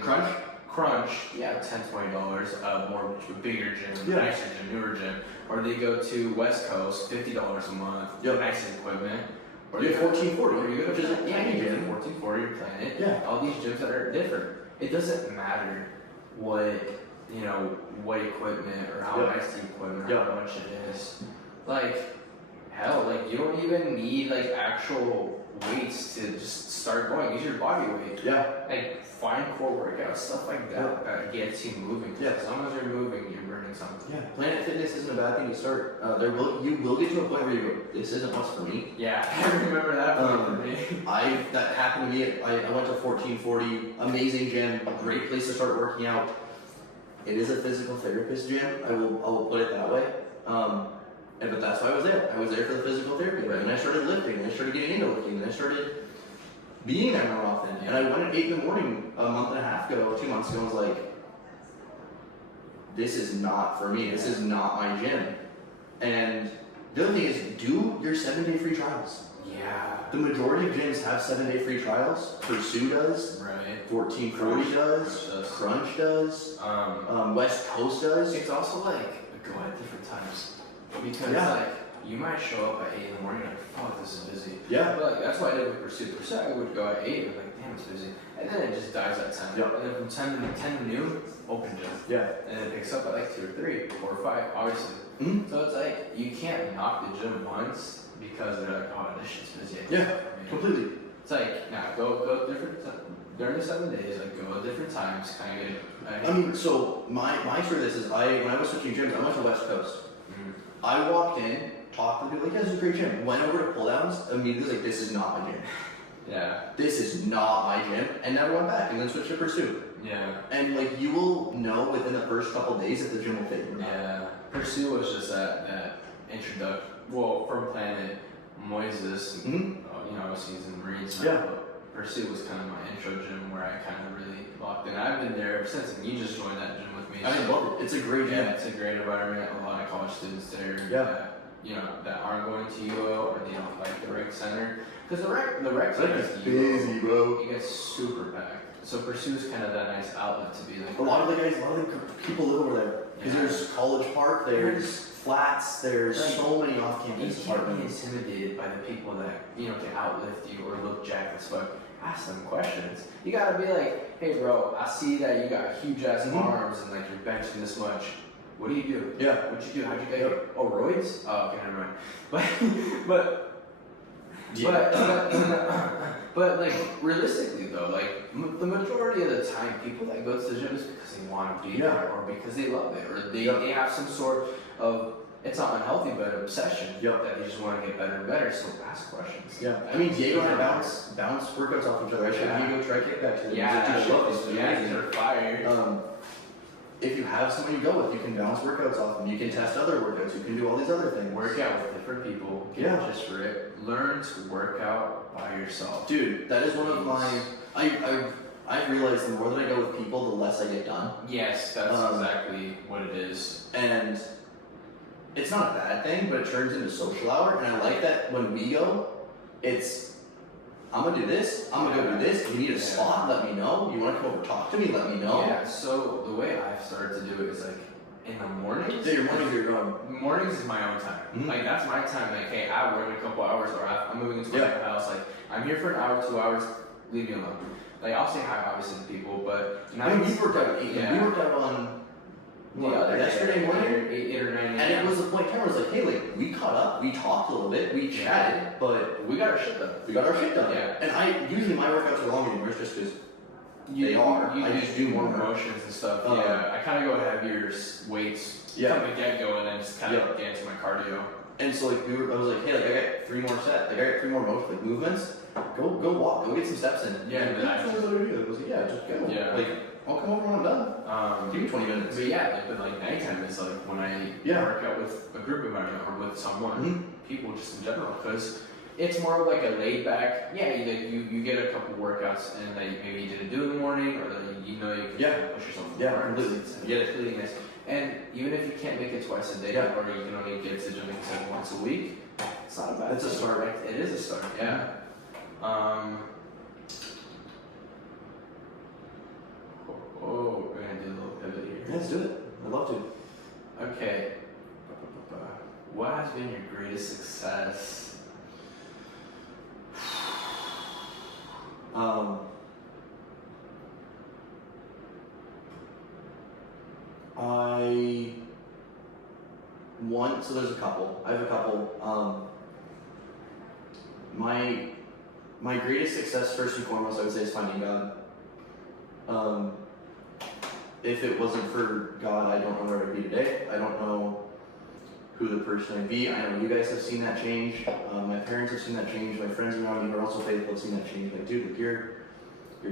Crunch, yeah, $10-$20, more bigger gym, nicer gym, newer gym. Or they go to West Coast, $50 a month, nicer equipment. Or you have 1440, or you go to which is a tiny gym. 1440 Planet. Yeah. All these gyms that are different. It doesn't matter what equipment or how nice the equipment or how much it is. Like, hell, like you don't even need like actual weights to just start going. Use your body weight. Yeah. Like find core workouts, stuff like that that gets you moving. Yeah. As long as you're moving, you're burning something. Yeah. Planet Fitness isn't a bad thing to start. You will get to a point where you go, this isn't what's for me. Yeah, I remember that point for me. That happened to me. I went to 1440, amazing gym, a great place to start working out. It is a physical therapist gym. I will put it that way. But that's why I was there. I was there for the physical therapy. Right. And I started lifting, and I started getting into lifting, and I started being there more often. And I went at 8 in the morning a month and a half ago, 2 months ago, and was like, this is not for me. This is not my gym. And the other thing is, do your 7-day free trials. Yeah. The majority of gyms have 7-day free trials. Pursue does. Right. 1440 does. Crunch does. West Coast does. It's also like go at different times. Because you might show up at 8 in the morning like, fuck, this is busy. Yeah. But like, that's why I did with Pursuit. Pursuit, I would go at 8 and like, damn, it's busy. And then it just dies at 10. Yeah. And then from 10 to noon, open gym. Yeah. And then it picks up at like 2 or 3, 4 or 5, obviously. Mm-hmm. So it's like, you can't knock the gym once because they're like, oh, this shit's busy. Yeah, completely. It's like, nah, go different, during the 7 days, like go at different times, kind of get I mean, so my story of this is when I was switching gyms, I went to the West Coast. I walked in, talked to people, like, yeah, this is a great gym. Went over to pull downs, immediately like, this is not my gym. Yeah. This is not my gym, and never went back, and then switched to Pursuit. Yeah. And like, you will know within the first couple days if the gym will fit you or not. Yeah. Pursuit was just that introduction. Well, from Planet Moises, Mm-hmm. you know, he's in Marines now. Yeah. But Pursuit was kind of my intro gym where I kind of really locked in. I've been there ever since, and you just joined that gym with me. I mean, love it. It's a great gym. Yeah, it's a great environment. A lot of college students there. Yeah. That, you know, that aren't going to UO or they don't like the rec center. Because the rec center is busy, bro. it gets super packed. So Pursuit's kind of that nice outlet to be like. A lot of the people live over there. Because there's College Park, there's flats, there's Right. so many You off-campus can't be apartments. intimidated by the people that, you know, can outlift you or look jacked as fuck. Ask them questions. You gotta be like, hey bro, I see that you got huge ass Mhm. arms and like you're benching this much. What do you do? Yeah. What'd you do? How'd you get here? Oh, roids? Oh, okay, never mind. But but like realistically though, like the majority of the time, people that go to the gym is because they want to be Yeah. there or because they love it or they, Yeah. they have some sort of, it's not unhealthy, but obsession Yeah. that they just want to get better and better. So ask questions. Yeah. I mean, Diego and I bounce workouts off each other. I showed Yeah. Diego try kickbacks today. Yeah, He's a love this. yeah, they're fire. If you have someone you go with, you can bounce workouts off them. You can test other workouts. You can do all these other things. Work out with different people. Get Yeah. just for it. Learn to work out by yourself. Dude, that is one of my. I've realized the more that I go with people, the less I get done. Yes, that's exactly what it is. And it's not a bad thing, but it turns into social hour. And I like that when we go, it's I'm gonna do this, I'm gonna go do this. If you need a spot, let me know. You wanna come over talk to me, let me know. Yeah, so the way I've started to do it is like in the mornings. Yeah, your mornings are your own. Mornings is my own time. Mhm. Like that's my time. Like, hey, I work in a couple hours, or I'm moving into my Yeah. new house. Like, I'm here for an hour, 2 hours. Leave me alone. Like, I'll say hi, obviously, to people, but I mean, we worked out at 8. Yeah. We worked out on the other yesterday day, morning. 8 or 9 And a.m. it was a point Cameron was like, hey, like we caught up, we talked a little bit, we chatted, but we got our shit done. we got our shit done. Yeah. And I usually my workouts are longer than yours just because they are. You I just do more more. motions and stuff. Uh, Yeah, I kind of go heavier weights Yeah. from the get go, and then just kind of get into my cardio. And so like I was like, hey, like I got 3 more sets, like I got 3 more movements. Go walk, go get some steps in. Yeah, and and then I that's what I do. I was like, yeah, just go. Yeah. Like I'll come over when I'm done. Give me 20 minutes. But yeah, like, but like nighttime is like when I Yeah. work out with a group environment or with someone, Mhm. people just in general, because it's more of like a laid back. Yeah, you get a couple workouts and like maybe you didn't do in the morning, or like, you know you can Yeah. push yourself. Yeah, more. completely. It's really nice. And even if you can't make it twice a day, Yeah. or you can only get to the gym like I said once a week, it's not a bad. It's a thing. start. Right? It is a start. Yeah. Oh, we're gonna do a little pivot here. Yeah, let's do it. I'd love to. Okay. What has been your greatest success? So there's a couple. I have a couple. My greatest success, first and foremost, I would say, is finding God. If it wasn't for God, I don't know where I'd be today. I don't know who the person I'd be. I know you guys have seen that change. My parents have seen that change. My friends around me who are also faithful have seen that change. Like, dude, like you're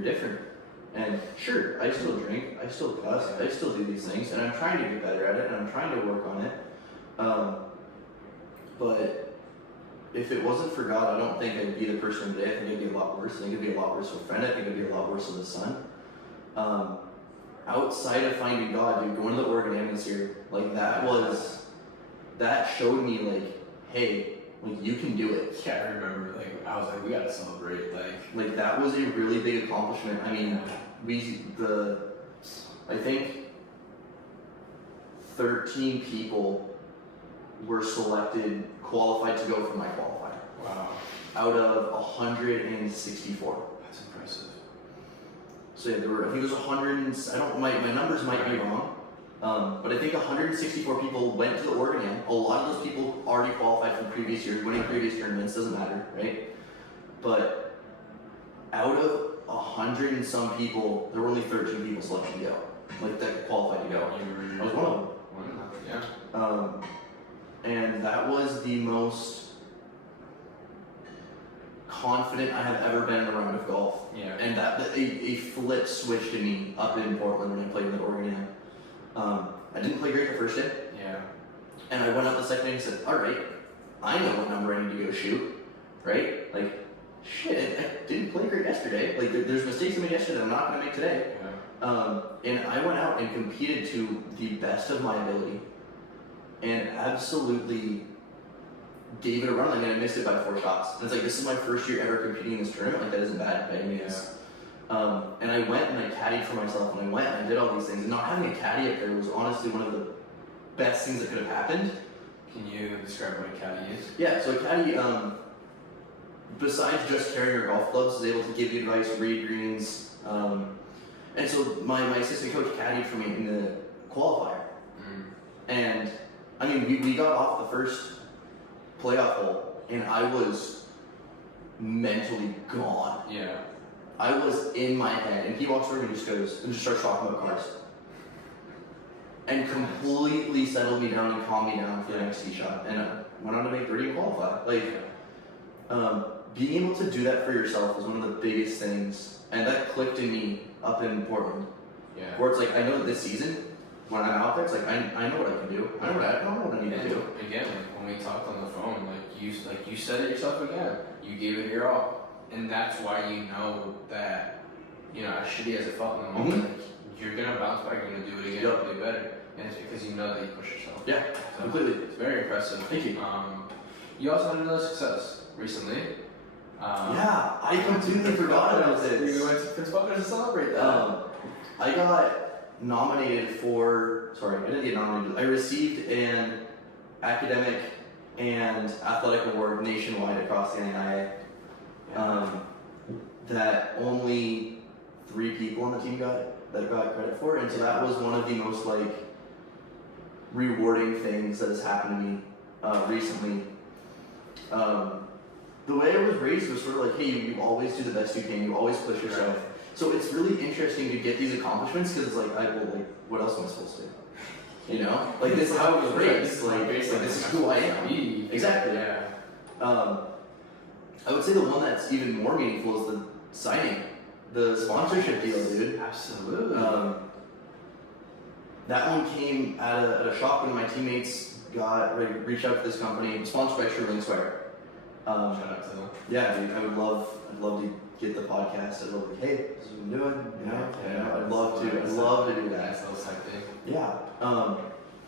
different. And sure, I still drink, I still cuss, I still do these things, and I'm trying to get better at it, and I'm trying to work on it. But if it wasn't for God, I don't think I'd be the person today. I think I'd be a lot worse. I think I'd be a lot worse of a friend. I think I'd be a lot worse of a son. Outside of finding God, dude, going to the Oregon Atmosphere, like that showed me like, hey, like you can do it. Yeah, I remember. Like I was like, we gotta celebrate. Like that was a really big accomplishment. I mean, I think 13 people were selected, qualified to go for my qualifier. Wow. Out of 164. That's impressive. So yeah, there were, I think it was 100, my numbers might be wrong, but I think 164 people went to the Oregon Am. A lot of those people already qualified from previous years, winning previous tournaments, doesn't matter, right? But out of 100 and some people, there were only 13 people selected to go, like that qualified to go. I was one of them. Yeah. And that was the most confident I have ever been in a round of golf. Yeah. And that a flip switched in me up in Portland when I played in the Oregon Am. I didn't play great the first day. Yeah. And I went out the second day and said, all right, I know what number I need to go shoot, right? Like, shit, I didn't play great yesterday. Like, there's mistakes I made yesterday that I'm not going to make today. Yeah. And I went out and competed to the best of my ability and absolutely gave it a run. Like, and I missed it by 4 shots. And it's like, this is my first year ever competing in this tournament. Like, that isn't bad by any means. And I went and I caddied for myself, and I went and I did all these things. And not having a caddy up there was honestly one of the best things that could have happened. Can you describe what a caddy is? Yeah, so a caddy, besides just carrying your golf clubs, is able to give you advice, read greens. And so my assistant coach caddied for me in the qualifier. And I mean, we got off the first playoff hole, and I was mentally gone. Yeah. I was in my head, and he walks over and just goes, and just starts talking about cars. And completely settled me down and calmed me down for the next tee shot. And I went on to make 30 and qualify. Like, being able to do that for yourself is one of the biggest things. And that clicked in me up in Portland. Yeah. Where it's like, I know that this season, when I'm out there, it's like, I know what I can do. I know what I need to do. Again, like when we talked on the phone, like you said it yourself again. You gave it your all, and that's why you know that, you know, as shitty as it felt in the moment, like, you're gonna bounce back. You're gonna do it again, do better, and it's because you know that you push yourself. Yeah, so completely. It's very impressive. Thank you. You also had another success recently. Yeah, I completely forgot about this. We went to Prince Buckers to celebrate that. I got nominated for, sorry, I didn't get nominated. I received an academic and athletic award nationwide across the NIA. That only 3 people on the team got credit for, and so that was one of the most like rewarding things that has happened to me recently. The way I was raised was sort of like, hey, you always do the best you can, you always push yourself. Right. So it's really interesting to get these accomplishments because it's like, what else am I supposed to do? You know, like this is how I was raised. Like this is who I am. Exactly. Yeah. I would say the one that's even more meaningful is the signing, the sponsorship deal, dude. Absolutely. That one came at a shop when my teammates reached out to this company, sponsored by Sherwin Swear. Shout out to them. Yeah, I'd love to get the podcast. I'd love to, hey, this is what I'm doing. You know, I'd love to do that. Nice little side thing. Yeah.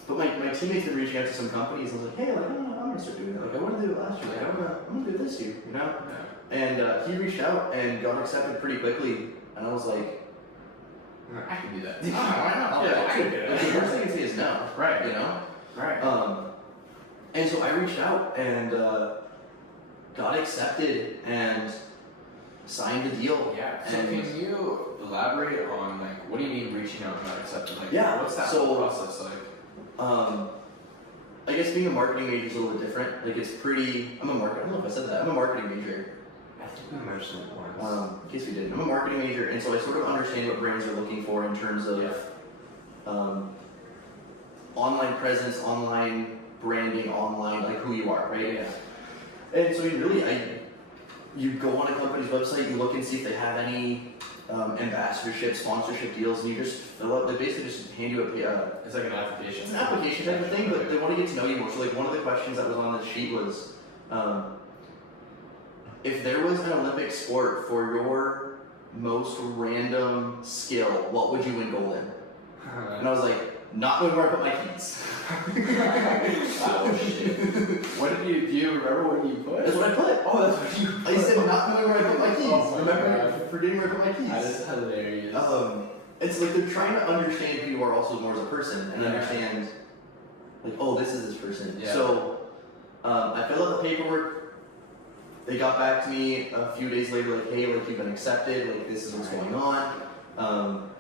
But my teammates been reaching out to some companies. I was like, hey, like, I'm gonna start doing that. Like, I want to do it last year. Like, I'm gonna do this year. You know. Yeah. And he reached out and got accepted pretty quickly. And I was like, I can do that. why not? Yeah, I can do Like, the worst thing I can say is no. Right. You know. Right. And so I reached out and got accepted and signed the deal. Yeah. So can you elaborate on like what do you mean reaching out and not accepted? Like what's that so, whole process like? I guess being a marketing major is a little bit different. Like it's pretty. I don't know if I said that. I'm a marketing major. I think we mentioned it once. In case we didn't, I'm a marketing major, and so I sort of understand what brands are looking for in terms of online presence, online branding, online like who you are, right? Yeah. And so you go on a company's website, you look and see if they have any ambassadorship, sponsorship deals, and you just fill out. They basically just hand you it's like an application. It's an application type of thing, but they want to get to know you more. So like one of the questions that was on the sheet was, if there was an Olympic sport for your most random skill, what would you win gold in? And I was like, not knowing where I put my keys. Oh shit. Do you remember what you put? That's what I put. Oh, that's what you put. I said not knowing where I put my keys. Oh my Remember God. forgetting where I put my keys. That is hilarious. It's like they're trying to understand who you are also more as a person and understand like, oh, this is this person. person. Yeah. So I filled out the paperwork. They got back to me a few days later, like, hey, like, you've been accepted, like, this is what's going on.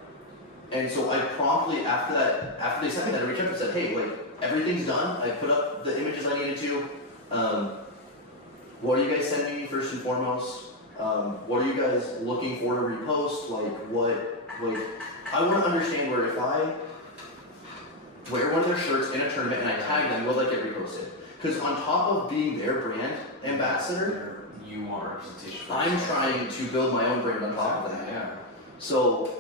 And so I promptly, after they sent me that, I reached out and said, hey, like, everything's done. I put up the images I needed to. What are you guys sending me first and foremost? What are you guys looking for to repost? I want to understand where if I wear one of their shirts in a tournament and I tag them, will that get reposted? Because on top of being their brand ambassador, you want representation. I'm trying to build my own brand on top of that. Yeah. So,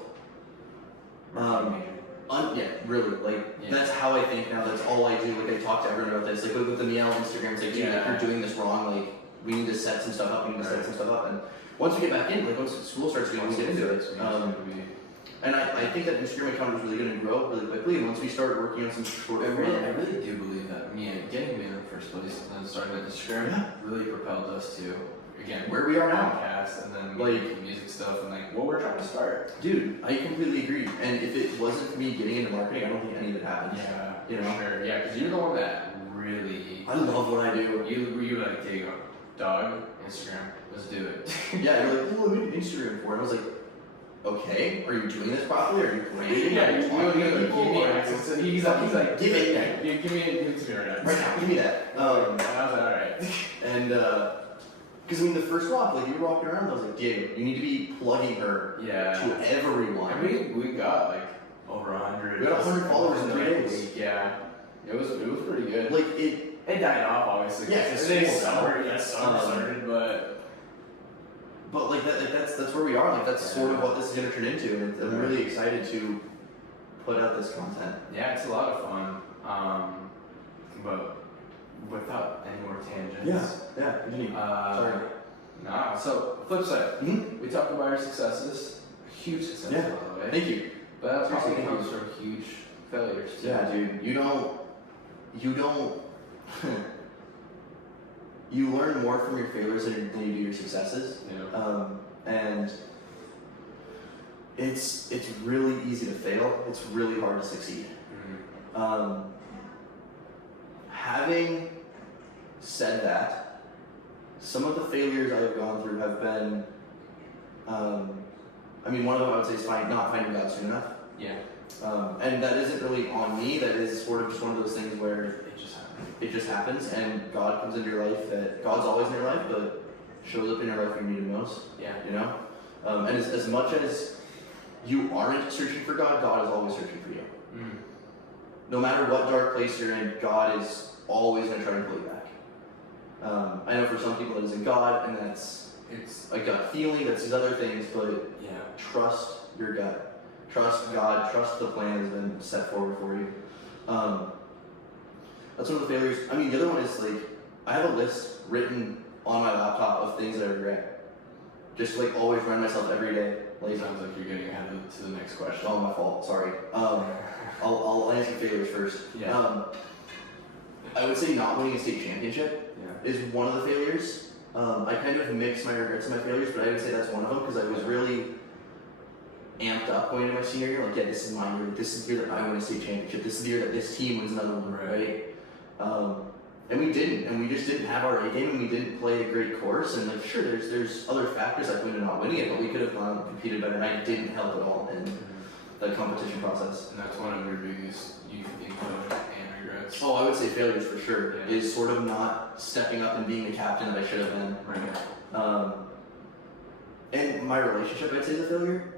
yeah, really, that's how I think now. That's all I do. Like, I talk to everyone about this. Like, with the Miel Instagram, it's like, dude, like, you're doing this wrong. Like, we need to set some stuff up. And once we get back in, like, once school starts, we get into it. And I think that Instagram account is really going to grow really quickly. And once we start working on some short I really do believe that. I mean, getting me in the first place and then starting with Instagram really propelled us to, again, where we are now. Podcast and then like music stuff and like what we're trying to start. Dude, I completely agree. And if it wasn't for me getting into marketing, I don't think any of it happens. Yeah, you know? Sure. Yeah, because you're the one that really. I love what I do. You like, there you go, dog, Instagram, let's do it. Yeah, you're like, oh, I made an Instagram for it. And I was like, okay, are you doing this properly? Are you branding? Yeah, are you talking to people? Give me access. So he's like, give it that. Give me to me right now. Right now, give me that. And I was like, alright. And because I mean, the first walk, like you were walking around, I was like, dude, you need to be plugging her to everyone. And we got like over 100. We got 100 followers in 3 days. Yeah, it was pretty good. Like it died off obviously. Yeah, it's summer started, but like that's where we are. Like that's sort of what this is gonna turn into, and I'm really excited to put out this content. Yeah, it's a lot of fun. But without any more tangents. Yeah, continue. Sorry. Nah. So flip side, we talked about our successes, huge successes by the way. Thank you. But that Seriously, probably comes from huge failures too. Yeah, dude. You don't. You learn more from your failures than you do your successes. Yeah. And it's really easy to fail. It's really hard to succeed. Having said that, some of the failures I have gone through have been, I mean, one of them I would say is not finding God soon enough. Yeah. And that isn't really on me. That is sort of just one of those things where it just happens, and God comes into your life. That God's always in your life, but shows up in your life when you need Him most. Yeah. You know, and as much as you aren't searching for God, God is always searching for you. No matter what dark place you're in, God is always going to try to pull you back. I know for some people it isn't God, and it's a gut feeling. That's these other things, but trust your gut. Trust God, trust the plan has been set forward for you. That's one of the failures. I mean, the other one is like, I have a list written on my laptop of things that I regret. Just like always remind myself every day. Like, Sounds like you're getting ahead to the next question. Oh, my fault, sorry. I'll answer failures first. Yeah. I would say not winning a state championship is one of the failures. I kind of mix my regrets and my failures, but I would say that's one of them because I was really amped up going into my senior year, like, this is my year, this is the year that I win a state championship, this is the year that this team wins another one, right? And we didn't, and we just didn't have our A game, and we didn't play a great course, and like, sure, there's other factors that went into not winning it, but we could have gone and competed better, and I didn't help at all in the competition process. And that's one of your biggest youth failures and regrets. Oh, I would say failures for sure, is sort of not stepping up and being the captain that I should have been. Right. And my relationship, I'd say, is a failure.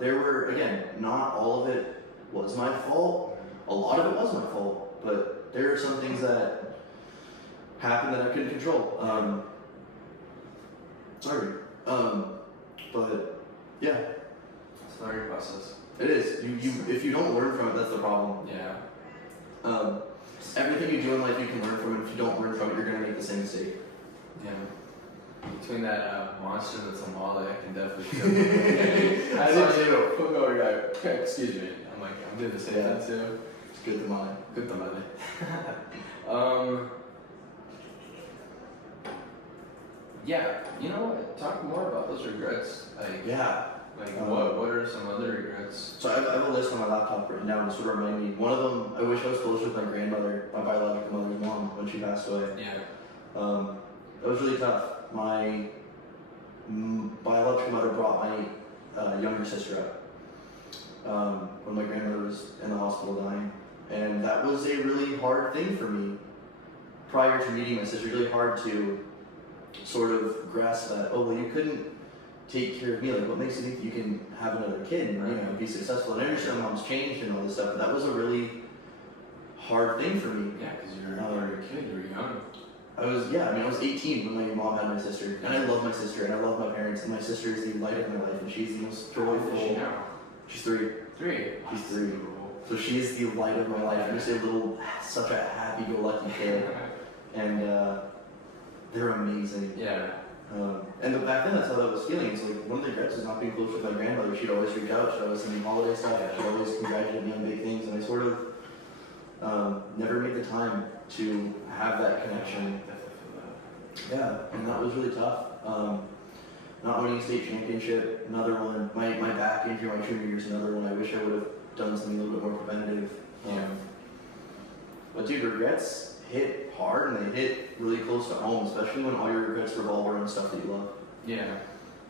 There were, again, not all of it was my fault. A lot of it was my fault, but there are some things that happened that I couldn't control. But yeah, It's a learning process. it is. You if you don't learn from it, that's the problem. Yeah. Everything you do in life, you can learn from it. If you don't learn from it, you're gonna make the same mistake. Yeah. Between that monster and the tamale, I can definitely feel I saw you look over, you're like, okay, excuse me. I'm like, I'm doing the same thing too. It's good to mind. Good tamale. Yeah, you know what? Talk more about those regrets. Like, what are some other regrets? So I have a list on my laptop written down to sort of remind me. One of them, I wish I was closer with my grandmother, my biological she passed away. Yeah. That was really tough. My biological mother brought my younger sister up when my grandmother was in the hospital dying. And that was a really hard thing for me prior to meeting my sister. Really hard to sort of grasp that, oh, well, you couldn't take care of me. Like, what makes you think you can have another kid and, you know, be successful? And I understand mom's changed and all this stuff, but that was a really hard thing for me. Yeah, because you're a kid, you're young. I was 18 when my mom had my sister. And I love my sister, and I love my parents, and my sister is the light of my life, and she's the most How old is she joyful. now? She's 3. 3. She's 3. So she is the light of my life. I'm just such a happy-go-lucky kid. And they're amazing. Yeah. And back then, that's how I was feeling. It's like, one of the regrets was not being close with my grandmother. She'd always reach out, she'd always send me holiday stuff, she'd always congratulate me on big things, and I sort of never made the time to have that connection. Yeah, and that was really tough. Not winning a state championship, another one. My back injury, my junior year is another one. I wish I would have done something a little bit more preventative. But dude, regrets hit hard and they hit really close to home, especially when all your regrets revolve around stuff that you love. Yeah.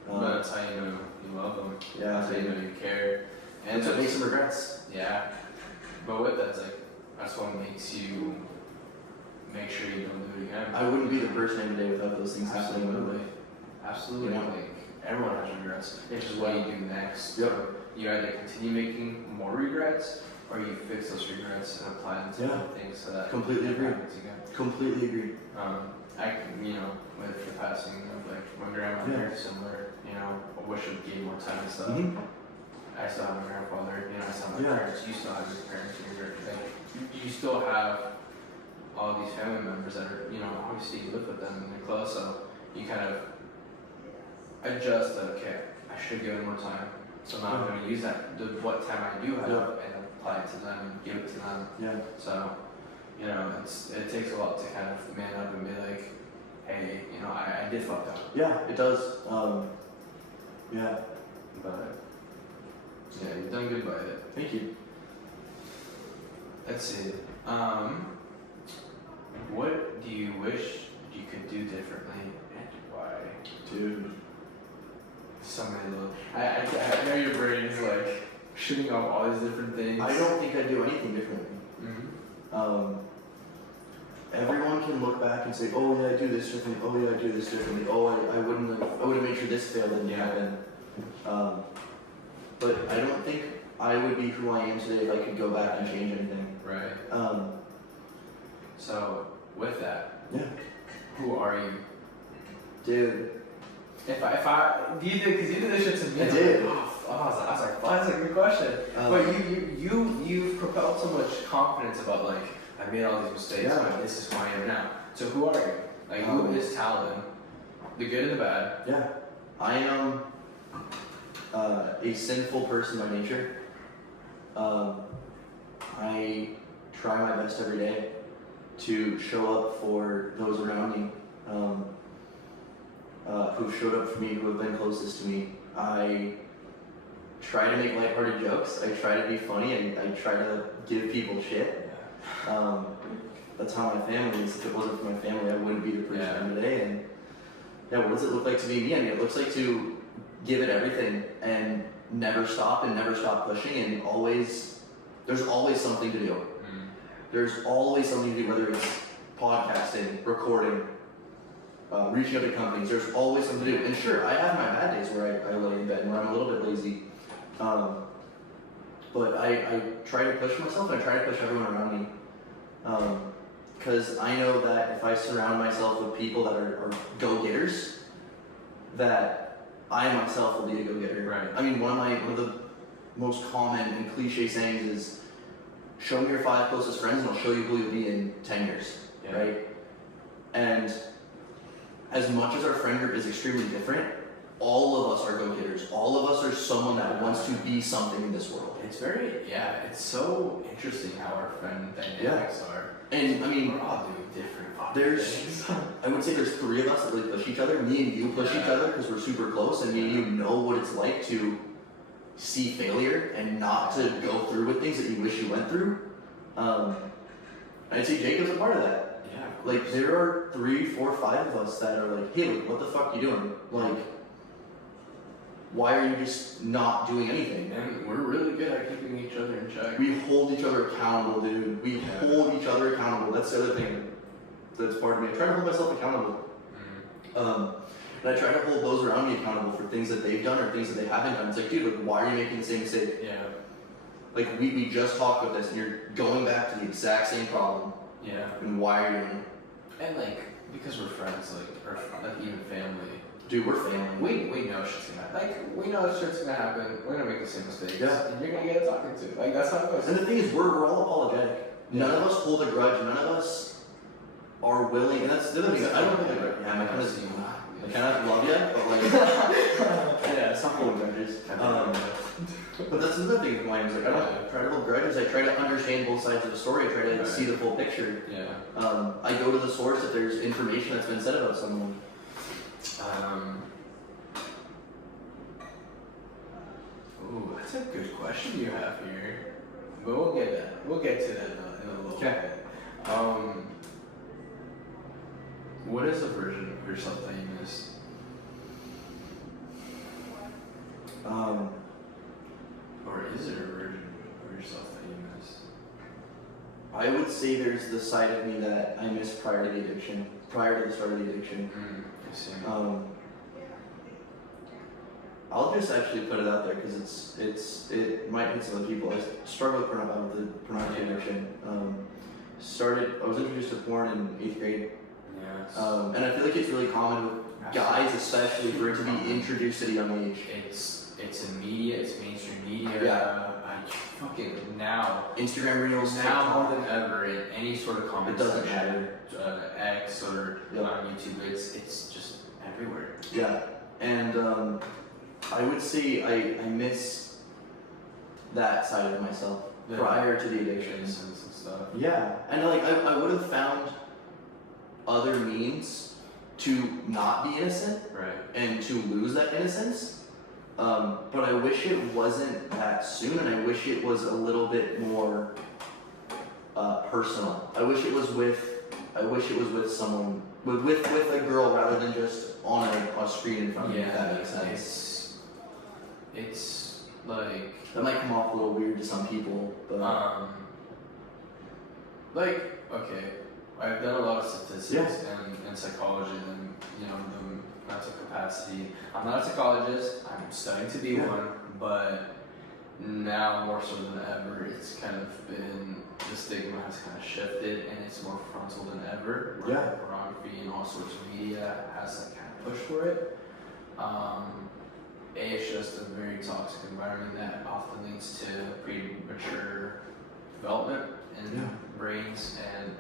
But that's how you know you love them. Yeah, That's how you know you care. And that's what makes some regrets. Yeah. But with that, it's like, that's what makes you make sure you don't do it again. I wouldn't be the person I'm today without those things happening. Absolutely. Yeah. Like, everyone has regrets. It's just what you do next. Yep. So you either continue making more regrets or you fix those regrets and apply them to other things so that Completely agree. happens again. Completely agree. With the passing of like my grandma, very similar, I wish I gave more time and stuff. Mm-hmm. I still have my grandfather, I still have my Yeah. parents, you still have your parents and your you still have all these family members that are, obviously you live with them and they're close, so you kind of adjust that, okay, I should give them more time. So now I'm going to use what time I do have and apply it to them and give it to them. Yeah. So, it takes a lot to kind of man up and be like, hey, I did fuck up. Yeah, it does. Yeah. But, yeah, you've done good by it. Thank you. Let's see. What do you wish you could do differently and why? Dude. So many little. I know your brain is like shooting off all these different things. I don't think I'd do anything differently. Mm-hmm. Everyone can look back and say, oh yeah, I do this differently. Oh yeah, I do this differently. Oh, I would have made sure this failed didn't happen. But I don't think I would be who I am today if I could go back and change anything. Right. So with that, who are you? Dude. If I do you did because you did this shit to me. I did. I was like, that's a good question. But you've propelled so much confidence about like I made all these mistakes, but this is who I am now. So who are you? Like who is Talon? The good and the bad. Yeah. I am a sinful person by nature. I try my best every day to show up for those around me, who showed up for me, who have been closest to me. I try to make lighthearted jokes. I try to be funny, and I try to give people shit. That's how my family is. If it wasn't for my family, I wouldn't be the person I am today. And what does it look like to be me? I mean, it looks like to give it everything and never stop pushing, and there's always something to do. There's always something to do, whether it's podcasting, recording, reaching out to companies. There's always something to do. And sure, I have my bad days where I lay in bed and where I'm a little bit lazy. But I try to push myself, and I try to push everyone around me. Because I know that if I surround myself with people that are go-getters, that I myself will be a go-getter. Right. I mean, one of the most common and cliche sayings is, show me your 5 closest friends and I'll show you who you'll be in 10 years, right? And as much as our friend group is extremely different, all of us are go-getters. All of us are someone that wants to be something in this world. It's it's so interesting how our friend dynamics are. And I mean, we're all doing different things. I would say there's 3 of us that really push each other. Me and you push each other because we're super close, and me and you know what it's like to see failure and not to go through with things that you wish you went through. I'd say Jacob's a part of that. Yeah. Like, there are 3, 4, 5 of us that are like, hey, like, what the fuck you doing? Like, why are you just not doing anything? And we're really good at keeping each other in check. We hold each other accountable, dude. We hold each other accountable. That's the other thing that's part of me. I try to hold myself accountable. And I try to hold those around me accountable for things that they've done or things that they haven't done. It's like, dude, like, why are you making the same mistake? Yeah. Like, we just talked about this, and you're going back to the exact same problem. Yeah. And why are you doing it? And like, because we're friends, like, or like even family. Dude, we're family. We know shit's gonna happen. Like, we know shit's gonna happen. We're gonna make the same mistakes. Yeah. And you're gonna get talking to. Like, that's how it goes. And the thing is, we're all apologetic. None of us hold a grudge. None of us are willing. And that's the other thing. I don't hold a grudge. Yeah, I kind of love you, but like, yeah, it's not holding grudges. But that's another thing with mine. Is like, I don't try to hold grudges. I try to understand both sides of the story. I try to see the full picture. Yeah. I go to the source if there's information that's been said about someone. Ooh, that's a good question you have here. But we'll get that. We'll get to that in a little bit. What is a version of yourself that you miss? Or is there a version of yourself that you miss? I would say there's the side of me that I missed prior to the addiction, prior to the start of the addiction. I see. I'll just actually put it out there because it might hit some other people. I struggled with pornography addiction. I was introduced to porn in 8th grade. Yes. And I feel like it's really common with guys, especially, for it to be introduced at a young age. It's in media, it's mainstream media. Yeah. I fucking now. Instagram reels. Now more than ever, in any sort of comment It doesn't section, X or on YouTube, it's just everywhere. Yeah, and I would say I miss that side of myself prior to the addiction. Innocence and stuff. Yeah, and like I would have found other means to not be innocent, Right. and to lose that innocence. But I wish it wasn't that soon, and I wish it was a little bit more personal. I wish it was with someone, with a girl rather than just on a screen in front of me. If that makes sense. It's like That might come off a little weird to some people, but like, okay, I've done a lot of statistics and psychology and the mental capacity. I'm not a psychologist. I'm studying to be one, but now more so than ever, it's kind of been, the stigma has kind of shifted and it's more frontal than ever. Where pornography and all sorts of media has that kind of push for it. It's just a very toxic environment that often leads to premature development in brains and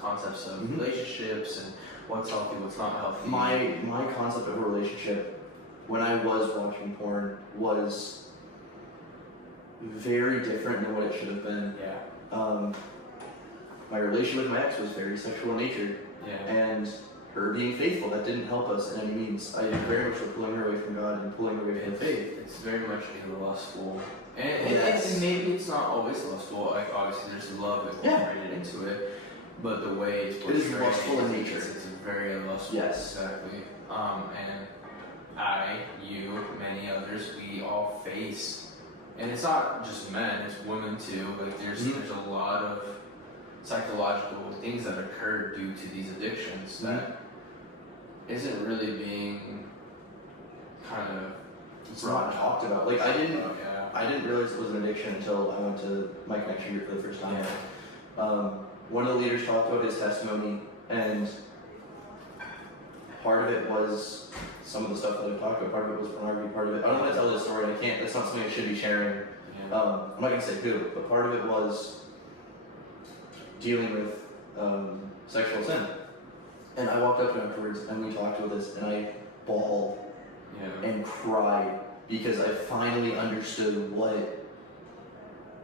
concepts of relationships and what's healthy, what's not healthy. my concept of a relationship when I was watching porn was very different than what it should have been. Yeah. My relationship with my ex was very sexual in nature, and her being faithful, that didn't help us in any means. I very much was pulling her away from God and pulling her away from faith. It's very much a lustful, and maybe it's not always lustful. Like obviously, there's love incorporated into it, but the way it's portrayed, it is lustful in nature. It's very lustful. Yes, exactly. And I, you, many others, we all face, and it's not just men; it's women too. Like there's a lot of psychological things that occur due to these addictions that isn't really being kind of not talked about. Like I didn't realize it was an addiction until I went to my connection group for the first time. One of the leaders talked about his testimony, and part of it was some of the stuff that I talked about. Part of it was pornography. Part of it, I don't want to tell this story. I can't. That's not something I should be sharing. I'm not gonna say who, but part of it was dealing with sexual sin. And I walked up to him afterwards and we talked about this, and I bawled and cried because I finally understood what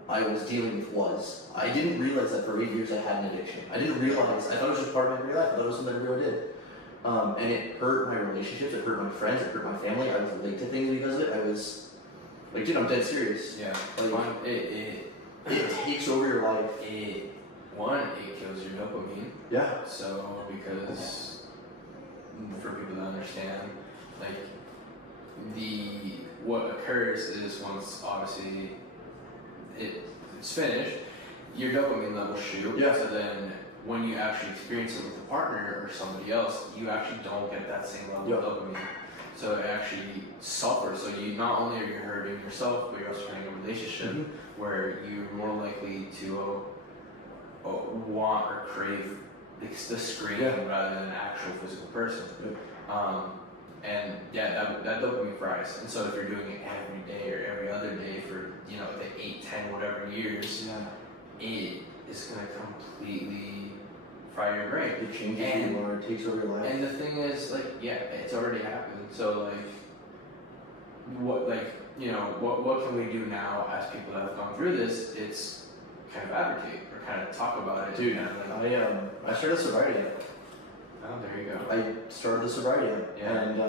I was dealing with was. I didn't realize that for 8 years I had an addiction. I didn't realize. I thought it was just part of my everyday life. I thought it was something everyone did. And it hurt my relationships, it hurt my friends, it hurt my family. I was late to things because of it. I was like, dude, I'm dead serious. Yeah. Like, it takes over your life. It kills your dopamine. Yeah. So because for people to understand, like what occurs is once obviously it's finished, your dopamine levels shoot. Yeah. So then when you actually experience it with a partner or somebody else, you actually don't get that same level of dopamine. So it actually suffers. So you not only are you hurting yourself, but you're also hurting a relationship where you're more likely to want or crave the screen rather than an actual physical person. And yeah, that dopamine fries. And so if you're doing it every day or every other day for the 8, 10, whatever years, it is gonna completely fry your brain. It changes you or it takes over your life. And the thing is, like, yeah, it's already happened. So like, what can we do now as people that have gone through this? It's kind of advocate or kind of talk about it. Dude, I started a sobriety app. Oh, there you go. I started the sobriety app, and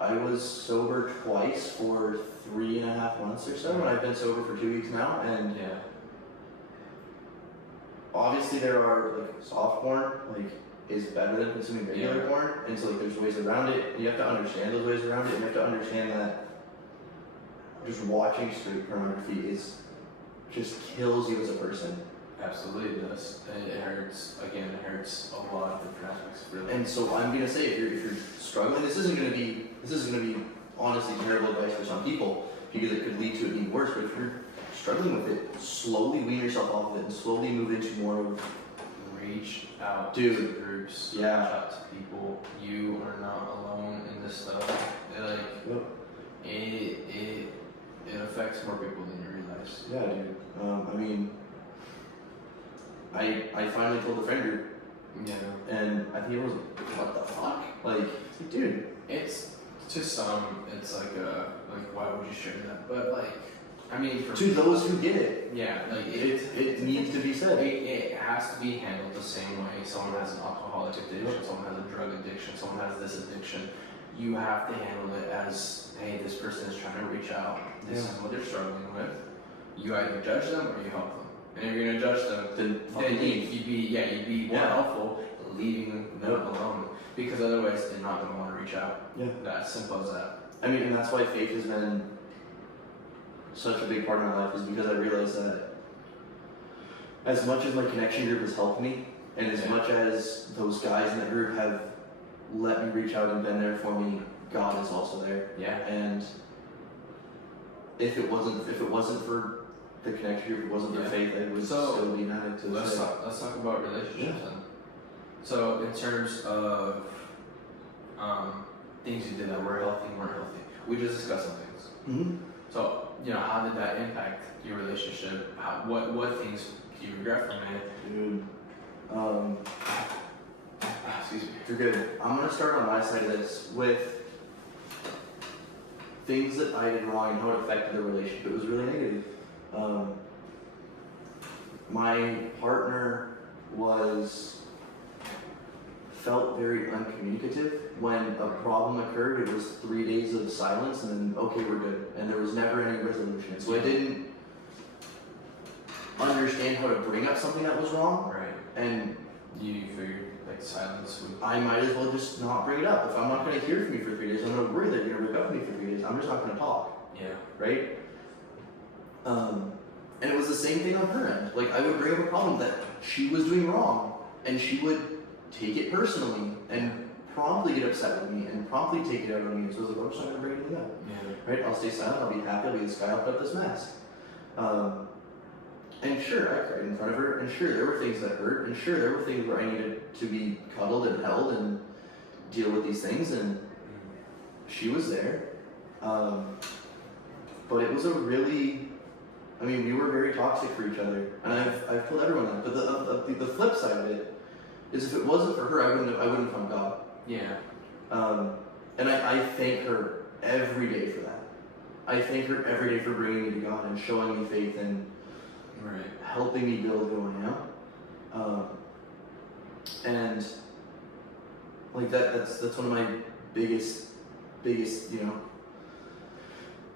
I was sober twice for 3.5 months or so, and I've been sober for 2 weeks now, and obviously there are, like, soft porn, like, is better than consuming regular porn, and so, like, there's ways around it, and you have to understand those ways around it, and you have to understand that just watching straight pornography just kills you as a person. Absolutely it does. It hurts. Again, it hurts a lot of different aspects, really. And so I'm gonna say, if you're struggling, this isn't gonna be honestly terrible advice for some people, because it could lead to it being worse. But if you're struggling with it, slowly wean yourself off of it and slowly move into more of reach out to groups, reach out to people. You are not alone in this stuff. It affects more people than you realize. Yeah, dude. I mean, I finally told the friend group. Yeah. And I think it was like, what the fuck? Like, dude. It's to some, it's like why would you share that? But like, I mean, for to those who get it, yeah, like it needs to be said. It has to be handled the same way. Someone has an alcoholic addiction, someone has a drug addiction, someone has this addiction. You have to handle it as, hey, this person is trying to reach out. This is what they're struggling with. You either judge them or you help them. And if you're gonna judge them, then you'd be more helpful leaving them alone, because otherwise they're not gonna want to reach out. Yeah. That's simple as that. I mean, and that's why faith has been such a big part of my life, is because I realized that as much as my connection group has helped me, and as much as those guys in that group have let me reach out and been there for me, God is also there. Yeah. And if it wasn't for the connection group, if it wasn't for faith, I would still be an addict to this day. Let's talk about relationships then. So in terms of things you did that were healthy and weren't healthy, we just discussed some things. Mm-hmm. So how did that impact your relationship? What things do you regret from it? Dude, Excuse me. you're good. I'm gonna start on my side of this with things that I did wrong and how it affected the relationship. It was really negative. My partner felt very uncommunicative. When a problem occurred, it was 3 days of silence and then, okay, we're good. And there was never any resolution. So I didn't understand how to bring up something that was wrong. Right. And You figured like silence would. I might as well just not bring it up. If I'm not going to hear from you for 3 days, I'm going to worry that you're going to break up with me for 3 days. I'm just not going to talk. Yeah. Right? And it was the same thing on her end. Like, I would bring up a problem that she was doing wrong, and she would take it personally and promptly get upset with me and promptly take it out on me. So I was like, I'm just not going to bring anything up. Yeah. Right? I'll stay silent. I'll be happy. I'll be this guy. I'll put up this mask. And sure, I cried in front of her, and sure, there were things that hurt, and sure, there were things where I needed to be cuddled and held and deal with these things, and she was there. But it was a really, we were very toxic for each other, and I've told everyone that. But the flip side of it is, if it wasn't for her, I wouldn't have found God. Yeah. And I thank her every day for that. I thank her every day for bringing me to God and showing me faith and helping me build who I am. And like that's one of my biggest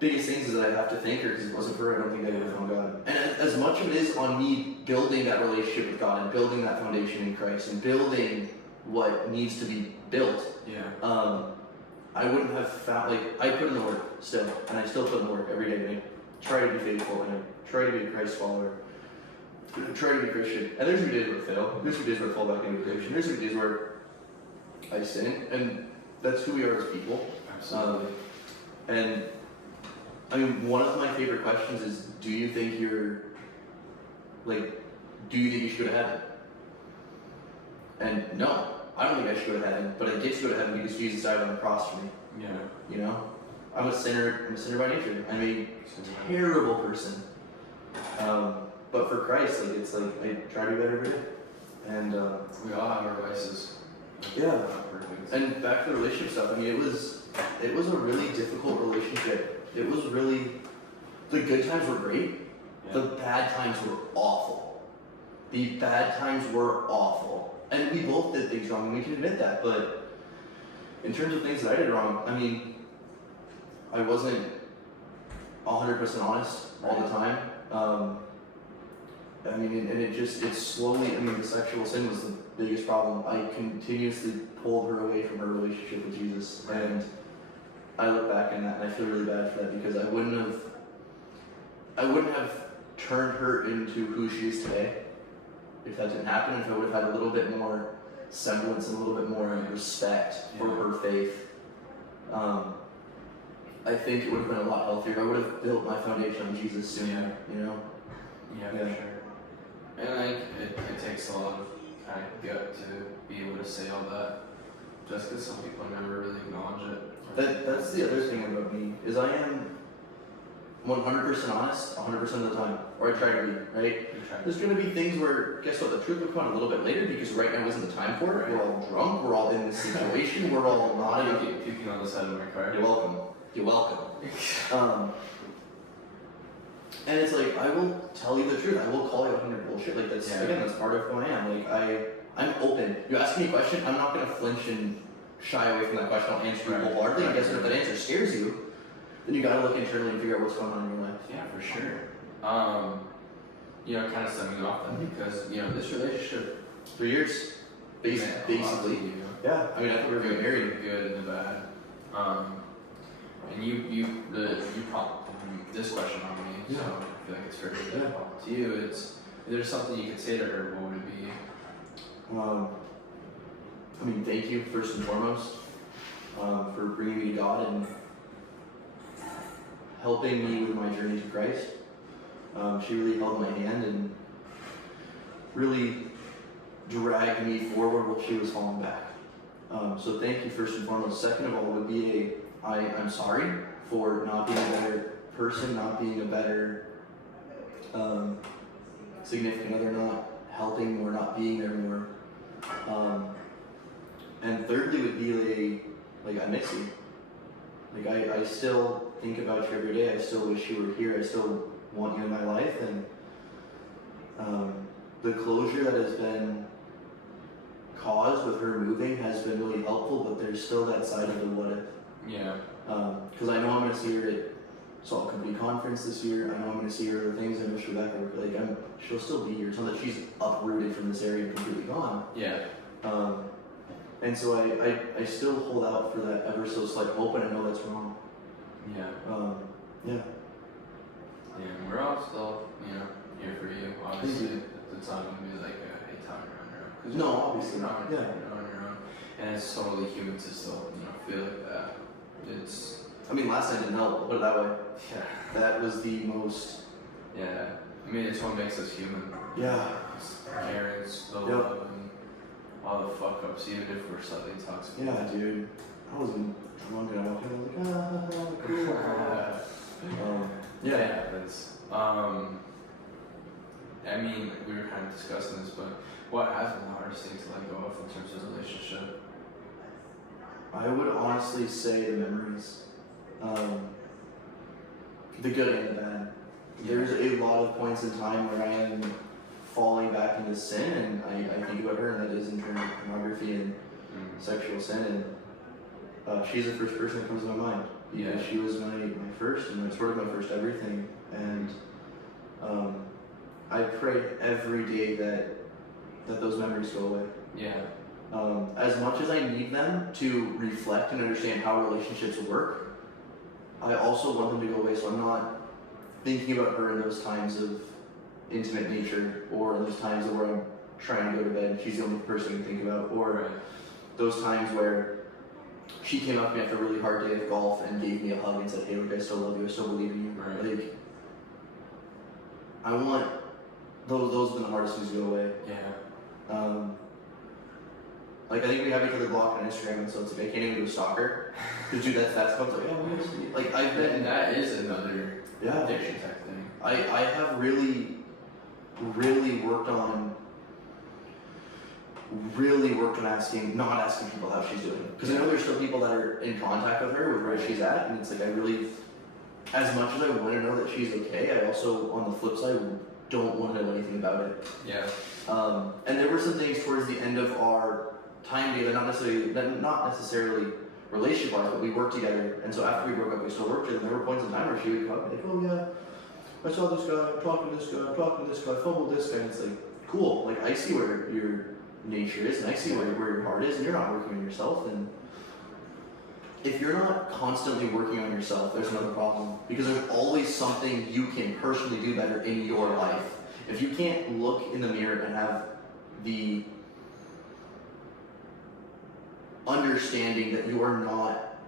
biggest things is that I have to thank her, because if it wasn't for her, I don't think I would have found God. And as much of it is on me building that relationship with God and building that foundation in Christ and building what needs to be built, I wouldn't have found, like, I put in the work still, and I still put in the work every day, and I try to be faithful, and I try to be a Christ follower, and I try to be Christian. And there's days where I fail, there's days where I fall back into addiction, there's days where I sin, and that's who we are as people. Absolutely. And I mean, one of my favorite questions is, do you think you should go to heaven? And no, I don't think I should go to heaven, but I get to go to heaven because Jesus died on the cross for me. Yeah. You know? I'm a sinner by nature. I'm a terrible person. But for Christ, like, it's like, I try to do better every day. And, we all have our vices. yeah. Not perfect. And back to the relationship stuff, I mean, it was a really difficult relationship. It was really, the good times were great, the bad times were awful. The bad times were awful. And we both did things wrong, and we can admit that, but in terms of things that I did wrong, I mean, I wasn't 100% honest all the time. I mean, and it slowly, I mean, the sexual sin was the biggest problem. I continuously pulled her away from her relationship with Jesus, and I look back on that and I feel really bad for that, because I wouldn't have turned her into who she is today if that didn't happen, if I would have had a little bit more semblance and a little bit more respect for her faith. I think it would have been a lot healthier. I would have built my foundation on Jesus sooner, you know? Yeah, for sure. And like, it takes a lot of kind of gut to be able to say all that, just because some people never really acknowledge it. That's the other thing about me, is I am 100% honest 100% of the time, or I try to be, right? There's going to be things where, guess what, the truth will come out a little bit later, because right now isn't the time for it. We're all drunk, we're all in this situation, we're all not in a... Puking on the side of my car. You're welcome. You're welcome. And it's like, I will tell you the truth, I will call you out on your bullshit, like that's, again, that's part of who I am. Like, I'm open. You ask me a question, I'm not going to flinch and shy away from that question. I'll answer you wholeheartedly, and guess what, if that answer scares you, then you gotta look internally and figure out what's going on in your life. Yeah, for sure. You know, kind of summing up then, because, you know, this relationship, 3 years, basically. Yeah, I mean, I thought we were getting married. The good and the bad. And you prompted this question on me, so I feel like it's fair to pop to you. It's, if there's something you could say to her, what would it be? I mean, thank you first and foremost for bringing me to God and helping me with my journey to Christ. She really held my hand and really dragged me forward while she was falling back. So thank you first and foremost. Second of all would be I'm sorry for not being a better person, not being a better significant other, not helping or not being there more. And thirdly would be like I miss you. Like I still think about you every day. I still wish you were here. I still want you in my life, and the closure that has been caused with her moving has been really helpful. But there's still that side of the what if. Yeah. Because I know I'm going to see her at Salt Company Conference this year. I know I'm going to see her other things. I wish Rebecca were like she'll still be here. It's not that she's uprooted from this area and completely gone. Yeah. And so I still hold out for that ever so slight hope, and I know that's wrong. Yeah. Yeah. Yeah, and we're all still, you know, here for you. Obviously, it's not going to be like a hey, Tom, you're on your own. 'Cause No, obviously not. You're on your own. And it's totally human to still, you know, feel like that. It's... I mean, last night didn't help, I'll put it that way. Yeah. That was the most... Yeah. I mean, it's what makes us human. Yeah. It's caring, the love, and all the fuck-ups, even if we're slightly toxic. Yeah, dude. I wasn't drunk and I walked in, I was like, cool. Yeah, it happens. I mean, we were kind of discussing this, but what has been the hardest thing to let go of in terms of relationship? I would honestly say the memories. The good and the bad. There's a lot of points in time where I am falling back into sin, and I think about her, and that is in terms of pornography and sexual sin, and she's the first person that comes to my mind. Yeah, she was my first, and sort of my first everything. And I pray every day that those memories go away. Yeah. As much as I need them to reflect and understand how relationships work, I also want them to go away, so I'm not thinking about her in those times of intimate nature, or in those times where I'm trying to go to bed and she's the only person I can think about, or those times where she came up to me after a really hard day of golf and gave me a hug and said, hey, look, I still love you, I still believe in you. Right. Like, I want those have been the hardest things to go away. Yeah. Like, I think we have each other blocked on Instagram, and so it's like I can't even do a stalker. Because dude, that's comes like, oh, like I've been. And that is another addiction type thing. I have really worked on not asking people how she's doing. Because I know there's still people that are in contact with her, with where she's at, and it's like I really, as much as I want to know that she's okay, I also, on the flip side, don't want to know anything about it. Yeah. And there were some things towards the end of our time together, not necessarily relationship wise, but we worked together, and so after we broke up, we still worked together. And there were points in time where she would come up and be like, oh yeah, I saw this guy, talking to this guy, fumbled this guy, and it's like, cool, like I see where your nature is, and I see where your heart is, and you're not working on yourself, and if you're not constantly working on yourself, there's another problem, because there's always something you can personally do better in your life. If you can't look in the mirror and have the understanding that you are not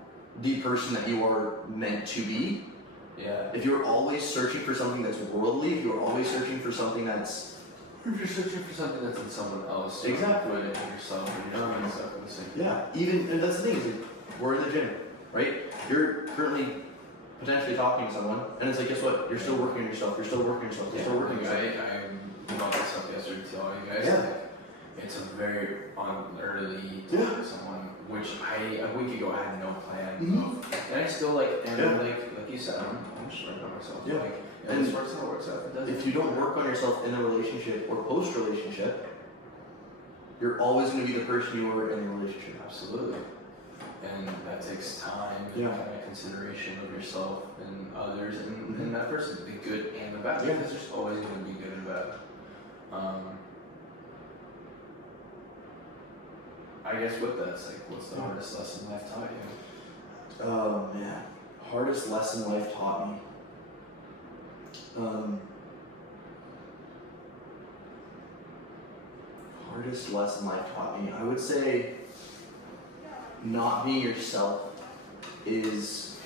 the person that you are meant to be, if you're always searching for something that's worldly, if you're always searching for something that's If you're searching for something that's in someone else, exactly, put it in yourself, and you're doing stuff in the same thing. Yeah, even, and that's the thing, is like, we're in the gym, right? You're currently potentially talking to someone, and it's like, guess what? You're still working on yourself, you're still working on yourself, you're still working on yourself. I brought this up yesterday to all you guys. Yeah. Like, it's a very unearthly talk to someone, which a week ago I had no plan of. And I still like you said, I'm just working on myself. Yeah. Like, And this works out, it doesn't. if you don't work on yourself in a relationship or post-relationship, you're always going to be the person you were in the relationship. Absolutely. And that takes time and kind of consideration of yourself and others, and that person, the good and the bad, because there's always going to be good and bad. I guess with that, it's like, what's the hardest lesson life taught you? Oh man, hardest lesson life taught me. Hardest lesson life taught me, I would say, not being yourself is,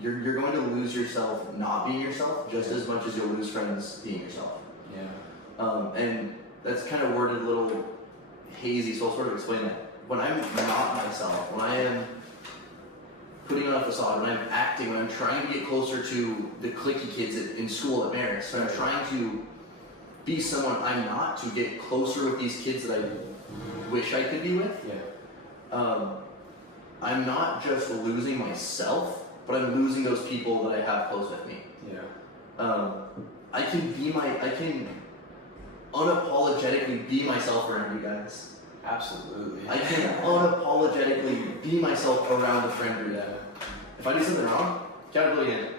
you're going to lose yourself not being yourself just as much as you'll lose friends being yourself. Yeah. And that's kind of worded a little hazy, so I'll sort of explain that. When I'm not myself, when I am putting on a facade, when I'm acting, when I'm trying to get closer to the cliquey kids in school at Marist, when I'm trying to be someone I'm not, to get closer with these kids that I wish I could be with, I'm not just losing myself, but I'm losing those people that I have close with me. Yeah. I can unapologetically be myself around you guys. Absolutely. I can unapologetically be myself around a friend group. If I do something wrong, accountability in it.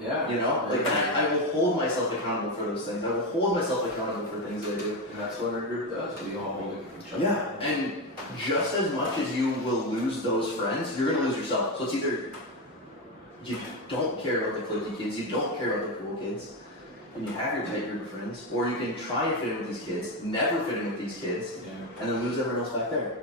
Yeah. You know, like I will hold myself accountable for those things. I will hold myself accountable for things that I do. And that's what our group does. We all hold each other. Yeah, and just as much as you will lose those friends, you're gonna lose yourself. So it's either you don't care about the cliquey kids, you don't care about the cool kids, and you have your tight group of friends, or you can try and fit in with these kids, never fit in with these kids, and then lose everyone else back there.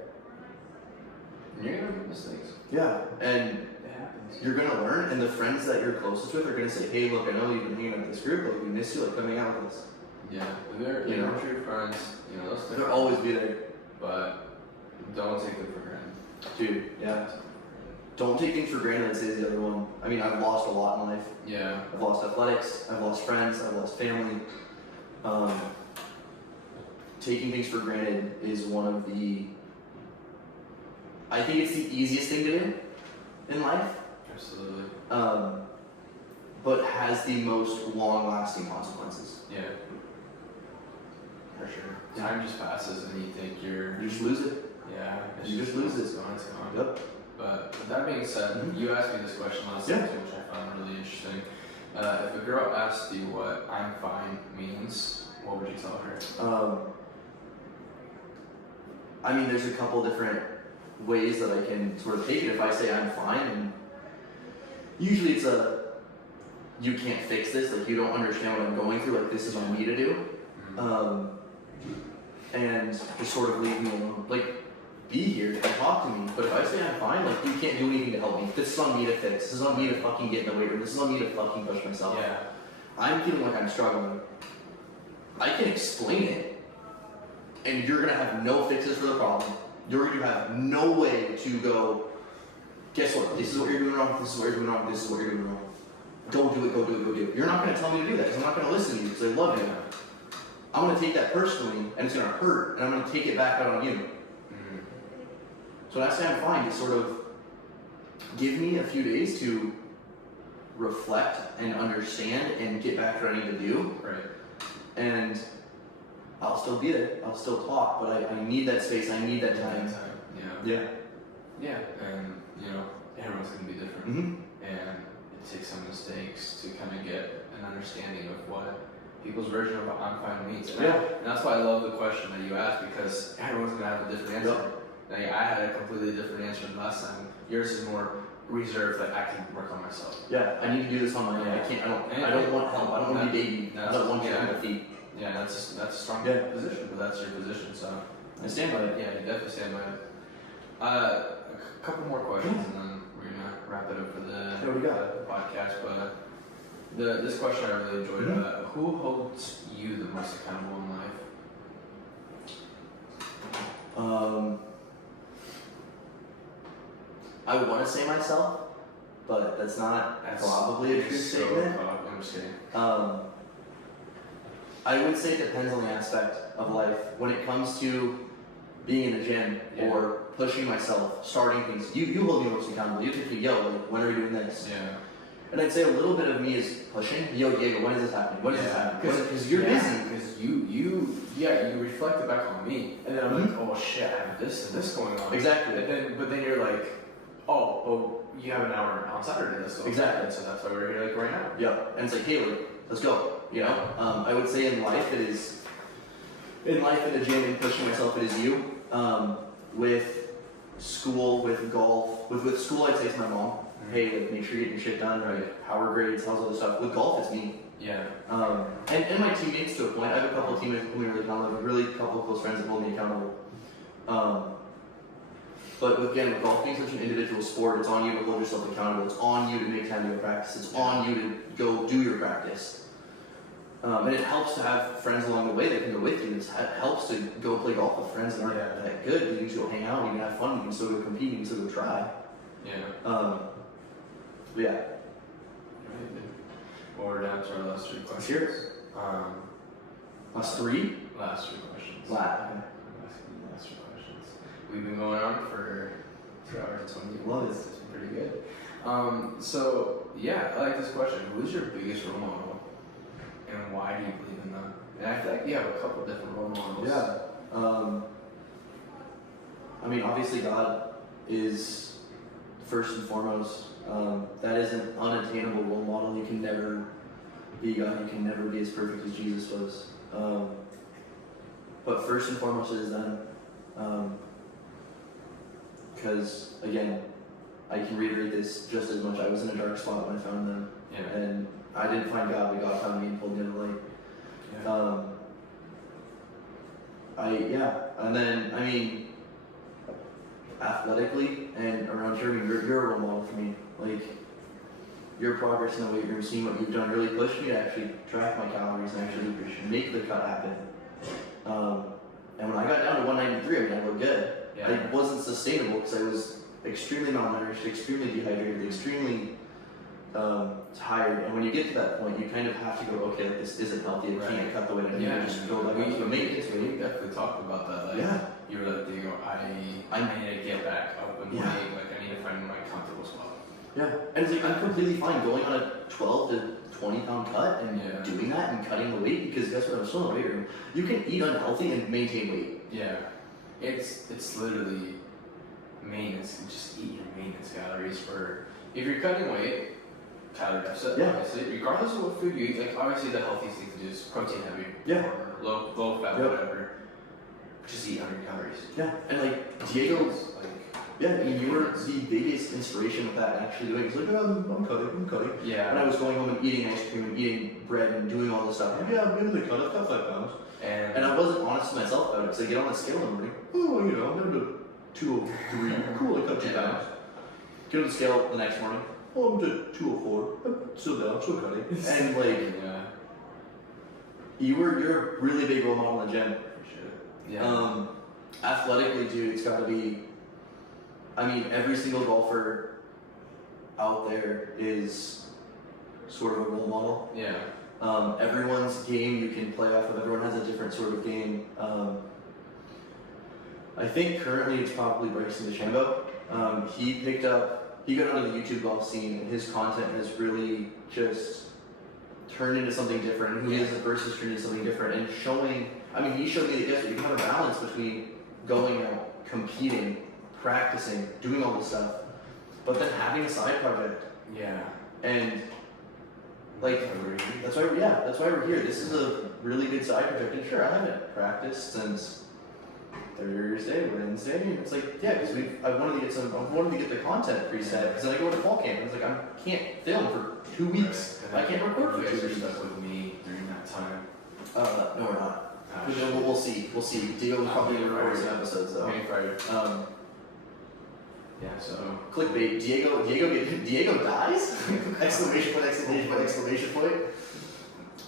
And you're gonna make mistakes. Yeah, and It happens. you're gonna learn, and the friends that you're closest with are gonna say, hey, look, I know you've been hanging out with this group, like we miss you, like coming out with us. Yeah, they're true friends. You know, They'll always be there. But don't take them for granted. Dude, yeah. Don't take things for granted, I'd say is the other one. I mean, I've lost a lot in life. Yeah. I've lost athletics, I've lost friends, I've lost family. Taking things for granted is one of the, I think it's the easiest thing to do in life. Absolutely. But has the most long-lasting consequences. Yeah. For sure. Time just passes and you think You just lose it. yeah. You just lose it. It's gone. Yep. But with that being said, you asked me this question last time too, which I found really interesting. If a girl asked you what "I'm fine" means, what would you tell her? I mean, there's a couple different ways that I can sort of take it. If I say I'm fine, and usually it's you can't fix this, like you don't understand what I'm going through, like this is on me to do, and just sort of leave me alone. Like, be here and talk to me. But if I say I'm fine, like you can't do anything to help me. This is on me to fix. This is on me to fucking get in the weight room. This is on me to fucking push myself. Yeah. I'm feeling like I'm struggling. I can explain it, and you're gonna have no fixes for the problem. You're gonna have no way to go, guess what? This is what you're doing wrong, this is what you're doing wrong, this is what you're doing wrong. Don't do it, go do it, go do it. You're not gonna tell me to do that because I'm not gonna listen to you because I love you. I'm gonna take that personally and it's gonna hurt and I'm gonna take it back out on you. So when I say I'm fine, to sort of give me a few days to reflect and understand and get back to what I need to do. Right. And I'll still be there. I'll still talk, but I need that space. I need that time. Yeah. Yeah. Yeah. And everyone's gonna be different, and it takes some mistakes to kind of get an understanding of what people's version of "I'm fine" means. And that's why I love the question that you asked, because everyone's gonna have a different answer. Like, I had a completely different answer than last time. Yours is more reserved, that I can work on myself. Yeah, I need to do this on my own. I can't. I don't want help. I don't want to be baby. I don't want your empathy. Yeah, that's a strong position, but that's your position. So I stand by it. Yeah, you definitely stand by it. A couple more questions, and then we're gonna wrap it up for the podcast. But this question I really enjoyed. Who holds you the most accountable in life? I want to say myself, but that's probably a true statement. I'm just kidding. I would say it depends on the aspect of life. When it comes to being in the gym or pushing myself, starting things, you hold me most accountable. You take me, yo, like, when are we doing this? Yeah. And I'd say a little bit of me is pushing. Yo, Diego, when is this happening? When is this happening? Because you're busy. Because you reflected back on me, and then I'm like, oh shit, I have this and this going on. Exactly. But then you're like, oh, you have an hour on Saturday. Let's go. Exactly. So that's why we're here, like, right now. Yep. And it's like, hey, let's go. You know. I would say in life it is. In life, in the gym, and pushing myself, it is you. With school, with golf, with school, I'd say it's my mom. Hey, like, make sure you're getting your shit done, right? Power grades, how's all this stuff. With golf, it's me. Yeah. And my teammates to a point. I have a couple of teammates who hold me really accountable. Really, a couple of close friends that hold me accountable. But again, with golf being such an individual sport, it's on you to hold yourself accountable. It's on you to make time to go practice. It's on you to go do your practice. And it helps to have friends along the way that can go with you. It helps to go play golf with friends that aren't that good. You can just go hang out, you can have fun, you can still go compete, you can still go try. Yeah. Yeah. Well, we're down to our last three questions. Cheers. Last three? Last three questions. Okay. Last three questions. We've been going on for 2 hours and 20 Love it. It's been pretty good. So, yeah, I like this question. Who's your biggest role model? And why do you believe in them? And I feel like you have a couple different role models. Yeah. I mean, obviously God is first and foremost. That is an unattainable role model. You can never be God. You can never be as perfect as Jesus was. But first and foremost, it is them. Because, again, I can reiterate this just as much. I was in a dark spot when I found them. Yeah. And I didn't find God, but God found me and pulled me into the light. Yeah. And then, I mean, athletically and around here, I mean, you're a role model for me. Like, your progress in the weight room, seeing what you've done, really pushed me to actually track my calories and actually make the cut happen. And when I got down to 193, I mean, I looked good. Yeah. It wasn't sustainable because I was extremely malnourished, extremely dehydrated, extremely tired. And when you get to that point, you kind of have to go, okay, like, this isn't healthy. I can't cut the weight. I need to just go back to the maintenance weight. We definitely talked about that. Like, you were like, Diego, I need to get back up and weight. Like, I need to find my comfortable spot. Yeah. And it's like, I'm completely fine going on a 12 to 20 pound cut and doing that and cutting the weight, because guess what? I'm still in the weight room. You can eat unhealthy and maintain weight. Yeah. It's literally maintenance, just eat your maintenance calories for, if you're cutting weight, calorie deficit, Yeah. obviously, regardless of what food you eat, like obviously the healthiest thing to do is protein heavy, Yeah. or low fat, Yep. whatever, just eat 100 calories. Yeah, and like Diego, Like, yeah, I mean, you were the biggest inspiration of that and actually doing it. He's like, oh, I'm cutting. yeah. And I was going home and eating ice cream and eating bread and doing all this stuff. Yeah, I'm gonna cut. I've cut 5 pounds. And I wasn't honest with myself about it because I get on the scale in the morning. Oh, you know, I'm gonna do 203. Cool, I cut 2 pounds. Get on the scale the next morning. Oh, I'm to 204. I'm still down. I'm still cutting. And like, yeah. you're a really big role model in the gym. Yeah. Athletically, dude, it's gotta be. I mean, every single golfer out there is sort of a role model. Yeah. Everyone's game you can play off of. Everyone has a different sort of game. I think currently it's probably Bryson DeChambeau. He got onto the YouTube golf scene, and his content has really just turned into something different. And who he is as a person has turned into something different. And showing, I mean, he showed me that yes, you can have a balance between going out, competing, practicing, doing all this stuff, but then having a side project. Yeah. And like, that's why we're here. This is a really good side project. And sure, I haven't practiced since Thursday, Wednesday. And it's like, yeah, because I wanted to get the content preset. Because then I go to fall camp and it's like, I can't film for 2 weeks. Right. I can't record You for guys 2 are weeks. stuck with me during that time. No, we're not. Oh, But shit. we'll see. Diego will probably I'm record fired. some episodes though. I'm getting fired. Yeah, so. Clickbait. Diego dies? Exclamation point.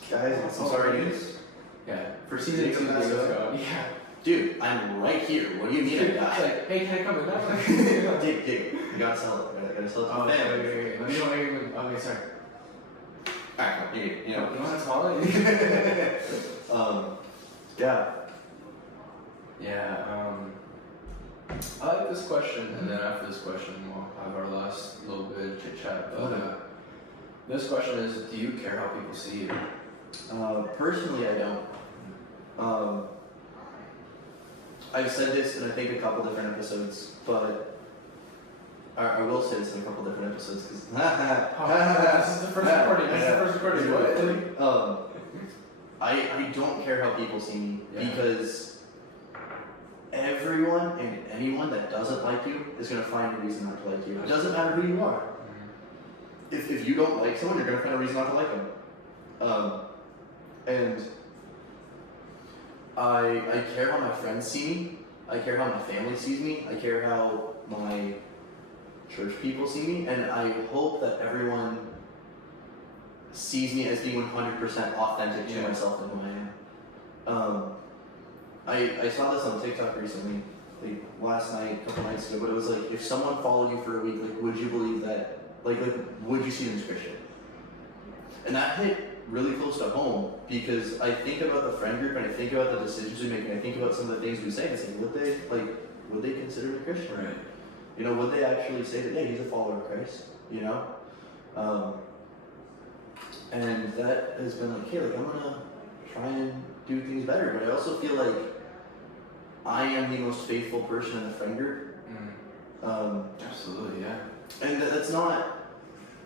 Guys, I'm so sorry, dude. Yeah, for season 2, Diego Diego's dies. gone. Yeah. Dude, I'm right here. What do you mean I It's died? like, hey, can I come in? Dig. You gotta sell it. I gotta sell it to Oh, the okay, family. okay. Let me know when you okay, sorry. Alright, you know. You want to swallow it? Yeah. Yeah, I like this question, and then after this question, we'll have our last little bit of chit chat. But this question is: do you care how people see you? Personally, I don't. I've said this in I think a couple different episodes, but I will say this in a couple different episodes because This is the first recording. This is the first recording. What? I don't care how people see me because everyone and anyone that doesn't like you is going to find a reason not to like you. It doesn't matter who you are. If you don't like someone, you're going to find a reason not to like them. And I care how my friends see me. I care how my family sees me. I care how my church people see me. And I hope that everyone sees me as being 100% authentic to myself and who I am. I saw this on TikTok recently, like last night, a couple nights ago, but it was like, if someone followed you for a week, like, would you believe that, like would you see them as Christian? And that hit really close to home, because I think about the friend group, and I think about the decisions we make, and I think about some of the things we say, and say, would they consider me a Christian? Right. You know, would they actually say that, yeah, he's a follower of Christ, you know? And that has been like, hey, like, I'm gonna try and do things better, but I also feel like I am the most faithful person in the friend group. Absolutely, yeah. And that's not,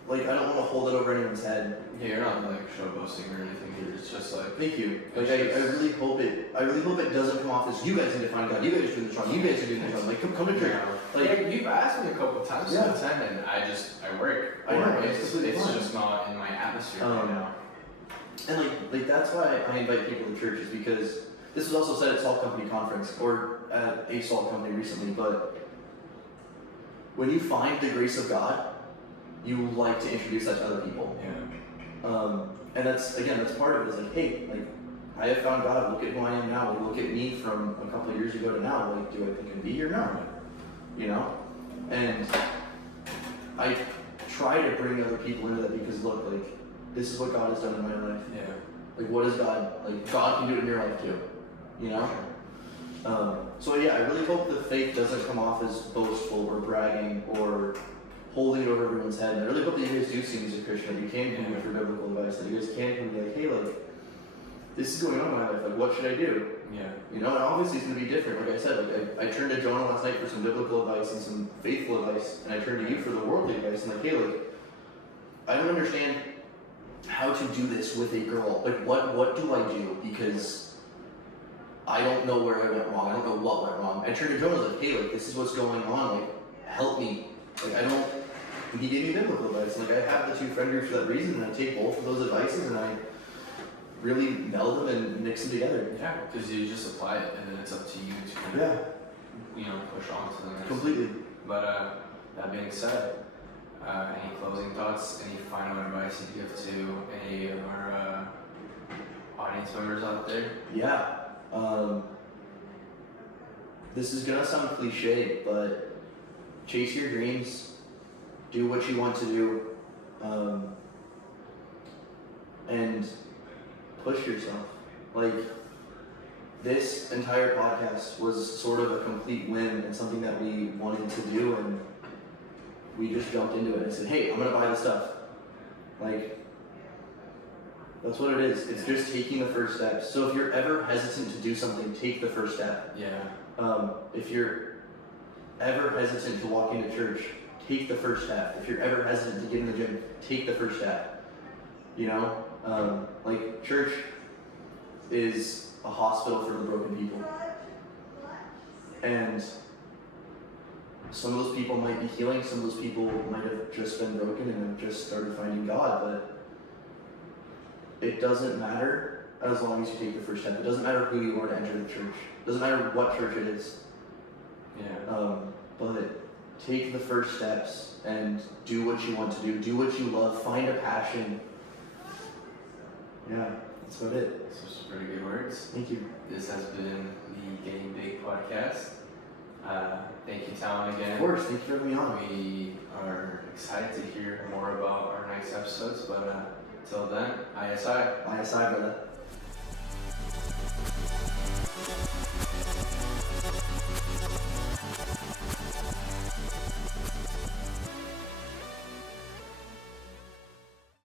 like, I don't want to hold it over anyone's head. Yeah, you're not like show boasting or anything here. It's just like, Thank you. Like, I really hope it doesn't come off as, you guys need to find God, you guys are doing this wrong, you guys are doing this wrong. Like, come to church. Like, you've asked me a couple of times to attend, and I work. I know, It's fine. just not in my atmosphere right now. And like that's why I invite people to churches, because this was also said at Salt Company Conference, or at a Salt Company recently, but when you find the grace of God, you like to introduce that to other people. Yeah. And that's part of it. It's like, hey, like, I have found God, look at who I am now, like, look at me from a couple of years ago to now, like, do I think I'm be or no? You know? And I try to bring other people into that, because look, like, this is what God has done in my life. Yeah. Like, what is God, like, God can do it in your life too, you know? So yeah, I really hope the faith doesn't come off as boastful or bragging or holding it over everyone's head. And I really hope that you guys do see me as a Christian, that you can come with your biblical advice, that you guys can come and be like, hey, like, this is going on in my life, like, what should I do? Yeah. You know, and obviously it's gonna be different. Like I said, like I turned to Jonah last night for some biblical advice and some faithful advice, and I turned to you for the worldly advice. And like, hey, like, I don't understand how to do this with a girl. Like, what do I do? Because I don't know where I went wrong. I don't know what went wrong. I turned to Jonah like, hey, like, this is what's going on. Like, help me. Like, I don't. And he gave me biblical advice. Like, I have the two friend groups for that reason, and I take both of those advices and I really meld them and mix them together. Yeah, because you just apply it, and then it's up to you to kind of, Yeah, you know, push on to the next. completely. But that being said, any closing thoughts? Any final advice you give to any of our audience members out there? Yeah. This is gonna sound cliche, but chase your dreams. Do what you want to do. And push yourself. Like, this entire podcast was sort of a complete whim and something that we wanted to do, and we just jumped into it and said, hey, I'm gonna buy this stuff. Like, that's what it is. It's just taking the first steps. So if you're ever hesitant to do something, take the first step. Yeah. If you're ever hesitant to walk into church, take the first step. If you're ever hesitant to get in the gym, take the first step. You know? Like, church is a hospital for the broken people. And some of those people might be healing, some of those people might have just been broken and have just started finding God, but it doesn't matter as long as you take the first step. It doesn't matter who you are to enter the church. It doesn't matter what church it is. Yeah. But take the first steps and do what you want to do. Do what you love. Find a passion. Yeah, that's about it. Those are some pretty good words. Thank you. This has been the Getting Big podcast. Thank you, Talon, again. Of course, thank you for having me on. We are excited to hear more about our next episodes, but till then, ISI. ISI, brother.